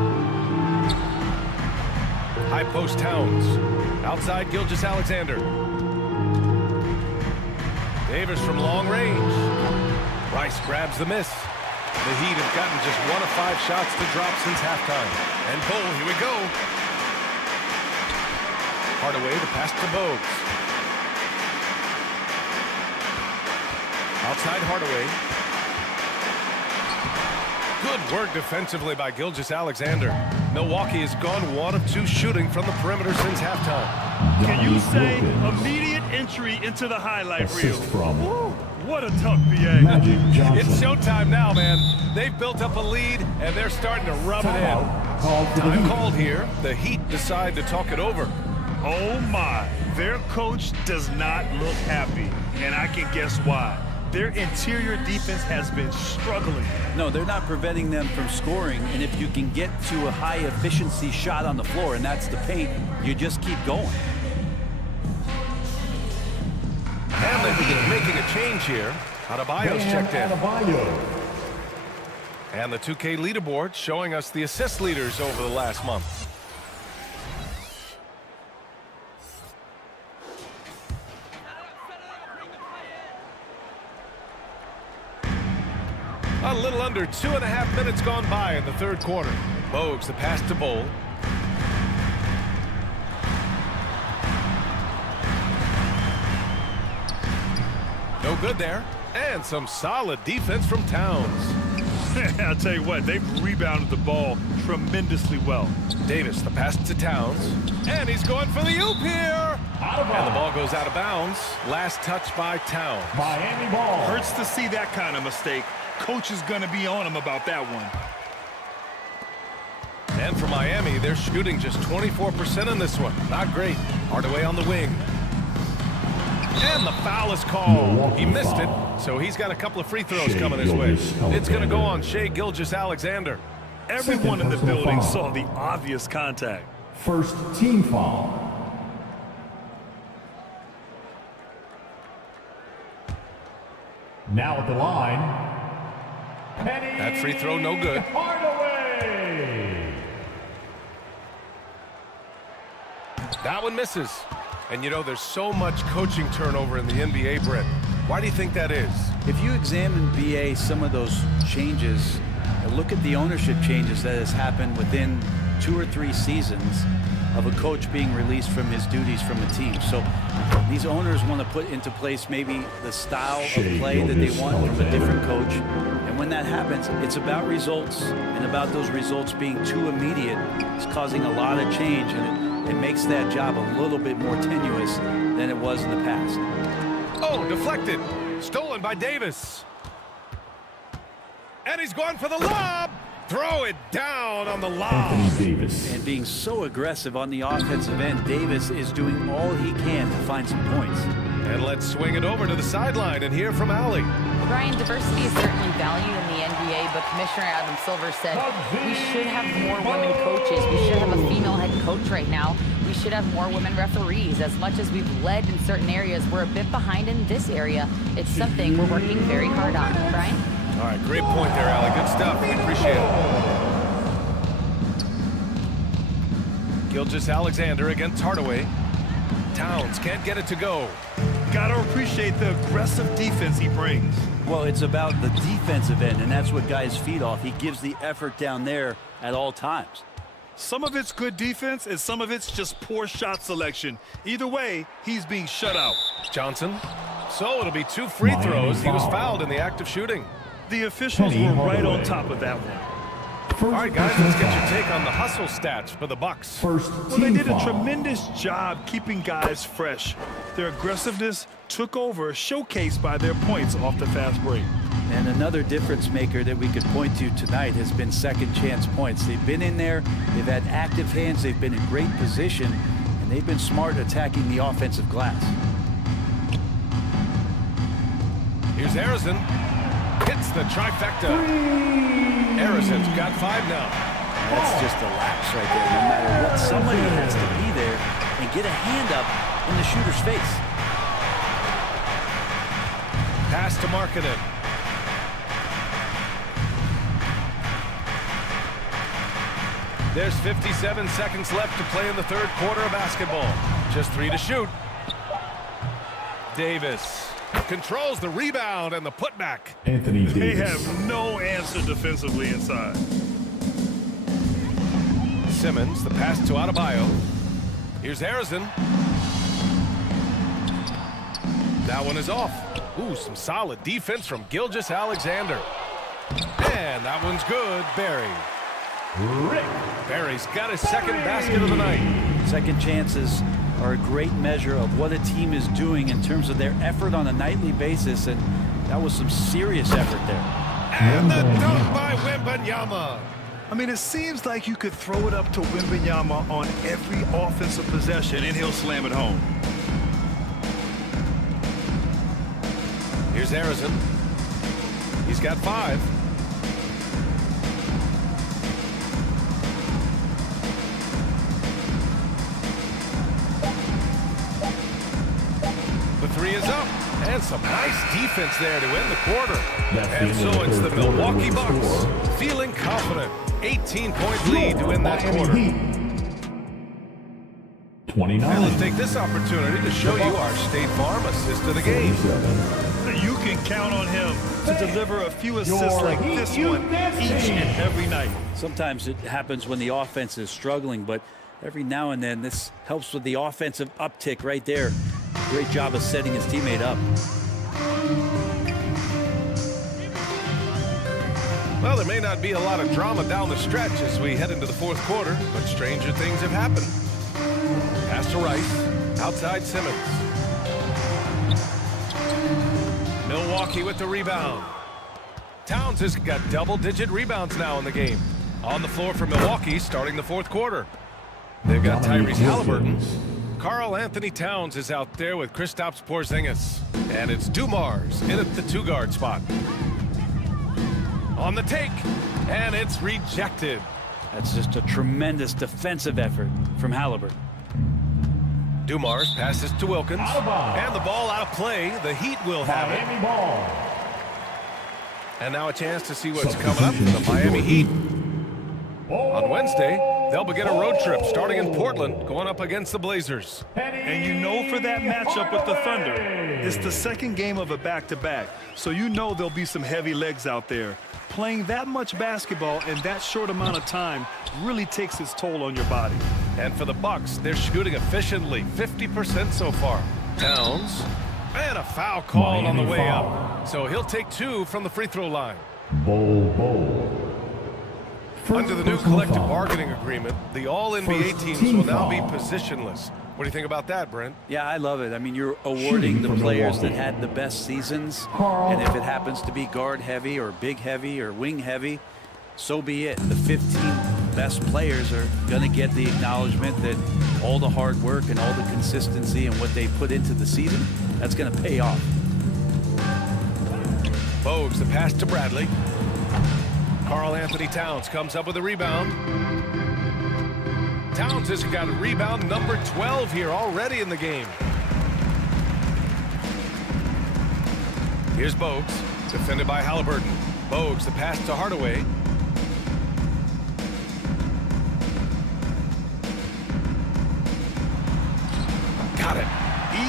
High post Towns. Outside Gilgeous-Alexander. Davis from long range. Rice grabs the miss. The Heat have gotten just 1 of 5 shots to drop since halftime. And Cole, here we go. Hardaway to pass to Bogues. Outside Hardaway. Good work defensively by Gilgeous-Alexander. Milwaukee has gone 1 of 2 shooting from the perimeter since halftime. Can you say immediate entry into the highlight reel? Woo, what a tough BA. It's showtime now, man. They've built up a lead, and they're starting to rub it in. Time called here. The Heat decide to talk it over. Oh, my. Their coach does not look happy, and I can guess why. Their interior defense has been struggling. No, they're not preventing them from scoring, and if you can get to a high-efficiency shot on the floor, and that's the paint, you just keep going. And they begin making a change here. Adebayo's checked in. And the 2K leaderboard showing us the assist leaders over the last month. A little under 2.5 minutes gone by in the third quarter. Bogues the pass to Bowl. No good there. And some solid defense from Towns. I'll tell you what, they've rebounded the ball tremendously well. Davis the pass to Towns. And he's going for the oop here. And the ball goes out of bounds. Last touch by Towns. Miami ball. Hurts to see that kind of mistake. Coach is going to be on him about that one. And for Miami, they're shooting just 24% in this one. Not great. Hardaway on the wing. And the foul is called. He missed it, so he's got a couple of free throws coming his way. It's going to go on Shai Gilgeous-Alexander. Everyone in the building saw the obvious contact. First team foul. Now at the line, Penny That free throw no good. Hardaway. That one misses. And you know, there's so much coaching turnover in the NBA, Brett. Why do you think that is? If you examine BA some of those changes, look at the ownership changes that has happened within 2 or 3 seasons of a coach being released from his duties from a team. So these owners want to put into place maybe the style of play that they want from a different coach. And when that happens, it's about results, and about those results being too immediate. It's causing a lot of change, and it makes that job a little bit more tenuous than it was in the past. Oh, deflected. Stolen by Davis. And he's going for the lob. Throw it down on the lob. Davis. And being so aggressive on the offensive end, Davis is doing all he can to find some points. And let's swing it over to the sideline and hear from Allie. Brian, diversity is certainly valued in the NBA, but Commissioner Adam Silver said we should have more women coaches. We should have a female head coach right now. We should have more women referees. As much as we've led in certain areas, we're a bit behind in this area. It's something we're working very hard on. Brian? All right, great point there, Allie. Good stuff. We appreciate it. Gilgeous-Alexander against Hardaway. Towns can't get it to go. Gotta appreciate the aggressive defense he brings. Well, it's about the defensive end, and that's what guys feed off. He gives the effort down there at all times. Some of it's good defense, and some of it's just poor shot selection. Either way, he's being shut out. Johnson. So it'll be 2 free throws. He was fouled in the act of shooting. The officials were right on top of that one. All right, guys, let's get your take on the hustle stats for the Bucks. Well, they did a tremendous job keeping guys fresh. Their aggressiveness took over, showcased by their points off the fast break. And another difference maker that we could point to tonight has been second chance points. They've been in there, they've had active hands, they've been in great position, and they've been smart attacking the offensive glass. Here's Harrison. Hits the trifecta. Harrison's got 5 now. That's just a lapse right there. No matter what, somebody has to be there and get a hand up in the shooter's face. Pass to Markkanen. There's 57 seconds left to play in the third quarter of basketball. Just 3 to shoot. Davis controls the rebound and the putback. Anthony Davis. They have no answer defensively inside. Simmons, the pass to Adebayo. Here's Harrison. That one is off. Ooh, some solid defense from Gilgeous-Alexander. And that one's good. Barry. Barry's got his second basket of the night. Second chances are a great measure of what a team is doing in terms of their effort on a nightly basis, and that was some serious effort there. And the dunk by Wembanyama. I mean, it seems like you could throw it up to Wembanyama on every offensive possession, and he'll slam it home. Here's Harrison. He's got 5. The 3 is up. And some nice defense there to end the quarter. And so it's the Milwaukee Bucks feeling confident. 18-point lead to win that quarter. 29. And let's take this opportunity to show you our State Farm assist of the game. You can count on him to deliver a few assists like this one each and every night. Sometimes it happens when the offense is struggling, but every now and then this helps with the offensive uptick right there. Great job of setting his teammate up. Well, there may not be a lot of drama down the stretch as we head into the fourth quarter, but stranger things have happened. Pass to Rice. Outside Simmons. Milwaukee with the rebound. Towns has got double-digit rebounds now in the game. On the floor for Milwaukee starting the fourth quarter. They've got Tyrese Halliburton. Karl Anthony Towns is out there with Kristaps Porzingis. And it's Dumars in at the two-guard spot. On the take, and it's rejected. That's just a tremendous defensive effort from Halliburton. Dumars passes to Wilkins. And the ball out of play. The Heat will have it. Miami ball. And now a chance to see what's coming up for the Miami Heat. On Wednesday, they'll begin a road trip starting in Portland, going up against the Blazers. And you know for that matchup with the Thunder, it's the second game of a back-to-back. So you know there'll be some heavy legs out there. Playing that much basketball in that short amount of time really takes its toll on your body. And for the Bucks, they're shooting efficiently, 50% so far. Towns, and a foul called on the way up. So he'll take 2 from the free throw line. Under the new collective bargaining agreement, the all-NBA teams will now be positionless. What do you think about that, Brent? Yeah, I love it. I mean, you're awarding the players that had the best seasons. And if it happens to be guard heavy or big heavy or wing heavy, so be it. The 15 best players are going to get the acknowledgement that all the hard work and all the consistency and what they put into the season, that's going to pay off. Bogues, the pass to Bradley. Karl Anthony Towns comes up with a rebound. Towns has got a rebound number 12 here already in the game. Here's Bogues, defended by Halliburton. Bogues, the pass to Hardaway. Got it.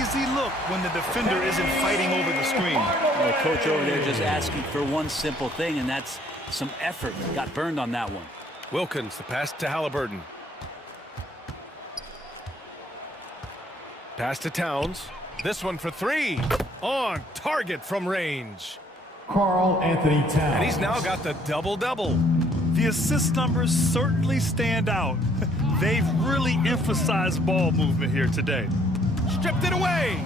Easy look when the defender isn't fighting over the screen. The coach over there just asking for one simple thing, and that's some effort. Got burned on that one. Wilkins, the pass to Halliburton. Pass to Towns. This one for 3. On target from range. Karl Anthony Towns. And he's now got the double-double. The assist numbers certainly stand out. They've really emphasized ball movement here today. Stripped it away.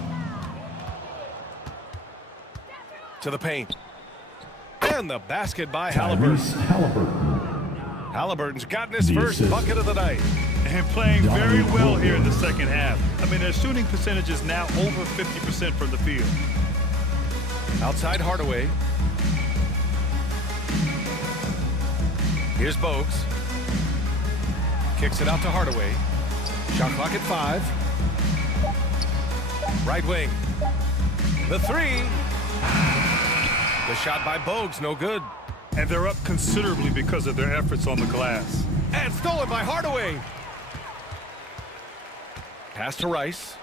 To the paint. And the basket by Halliburton. Halliburton's gotten his first bucket of the night. And playing very well here in the second half. I mean, their shooting percentage is now over 50% from the field. Outside Hardaway. Here's Bogues. Kicks it out to Hardaway. Shot clock at 5. Right wing. The 3. The shot by Bogues, no good. And they're up considerably because of their efforts on the glass. And stolen by Hardaway. Pass to Rice.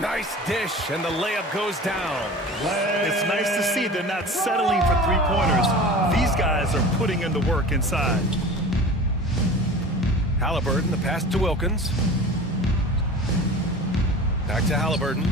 Nice dish, and the layup goes down. It's nice to see they're not settling for three-pointers. These guys are putting in the work inside. Halliburton, the pass to Wilkins. Back to Halliburton.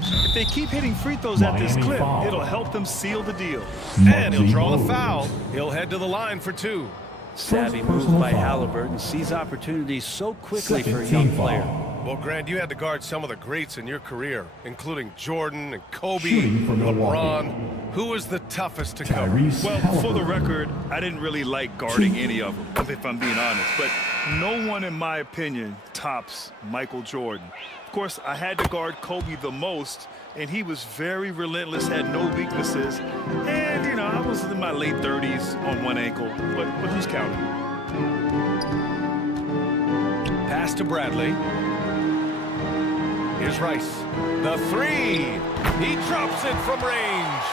If they keep hitting free throws at this clip, it'll help them seal the deal. And he'll draw the foul. He'll head to the line for 2. Savvy move by Halliburton. Sees opportunities so quickly for a young player. Well, Grant, you had to guard some of the greats in your career, including Jordan and Kobe, LeBron. Who was the toughest to cover? Well, for the record, I didn't really like guarding any of them, if I'm being honest. But no one, in my opinion, tops Michael Jordan. Of course, I had to guard Kobe the most, and he was very relentless, had no weaknesses. And, you know, I was in my late 30s on one ankle, but who's counting? Pass to Bradley. Here's Rice. The 3. He drops it from range.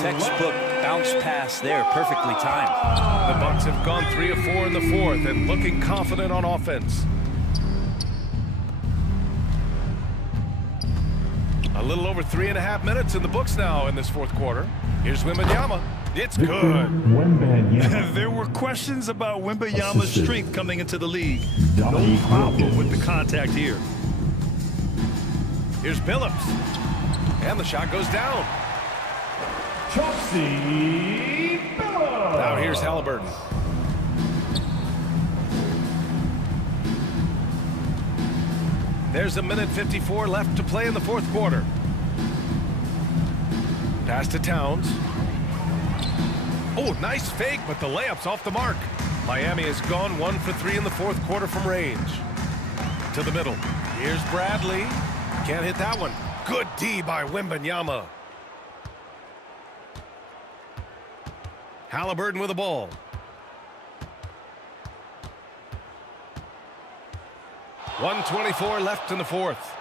Textbook bounce pass there, perfectly timed. The Bucks have gone 3 of 4 in the fourth and looking confident on offense. A little over 3.5 minutes in the books now in this fourth quarter. Here's Wembanyama. It's good. There were questions about Wembanyama's strength coming into the league. No problem with the contact here. Here's Billups. And the shot goes down. Chauncey Billups. Now here's Halliburton. There's a minute 54 left to play in the fourth quarter. Pass to Towns. Oh, nice fake, but the layup's off the mark. Miami has gone 1 for 3 in the fourth quarter from range. To the middle. Here's Bradley. Can't hit that one. Good D by Wembanyama. Halliburton with the ball. .124 left in the fourth.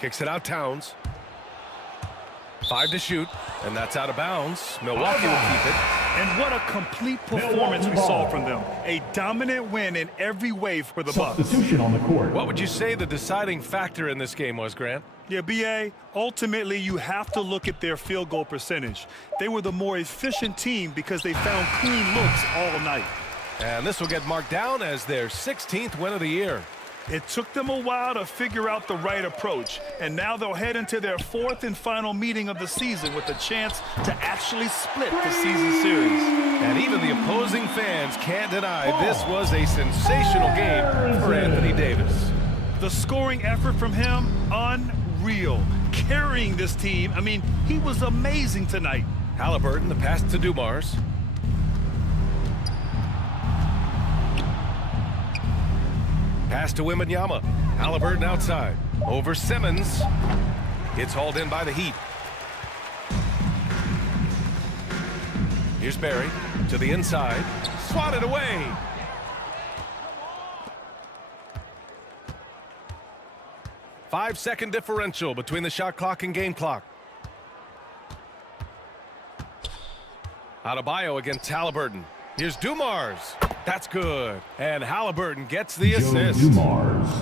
Kicks it out, Towns. 5 to shoot, and that's out of bounds. Milwaukee will keep it. And what a complete performance we saw from them. A dominant win in every way for the Bucks. Substitution on the court. What would you say the deciding factor in this game was, Grant? Yeah, B.A., ultimately you have to look at their field goal percentage. They were the more efficient team because they found clean looks all night. And this will get marked down as their 16th win of the year. It took them a while to figure out the right approach, and now they'll head into their fourth and final meeting of the season with a chance to actually split the season series. And even the opposing fans can't deny this was a sensational game for Anthony Davis. The scoring effort from him, unreal. Carrying this team, I mean, he was amazing tonight. Halliburton, the pass to Dumars. Pass to Wembanyama. Halliburton outside. Over Simmons. It's hauled in by the Heat. Here's Barry to the inside. Swatted away. Five-second differential between the shot clock and game clock. Adebayo against Halliburton. Here's Dumars. That's good. And Halliburton gets the assist.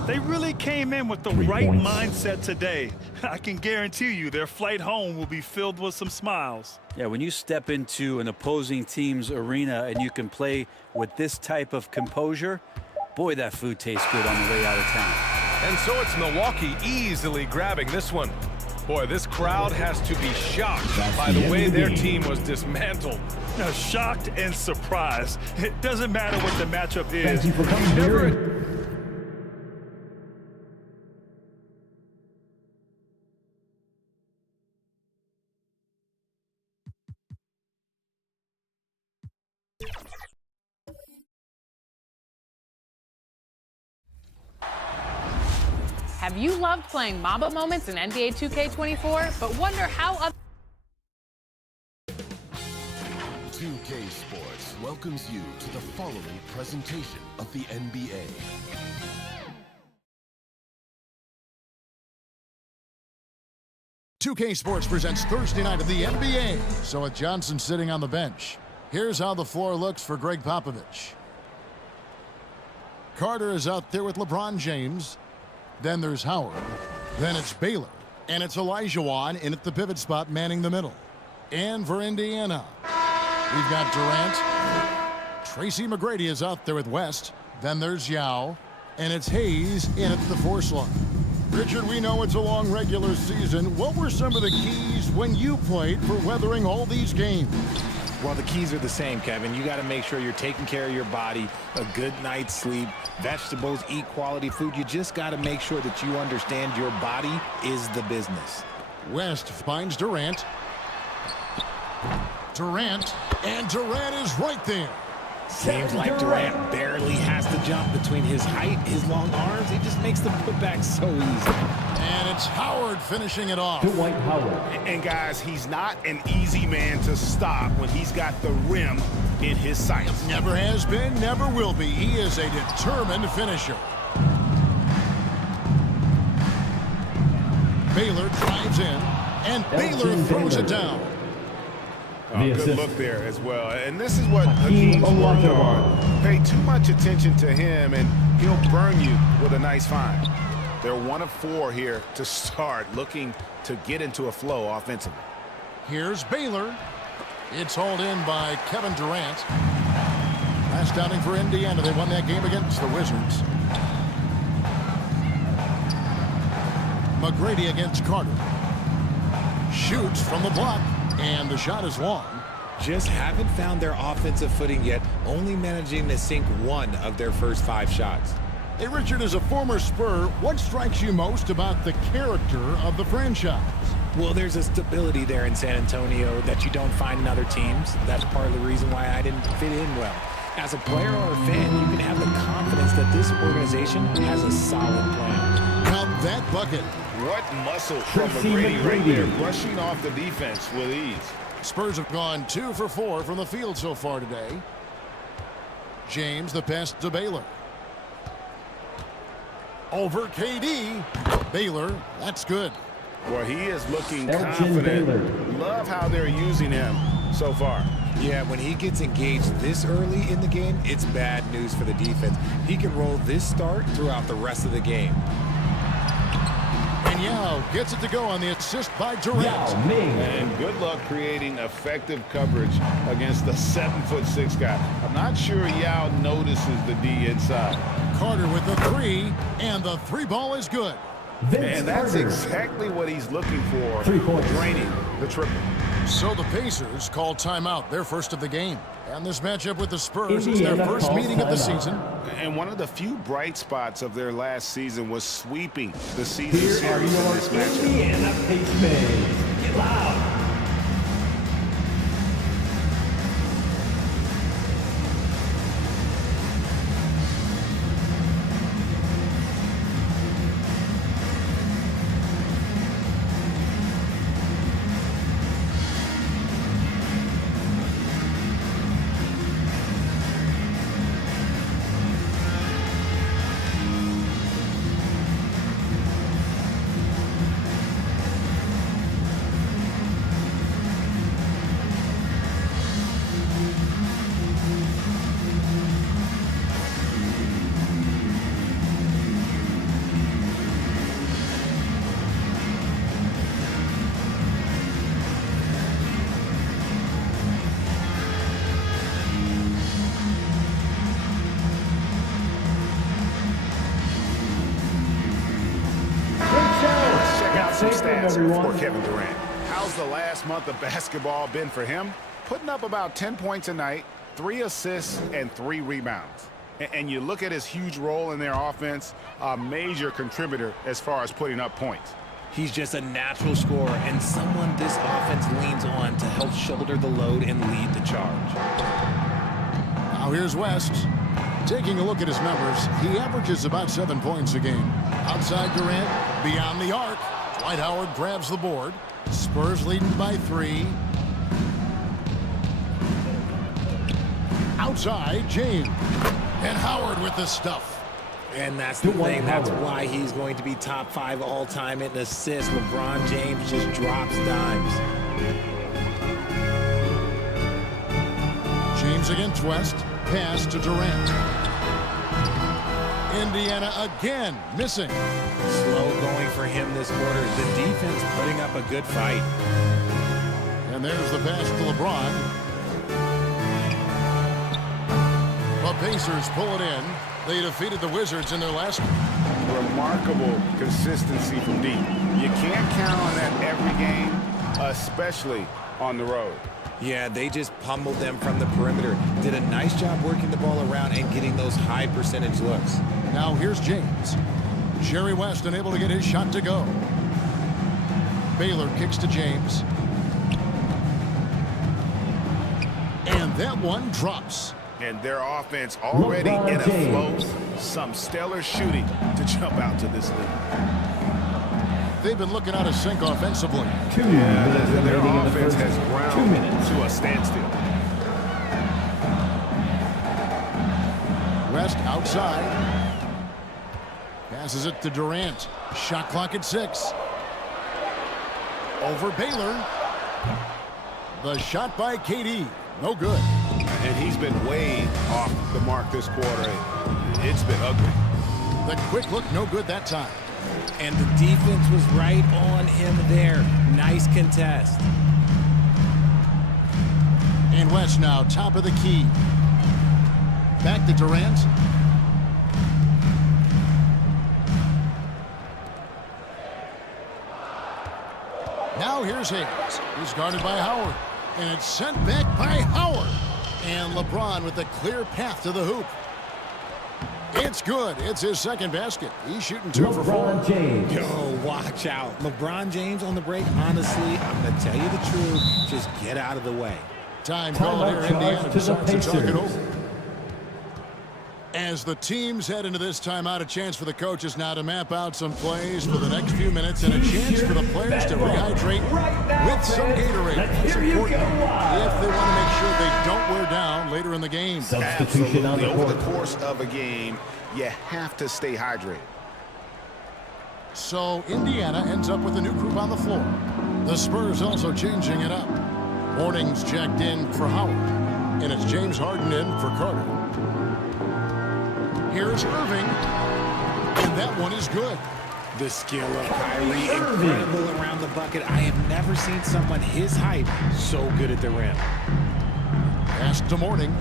They really came in with the right mindset today. I can guarantee you their flight home will be filled with some smiles. Yeah, when you step into an opposing team's arena and you can play with this type of composure, boy, that food tastes good on the way out of town. And so it's Milwaukee easily grabbing this one. Boy, this crowd has to be shocked by the way their team was dismantled. Now, shocked and surprised. It doesn't matter what the matchup is. Thank you for coming here. Have you loved playing Mamba moments in NBA 2K24, but wonder how other 2K Sports welcomes you to the following presentation of the NBA. .2K Sports presents Thursday night of the NBA. So with Johnson sitting on the bench, here's how the floor looks for Greg Popovich. Carter is out there with LeBron James. Then there's Howard. Then it's Baylor. And it's Olajuwon in at the pivot spot manning the middle. And for Indiana, we've got Durant. Tracy McGrady is out there with West. Then there's Yao. And it's Hayes in at the 4 slot. Richard, we know it's a long regular season. What were some of the keys when you played for weathering all these games? Well, the keys are the same, Kevin. You got to make sure you're taking care of your body, a good night's sleep, vegetables, eat quality food. You just got to make sure that you understand your body is the business. West finds Durant. And Durant is right there. Seems like Durant barely has to jump between his height, his long arms. He just makes the putback so easy. And it's Howard finishing it off. Dwight Howard. And guys, he's not an easy man to stop when he's got the rim in his sights. Never has been, never will be. He is a determined finisher. Baylor drives in, and Baylor throws it down. Good look there as well. And this is what Hakeem's worked on. Pay too much attention to him, and he'll burn you with a nice find. They're 1 of 4 here to start, looking to get into a flow offensively. Here's Baylor. It's hauled in by Kevin Durant. Last outing for Indiana. They won that game against the Wizards. McGrady against Carter. Shoots from the block. And the shot is long. Just haven't found their offensive footing yet, only managing to sink 1 of their first 5 shots. Hey, Richard, as a former Spur, what strikes you most about the character of the franchise? Well, there's a stability there in San Antonio that you don't find in other teams. That's part of the reason why I didn't fit in well. As a player or a fan, you can have the confidence that this organization has a solid plan. Count that bucket. What muscle from McGrady right there, brushing off the defense with ease. Spurs have gone 2 for 4 from the field so far today. James, the pass to Baylor. Over KD. Baylor, that's good. Well, he is looking confident. Love how they're using him so far. Yeah, when he gets engaged this early in the game, it's bad news for the defense. He can roll this start throughout the rest of the game. And Yao gets it to go on the assist by Durant. And good luck creating effective coverage against the 7'6" guy. I'm not sure Yao notices the D inside. Carter with the 3, and the 3 ball is good. And that's exactly what he's looking for, draining the triple. So the Pacers call timeout, their first of the game. And this matchup with the Spurs is their first meeting of the season. And one of the few bright spots of their last season was sweeping the season series in this matchup. Indiana Pacers. Get loud. Stats for Kevin Durant. How's the last month of basketball been for him? Putting up about 10 points a night, 3 assists, and 3 rebounds. And you look at his huge role in their offense, a major contributor as far as putting up points. He's just a natural scorer and someone this offense leans on to help shoulder the load and lead the charge. Now here's West. Taking a look at his numbers, he averages about 7 points a game. Outside Durant, beyond the arc. Dwight Howard grabs the board. Spurs leading by 3. Outside, James. And Howard with the stuff. And that's the thing. That's why he's going to be top 5 all-time in assists. LeBron James just drops dimes. James against West. Pass to Durant. Indiana again missing. Slow going for him this quarter. The defense putting up a good fight. And there's the pass to LeBron. The Pacers pull it in. They defeated the Wizards in their last. Remarkable consistency from deep. You can't count on that every game, especially on the road. Yeah, they just pummeled them from the perimeter. Did a nice job working the ball around and getting those high percentage looks. Now here's James. Jerry West unable to get his shot to go. Baylor kicks to James. And that one drops. And their offense already in a flow. Some stellar shooting to jump out to this league. They've been looking out of sync offensively. Their offense has ground to a standstill. West outside. Passes it to Durant. Shot clock at 6. Over Baylor. The shot by KD. No good. And he's been way off the mark this quarter. It's been ugly. The quick look, no good that time. And the defense was right on him there. Nice contest. And West now top of the key. Back to Durant. Now here's Hayes. He's guarded by Howard. And it's sent back by Howard. And LeBron with a clear path to the hoop. It's good. It's his second basket. He's shooting 2 for 4. LeBron James. Yo, watch out. LeBron James on the break. Honestly, I'm going to tell you the truth. Just get out of the way. Time call here. Indiana decides to talk it over. As the teams head into this timeout, a chance for the coaches now to map out some plays for the next few minutes and a chance for the players to rehydrate with some Gatorade. That's important if they want to make sure they don't wear down later in the game. Substitution on the court. Over the course of a game, you have to stay hydrated. So Indiana ends up with a new group on the floor. The Spurs also changing it up. Morning's checked in for Howard, and it's James Harden in for Carter. Here's Irving, and that one is good. The skill of Kyrie, incredible around the bucket. I have never seen someone his height so good at the rim. Pass to Morning.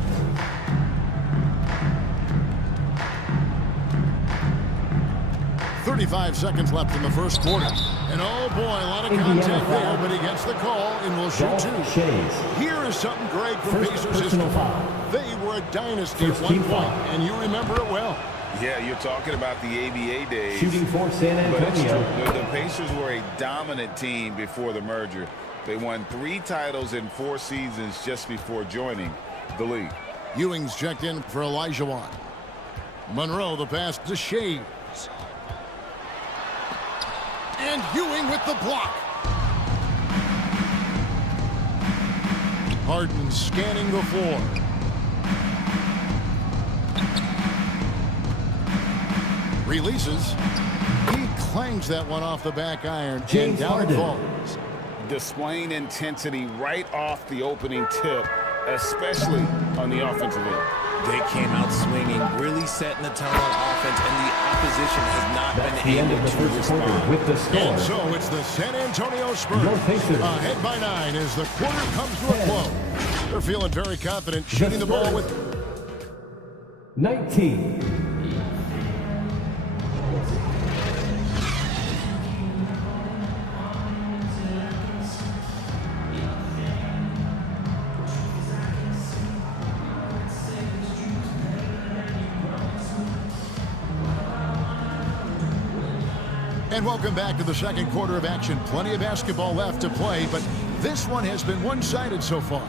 .35 seconds left in the first quarter. And oh boy, a lot of contact there, but he gets the call and will shoot 2. Here is something great from Pacers history. They were a dynasty at one point, and you remember it well. Yeah, you're talking about the ABA days. Shooting for San Antonio. But the Pacers were a dominant team before the merger. They won 3 titles in 4 seasons just before joining the league. Ewing's checked in for Elijah Wan. Monroe, the pass to Shea. And Ewing with the block. Harden scanning the floor. Releases. He clangs that one off the back iron. James and down Harden. it falls. Displaying intensity right off the opening tip, especially on the offensive end. They came out swinging, really setting the tone on offense, and the opposition has not That's been the end able of the to first respond. quarter with the score. And so it's the San Antonio Spurs ahead by 9 as the quarter comes to a close. They're feeling very confident shooting the ball with 19. And welcome back to the second quarter of action. Plenty of basketball left to play, but this one has been one-sided so far.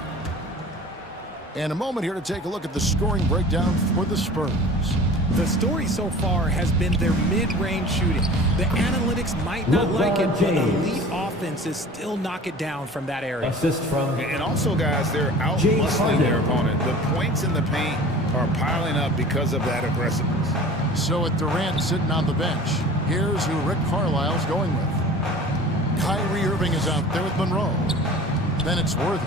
And a moment here to take a look at the scoring breakdown for the Spurs. The story so far has been their mid-range shooting. The analytics might not like it, but elite offenses still knock it down from that area. Assist from And also, guys, they're out-muscling their opponent. The points in the paint are piling up because of that aggressiveness. So with Durant sitting on the bench, here's who Rick Carlisle's going with. Kyrie Irving is out there with Monroe. Then it's Worthy.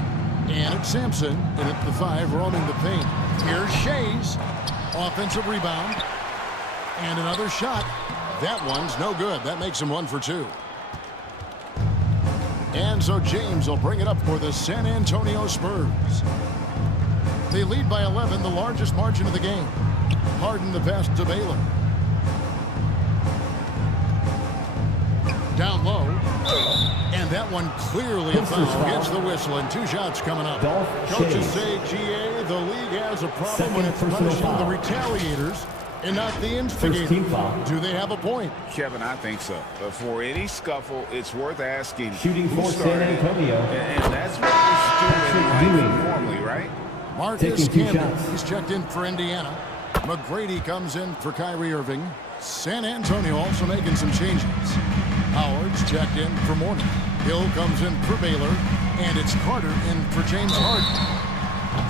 And it's Sampson in at the 5, roaming the paint. Here's Shea's offensive rebound. And another shot. That one's no good. That makes him 1 for 2. And so James will bring it up for the San Antonio Spurs. They lead by 11, the largest margin of the game. Harden the pass to Baylor. Down low. And that one clearly a foul. Gets the whistle and 2 shots coming up. Coaches say, GA, the league has a problem when it's punishing the retaliators and not the instigators. Do they have a point? Kevin, I think so. But for any scuffle, it's worth asking. Shooting for San Antonio. And that's what we're doing normally, right? Marcus Camby, he's checked in for Indiana. McGrady comes in for Kyrie Irving. San Antonio also making some changes. Howard's checked in for Morning. Hill comes in for Baylor. And it's Carter in for James Harden.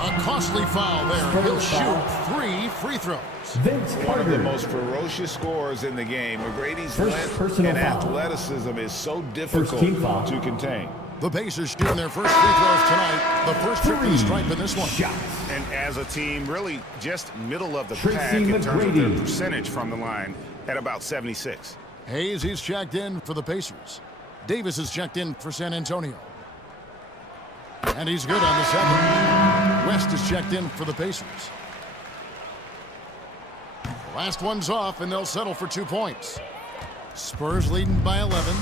A costly foul there. He'll shoot 3 free throws. One of the most ferocious scorers in the game. McGrady's length and athleticism is so difficult to contain. The Pacers shooting their first free throws tonight. The first trip to the stripe in this one. And as a team, really just middle of the pack in terms of their percentage from the line at about 76. Hayes, he's checked in for the Pacers. Davis is checked in for San Antonio. And he's good on the second. West is checked in for the Pacers. Last one's off, and they'll settle for 2 points. Spurs leading by 11.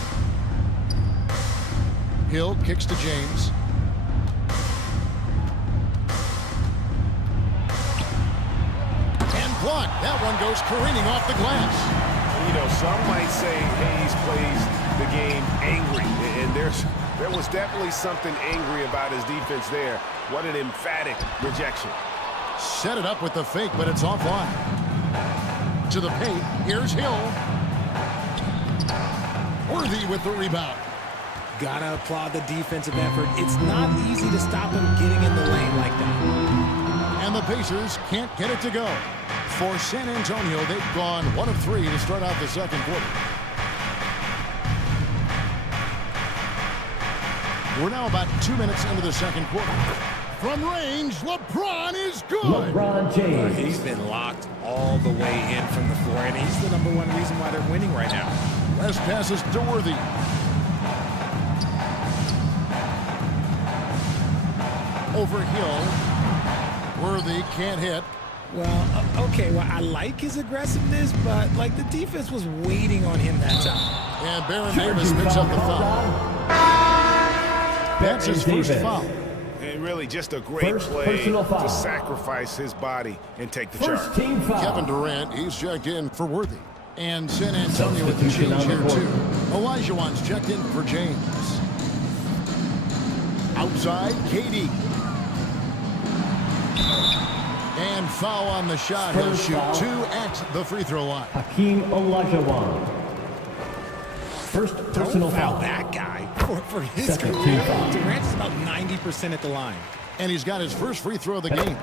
Hill kicks to James. And blocked. That one goes careening off the glass. You know, some might say Hayes plays the game angry, and there was definitely something angry about his defense there. What an emphatic rejection. Set it up with the fake, but it's offline. To the paint, here's Hill. Worthy with the rebound. Gotta applaud the defensive effort. It's not easy to stop him getting in the lane like that. And the Pacers can't get it to go. For San Antonio, they've gone 1 of 3 to start out the second quarter. We're now about 2 minutes into the second quarter. From range, LeBron is good. LeBron James. He's been locked all the way in from the floor, and he's the #1 reason why they're winning right now. West passes to Worthy. Over Hill. Worthy can't hit. Well, okay, well, I like his aggressiveness, but, like, the defense was waiting on him that time. And Baron Davis picks up the foul. That's his first foul. And really just a great play to sacrifice his body and take the charge. Kevin Durant, he's checked in for Worthy. And San Antonio with the change here, too. Olajuwon's checked in for James. Outside, KD. And foul on the shot. He'll shoot 2 at the free throw line. Hakeem Olajuwon. First personal foul. That guy for his career. Durant's about 90% at the line. And he's got his first free throw of the game.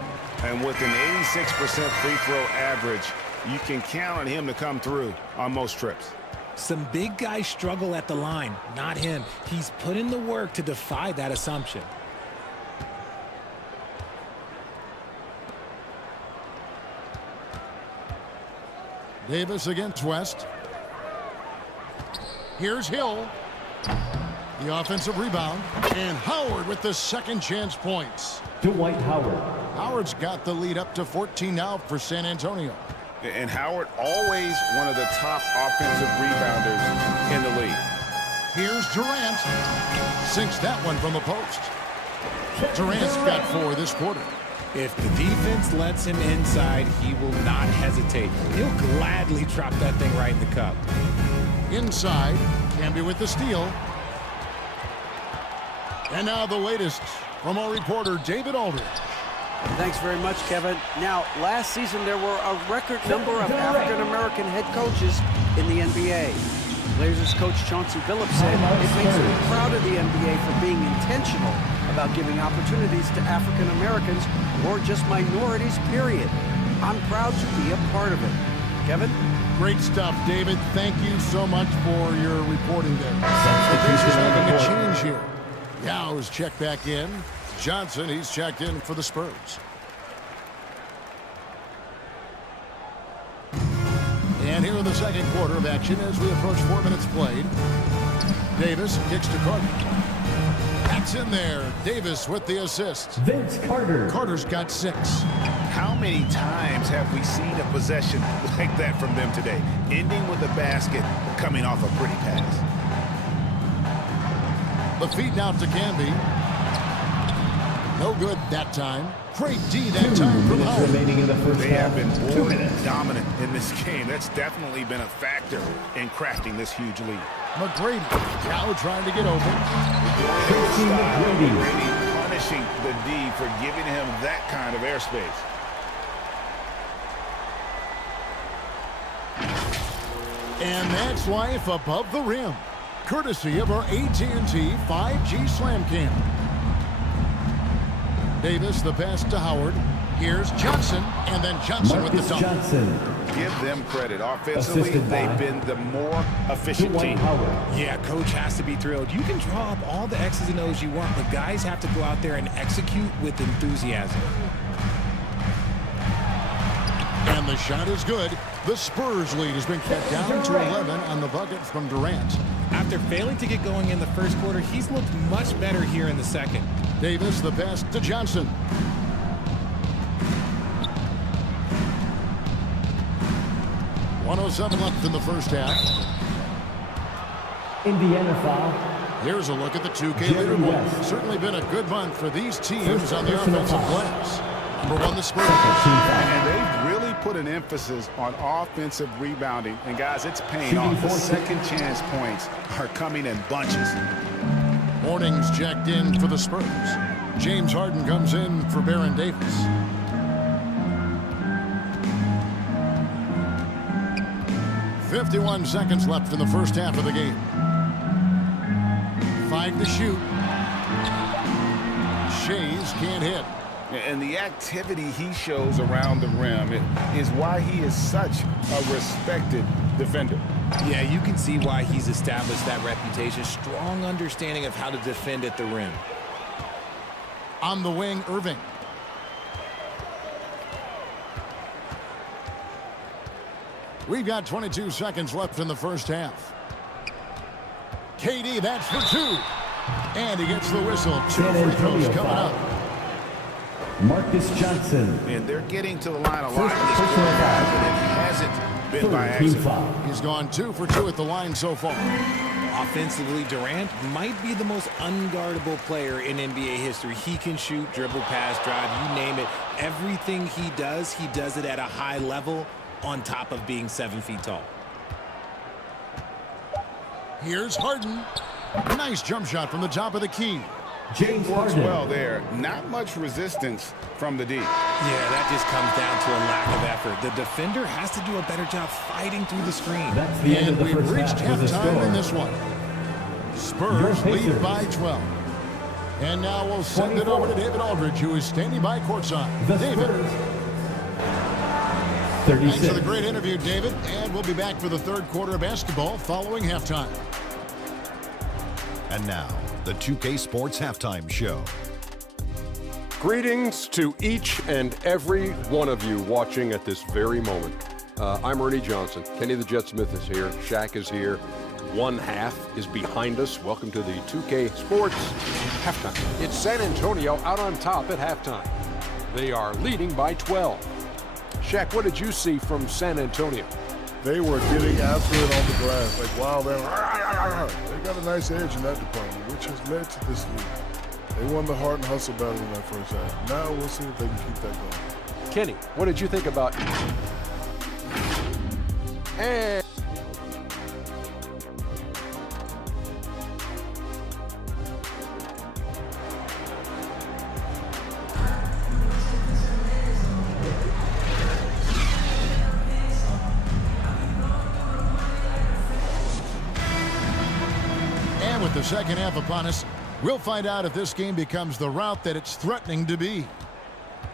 And with an 86% free throw average, you can count on him to come through on most trips. Some big guys struggle at the line, not him. He's put in the work to defy that assumption. Davis against West. Here's Hill. The offensive rebound. And Howard with the second chance points. Dwight Howard. Howard's got the lead up to 14 now for San Antonio. And Howard always one of the top offensive rebounders in the league. Here's Durant. Sinks that one from the post. Durant's got 4 this quarter. If the defense lets him inside, he will not hesitate. He'll gladly drop that thing right in the cup. Inside, Camby with the steal. And now the latest from our reporter, David Aldridge. Thanks very much, Kevin. Now, last season there were a record number of African-American head coaches in the NBA. Blazers coach Chauncey Billups said it makes him proud of the NBA for being intentional about giving opportunities to African Americans or just minorities, period. I'm proud to be a part of it. Kevin? Great stuff, David. Thank you so much for your reporting there. The Pacers making a change here. Yao is checked back in. Johnson, he's checked in for the Spurs. And here in the second quarter of action as we approach 4 minutes played. Davis kicks to Carter. That's in there. Davis with the assist. Vince Carter. Carter's got 6. How many times have we seen a possession like that from them today? Ending with a basket, coming off a pretty pass. The feed now to Camby. No good that time. Great D that time from Howard. Remaining in the first They half. have been 2 minutes. dominant in this game. That's definitely been a factor in crafting this huge lead. McGrady now trying to get open. McGrady punishing the D for giving him that kind of airspace. And that's life above the rim. Courtesy of our AT&T 5G Slam Cam. Davis, the pass to Howard. Here's Johnson, and then Johnson with the dunk. Johnson. Give them credit. Offensively, they've been the more efficient team. Yeah, coach has to be thrilled. You can draw up all the X's and O's you want, but guys have to go out there and execute with enthusiasm. And the shot is good. The Spurs lead has been cut down to 11 on the bucket from Durant. After failing to get going in the first quarter, he's looked much better here in the second. Davis, the pass to Johnson. .107 left in the first half. Indiana foul. Here's a look at the 2K leaderboard. Certainly been a good month for these teams on the offensive glass. Number 1, the Spurs. And they've really put an emphasis on offensive rebounding. And, guys, it's paying off. The second chance points are coming in bunches. Morning's checked in for the Spurs. James Harden comes in for Baron Davis. .51 seconds left in the first half of the game. 5 to shoot. Shays can't hit. And the activity he shows around the rim is why he is such a respected defender. Yeah, you can see why he's established that reputation. Strong understanding of how to defend at the rim. On the wing, Irving. We've got 22 seconds left in the first half. KD, that's for 2. And he gets the whistle. 2 free throws coming up. Marcus Johnson. And they're getting to the line a lot in this quarter, guys, and it hasn't been by accident. He's gone 2 for 2 at the line so far. Offensively, Durant might be the most unguardable player in NBA history. He can shoot, dribble, pass, drive, you name it. Everything he does it at a high level on top of being 7 feet tall. Here's Harden. Nice jump shot from the top of the key. James Works Harden. well there. Not much resistance from the D. Yeah, that just comes down to a lack of effort. The defender has to do a better job fighting through the screen. That's the end of the we've first reached half with a halftime score. in this one. Spurs lead by 12. And now we'll send it over to David Aldridge, who is standing by courtside. David. 36. Thanks for the great interview, David. And we'll be back for the third quarter of basketball following halftime. And now, the 2K Sports Halftime Show. Greetings to each and every one of you watching at this very moment. I'm Ernie Johnson. Kenny the Jet Smith is here. Shaq is here. One half is behind us. Welcome to the 2K Sports Halftime. It's San Antonio out on top at halftime. They are leading by 12. Shaq, what did you see from San Antonio? They were getting after it on the glass. Like, wow, they got a nice edge in that department, which has led to this lead. They won the heart and hustle battle in that first half. Now we'll see if they can keep that going. Kenny, what did you think about... And... With the second half upon us, we'll find out if this game becomes the route that it's threatening to be.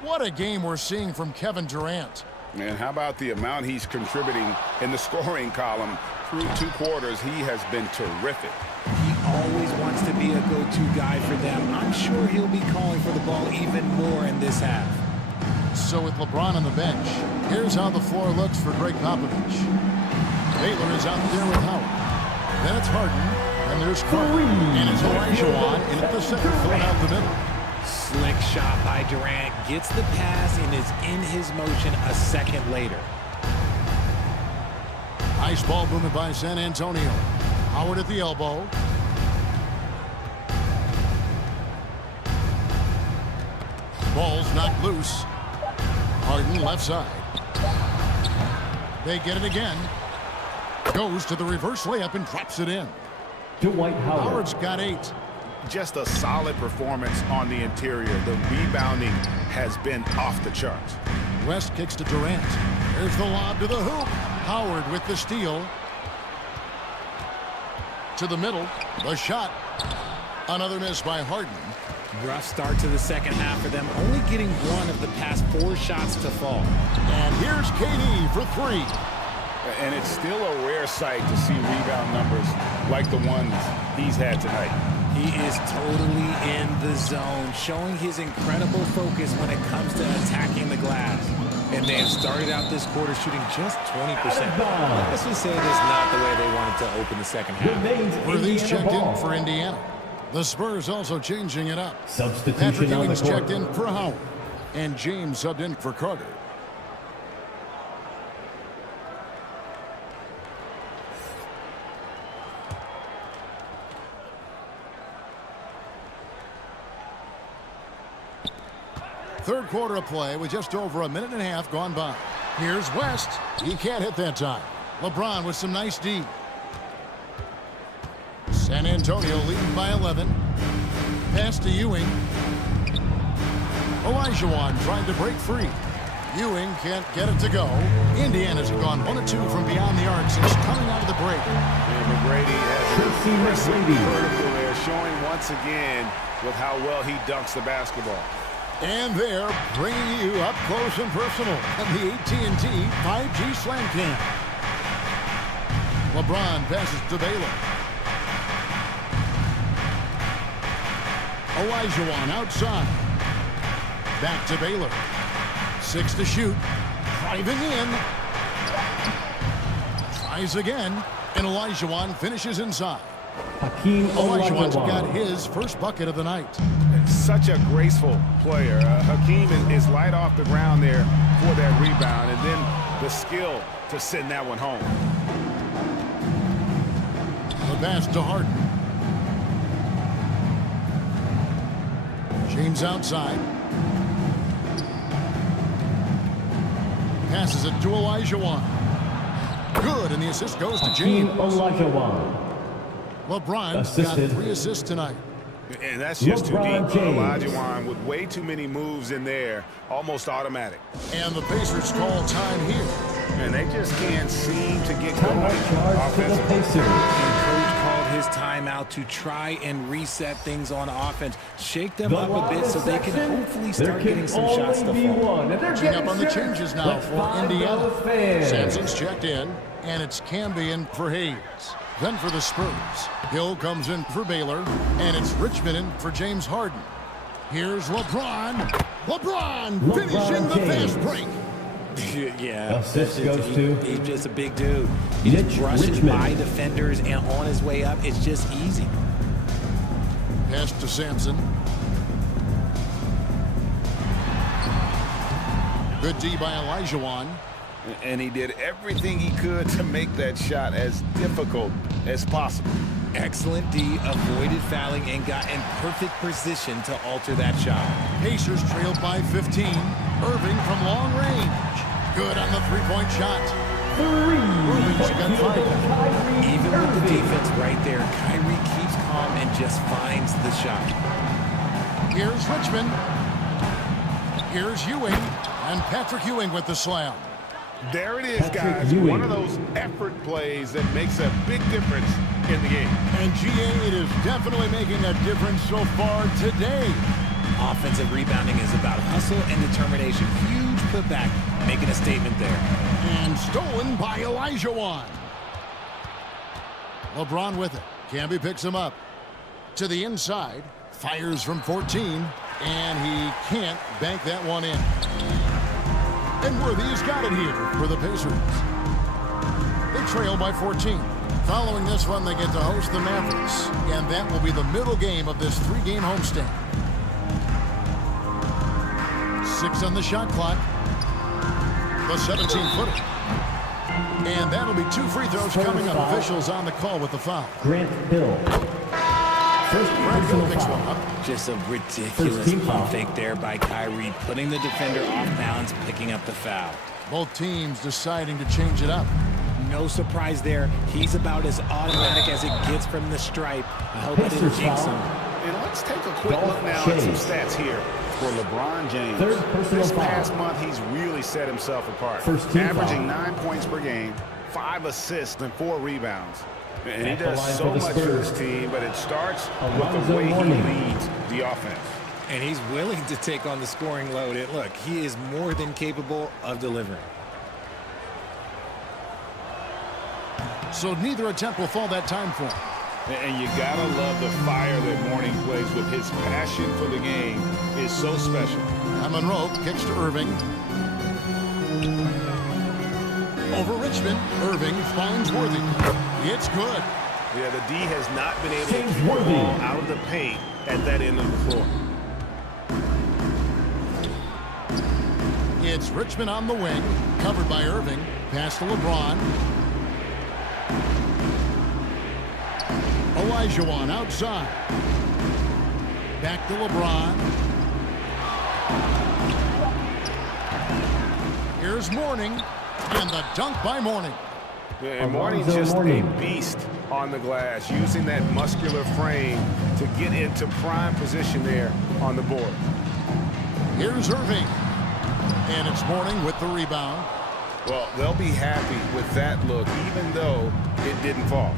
What a game we're seeing from Kevin Durant. And how about the amount he's contributing in the scoring column through 2 quarters? He has been terrific. He always wants to be a go-to guy for them. I'm sure he'll be calling for the ball even more in this half. So with LeBron on the bench, here's how the floor looks for Greg Popovich. Baylor is out there with Howard. Then it's Harden. And there's Curry. And it's Olajuwon in at the center, filling out the middle. Slick shot by Durant. Gets the pass and is in his motion a second later. Nice ball movement by San Antonio. Howard at the elbow. Ball's knocked loose. Harden left side. They get it again. Goes to the reverse layup and drops it in. Dwight Howard. Howard's got 8. Just a solid performance on the interior. The rebounding has been off the charts. West kicks to Durant. There's the lob to the hoop. Howard with the steal. To the middle. The shot. Another miss by Harden. Rough start to the second half for them. Only getting 1 of the past 4 shots to fall. And here's KD for 3. And it's still a rare sight to see rebound numbers like the ones he's had tonight. He is totally in the zone, showing his incredible focus when it comes to attacking the glass. And they have started out this quarter shooting just 20%. Let's just say that's not the way they wanted to open the second half. Worthy's checked in for Indiana. The Spurs also changing it up. Substitution Patrick on the Ewing's court. checked in for Howard. And James subbed in for Carter. Third quarter of play with just over a minute and a half gone by. Here's West. He can't hit that time. LeBron with some nice D. San Antonio leading by 11. Pass to Ewing. Olajuwon trying to break free. Ewing can't get it to go. Indiana's gone 1 of 2 from beyond the arc since coming out of the break. And McGrady has vertical there, showing once again with how well he dunks the basketball. And they're bringing you up close and personal on the AT&T 5G Slam Cam. LeBron passes to Baylor. Olajuwon outside. Back to Baylor. 6 to shoot. Driving in. Tries again. And Olajuwon finishes inside. Olajuwon's got his first bucket of the night. Such a graceful player. Hakeem is light off the ground there for that rebound, and then the skill to send that one home. The pass to Harden. James outside. Passes it to Olajuwon. Good, and the assist goes to James. LeBron's got 3 assists tonight. And that's just too deep. Olajuwon with way too many moves in there, almost automatic. And the Pacers call time here. And they just can't seem to get going offensively. And coach called his timeout to try and reset things on offense, shake them up a bit so they can hopefully start getting some shots to fall. Catching up on the changes now for Indiana. Sampson's checked in, and it's Camby for Hayes. Then for the Spurs, Hill comes in for Baylor, and it's Richmond in for James Harden. Here's LeBron. LeBron finishing the fast break. Yeah, assist goes to. He's just a big dude. He just brushes by defenders and on his way up. It's just easy. Pass to Sampson. Good D by Olajuwon. And he did everything he could to make that shot as difficult as possible. Excellent D, avoided fouling and got in perfect position to alter that shot. Pacers trailed by 15. Irving from long range. Good on the three-point shot. Irving's got 5. Even with the defense right there, Kyrie keeps calm and just finds the shot. Here's Richmond. Here's Ewing. And Patrick Ewing with the slam. There it is, guys. One of those effort plays that makes a big difference in the game. And GA, it is definitely making a difference so far today. Offensive rebounding is about hustle and determination. Huge putback, making a statement there. And stolen by Olajuwon. LeBron with it. Camby picks him up. To the inside. Fires from 14. And he can't bank that one in. And Worthy's got it here for the Pacers. They trail by 14. Following this one, they get to host the Mavericks. And that will be the middle game of this 3-game homestand. 6 on the shot clock. The 17-footer. And that'll be 2 free throws coming up. Officials on the call with the foul. Grant Hill. First personal foul. Just a ridiculous pump fake there by Kyrie, putting the defender off balance, picking up the foul. Both teams deciding to change it up. No surprise there. He's about as automatic as it gets from the stripe. I hope I didn't jinx him. And let's take a quick look now at some stats here for LeBron James. This past month, he's really set himself apart. Averaging 9 points per game, 5 assists, and 4 rebounds. And he does so much for his team, but it starts with the way he leads the offense. And he's willing to take on the scoring load. And look, he is more than capable of delivering. So neither attempt will fall that time for him. And you gotta love the fire that Mourning plays with. His passion for the game is so special. Monroe kicks to Irving. Over Richmond. Irving finds Worthy. It's good. Yeah, the D has not been able to keep the ball out of the paint at that end of the floor. It's Richmond on the wing. Covered by Irving. Pass to LeBron. Olajuwon outside. Back to LeBron. Here's Mourning, and the dunk by Mourning. Yeah, and Mourning's just a beast on the glass, using that muscular frame to get into prime position there on the board. Here's Irving, and it's Mourning with the rebound. Well, they'll be happy with that look, even though it didn't fall.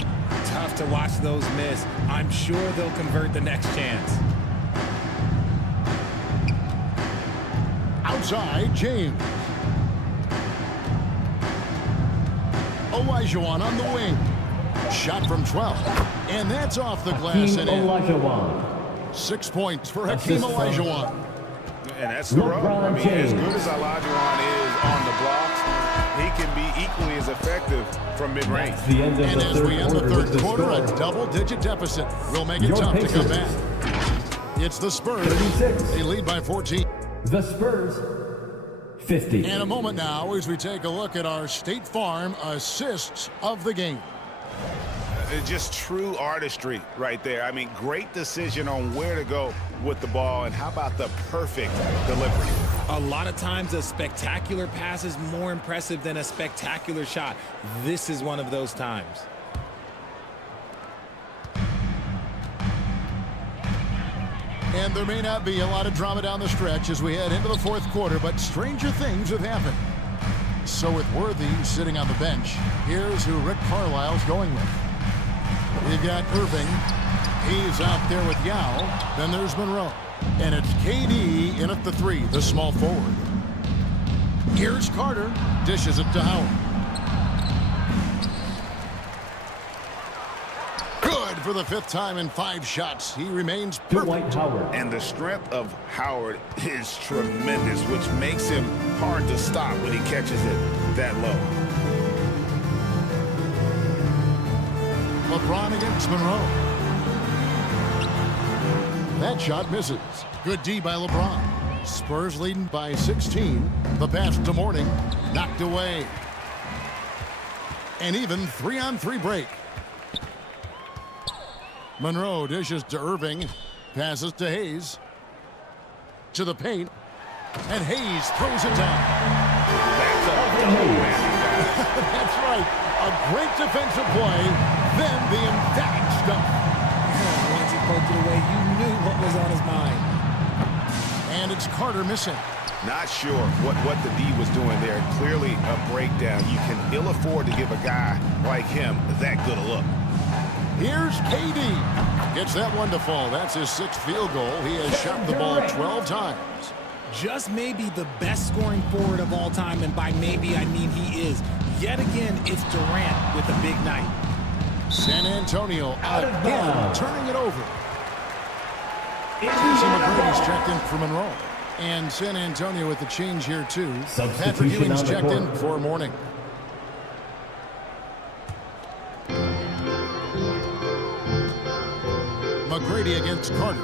Tough to watch those miss. I'm sure they'll convert the next chance. Outside, James. Olajuwon on the wing. Shot from 12. And that's off the glass and in. Olajuwon. 6 points for Hakeem Olajuwon. And that's the rub. I mean, as good as Olajuwon is on the blocks, he can be equally as effective from mid-range. And as we end the third quarter, a double-digit deficit will make it tough to come back. It's the Spurs. 36. They lead by 14. The Spurs. 50. And a moment now as we take a look at our State Farm assists of the game. Just true artistry right there. I mean, great decision on where to go with the ball, and how about the perfect delivery? A lot of times a spectacular pass is more impressive than a spectacular shot. This is one of those times. And there may not be a lot of drama down the stretch as we head into the fourth quarter, but stranger things have happened. So with Worthy sitting on the bench, here's who Rick Carlisle's going with. We've got Irving. He's out there with Yao. Then there's Monroe. And it's KD in at the 3, the small forward. Here's Carter. Dishes it to Howard. Good for the 5th time in 5 shots. He remains perfect. And the strength of Howard is tremendous, which makes him hard to stop when he catches it that low. LeBron against Monroe. That shot misses. Good D by LeBron. Spurs leading by 16. The pass to Mourning. Knocked away. An even 3-on-3 break. Monroe dishes to Irving. Passes to Hayes. To the paint. And Hayes throws it down. That's a double whammy. That's right. A great defensive play. Then the emphatic stuff. Yeah, once he poked it away, you knew what was on his mind. And it's Carter missing. Not sure what the D was doing there. Clearly a breakdown. You can ill afford to give a guy like him that good a look. Here's KD. Gets that one to fall. That's his 6th field goal. He has shot the ball 12 times. Just maybe the best scoring forward of all time, and by maybe I mean he is. Yet again, it's Durant with a big night. San Antonio again turning it over. McGrady's checked in for Monroe. And San Antonio with the change here too. Patrick Ewing's checked in for Mourning. McGrady against Carter.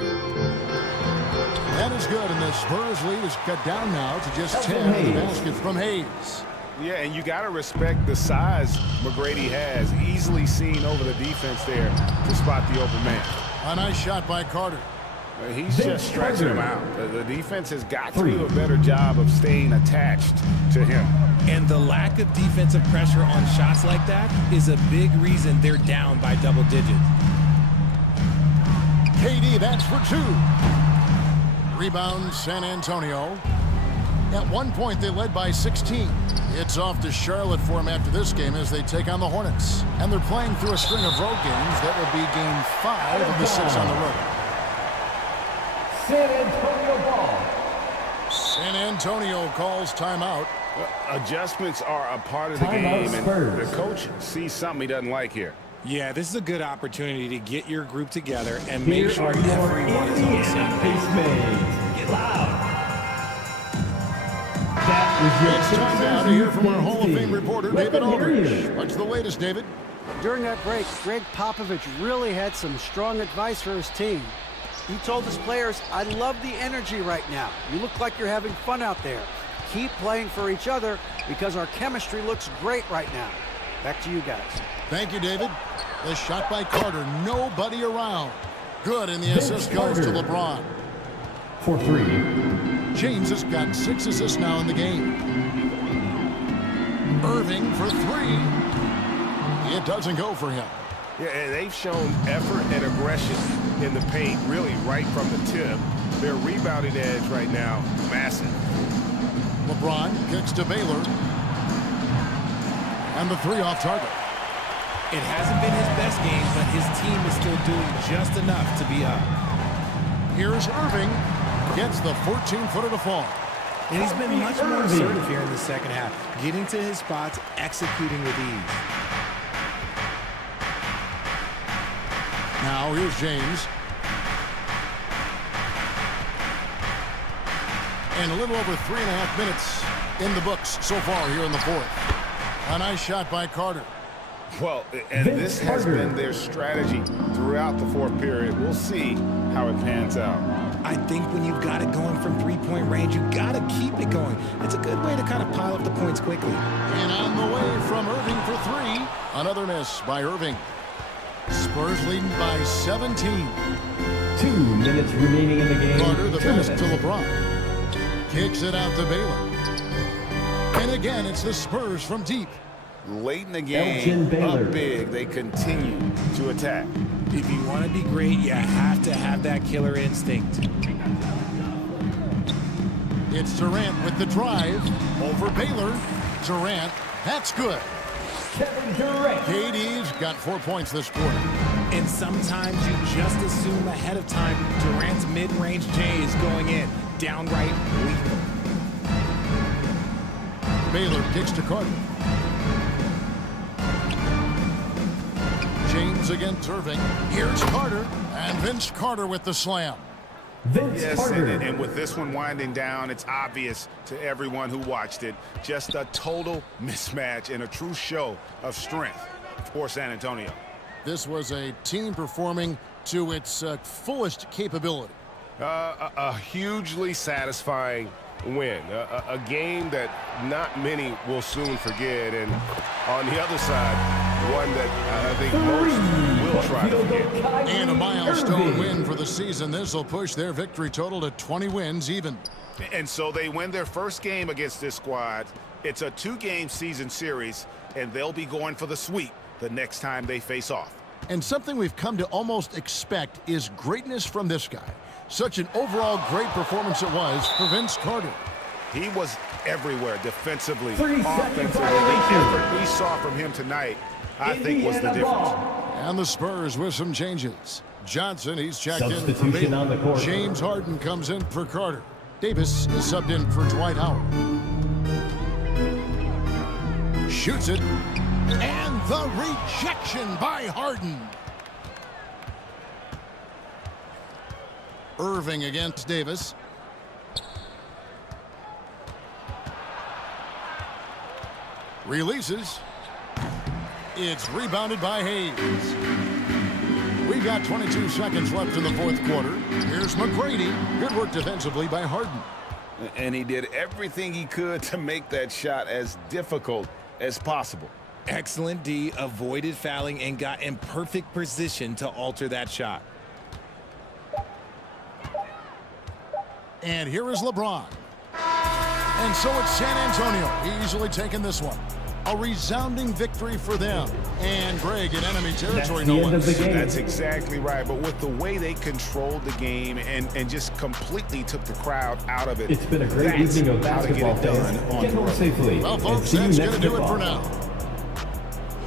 That is good, and the Spurs lead is cut down now to just 10 in the basket from Hayes. Yeah, and you got to respect the size McGrady has. Easily seen over the defense there to spot the open man. A nice shot by Carter. He's just stretching him out. The defense has got to do a better job of staying attached to him. And the lack of defensive pressure on shots like that is a big reason they're down by double digits. KD, that's for 2. Rebound, San Antonio. At one point, they led by 16. It's off to Charlotte for them after this game as they take on the Hornets. And they're playing through a string of road games. That will be game 5 of the 6 on the road. San Antonio ball. San Antonio calls timeout. Adjustments are a part of the game, and the coach sees something he doesn't like here. Yeah, this is a good opportunity to get your group together and make sure everyone is on the same page. Get loud. It's time now to hear from our Hall of Fame reporter, David Aldridge. What's the latest, David? During that break, Greg Popovich really had some strong advice for his team. He told his players, I love the energy right now. You look like you're having fun out there. Keep playing for each other because our chemistry looks great right now. Back to you guys. Thank you, David. The shot by Carter. Nobody around. Good, and the assist goes to LeBron. For 3. James has got 6 assists now in the game. Irving for three. It doesn't go for him. Yeah, and they've shown effort and aggression in the paint, really right from the tip. Their rebounding edge right now, massive. LeBron kicks to Baylor. And the three off target. It hasn't been his best game, but his team is still doing just enough to be up. Here's Irving. Gets the 14-footer to fall. And he's been much more assertive here in the second half, getting to his spots, executing with ease. Now here's James. And a little over 3.5 minutes in the books so far here in the fourth. A nice shot by Carter. Well, and this has been their strategy throughout the fourth period. We'll see how it pans out. I think when you've got it going from three-point range, you got to keep it going. It's a good way to kind of pile up the points quickly. And on the way from Irving for three. Another miss by Irving. Spurs leading by 17. 2 minutes remaining in the game. Carter the pass to LeBron. Kicks it out to Baylor. And again, it's the Spurs from deep. Late in the game, up big, they continue to attack. If you want to be great, you have to have that killer instinct. It's Durant with the drive over Baylor. Durant, that's good. Kevin Durant. KD's got 4 points this quarter. And sometimes you just assume ahead of time Durant's mid-range J is going in. Downright lethal. Baylor kicks to Carter. James against Irving. Here's Carter. And Vince Carter with the slam. And with this one winding down, it's obvious to everyone who watched it. Just a total mismatch and a true show of strength for San Antonio. This was a team performing to its fullest capability. A hugely satisfying win. A game that not many will soon forget. And on the other side, one that I think most will try to forget. And a milestone win for the season. This will push their victory total to 20 wins even. And so they win their first game against this squad. It's a 2-game season series, and they'll be going for the sweep the next time they face off. And something we've come to almost expect is greatness from this guy. Such an overall great performance it was for Vince Carter. He was everywhere defensively, 3 offensively. seconds. The effort we saw from him tonight, I think, was the difference. And the Spurs with some changes. Johnson, he's checked in for Substitution on the court. James Harden comes in for Carter. Davis is subbed in for Dwight Howard. Shoots it. And the rejection by Harden. Irving against Davis. Releases. It's rebounded by Hayes. We've got 22 seconds left in the fourth quarter. Here's McGrady. Good work defensively by Harden. And he did everything he could to make that shot as difficult as possible. Excellent D, avoided fouling and got in perfect position to alter that shot. And here is LeBron. And so it's San Antonio easily taking this one. A resounding victory for them. And Greg in enemy territory. That's exactly right. But with the way they controlled the game and just completely took the crowd out of it. It's been a great evening of basketball, fans. Get home safely. Well, folks, that's going to do it for now.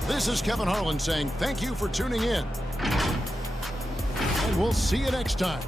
This is Kevin Harlan saying thank you for tuning in. And we'll see you next time.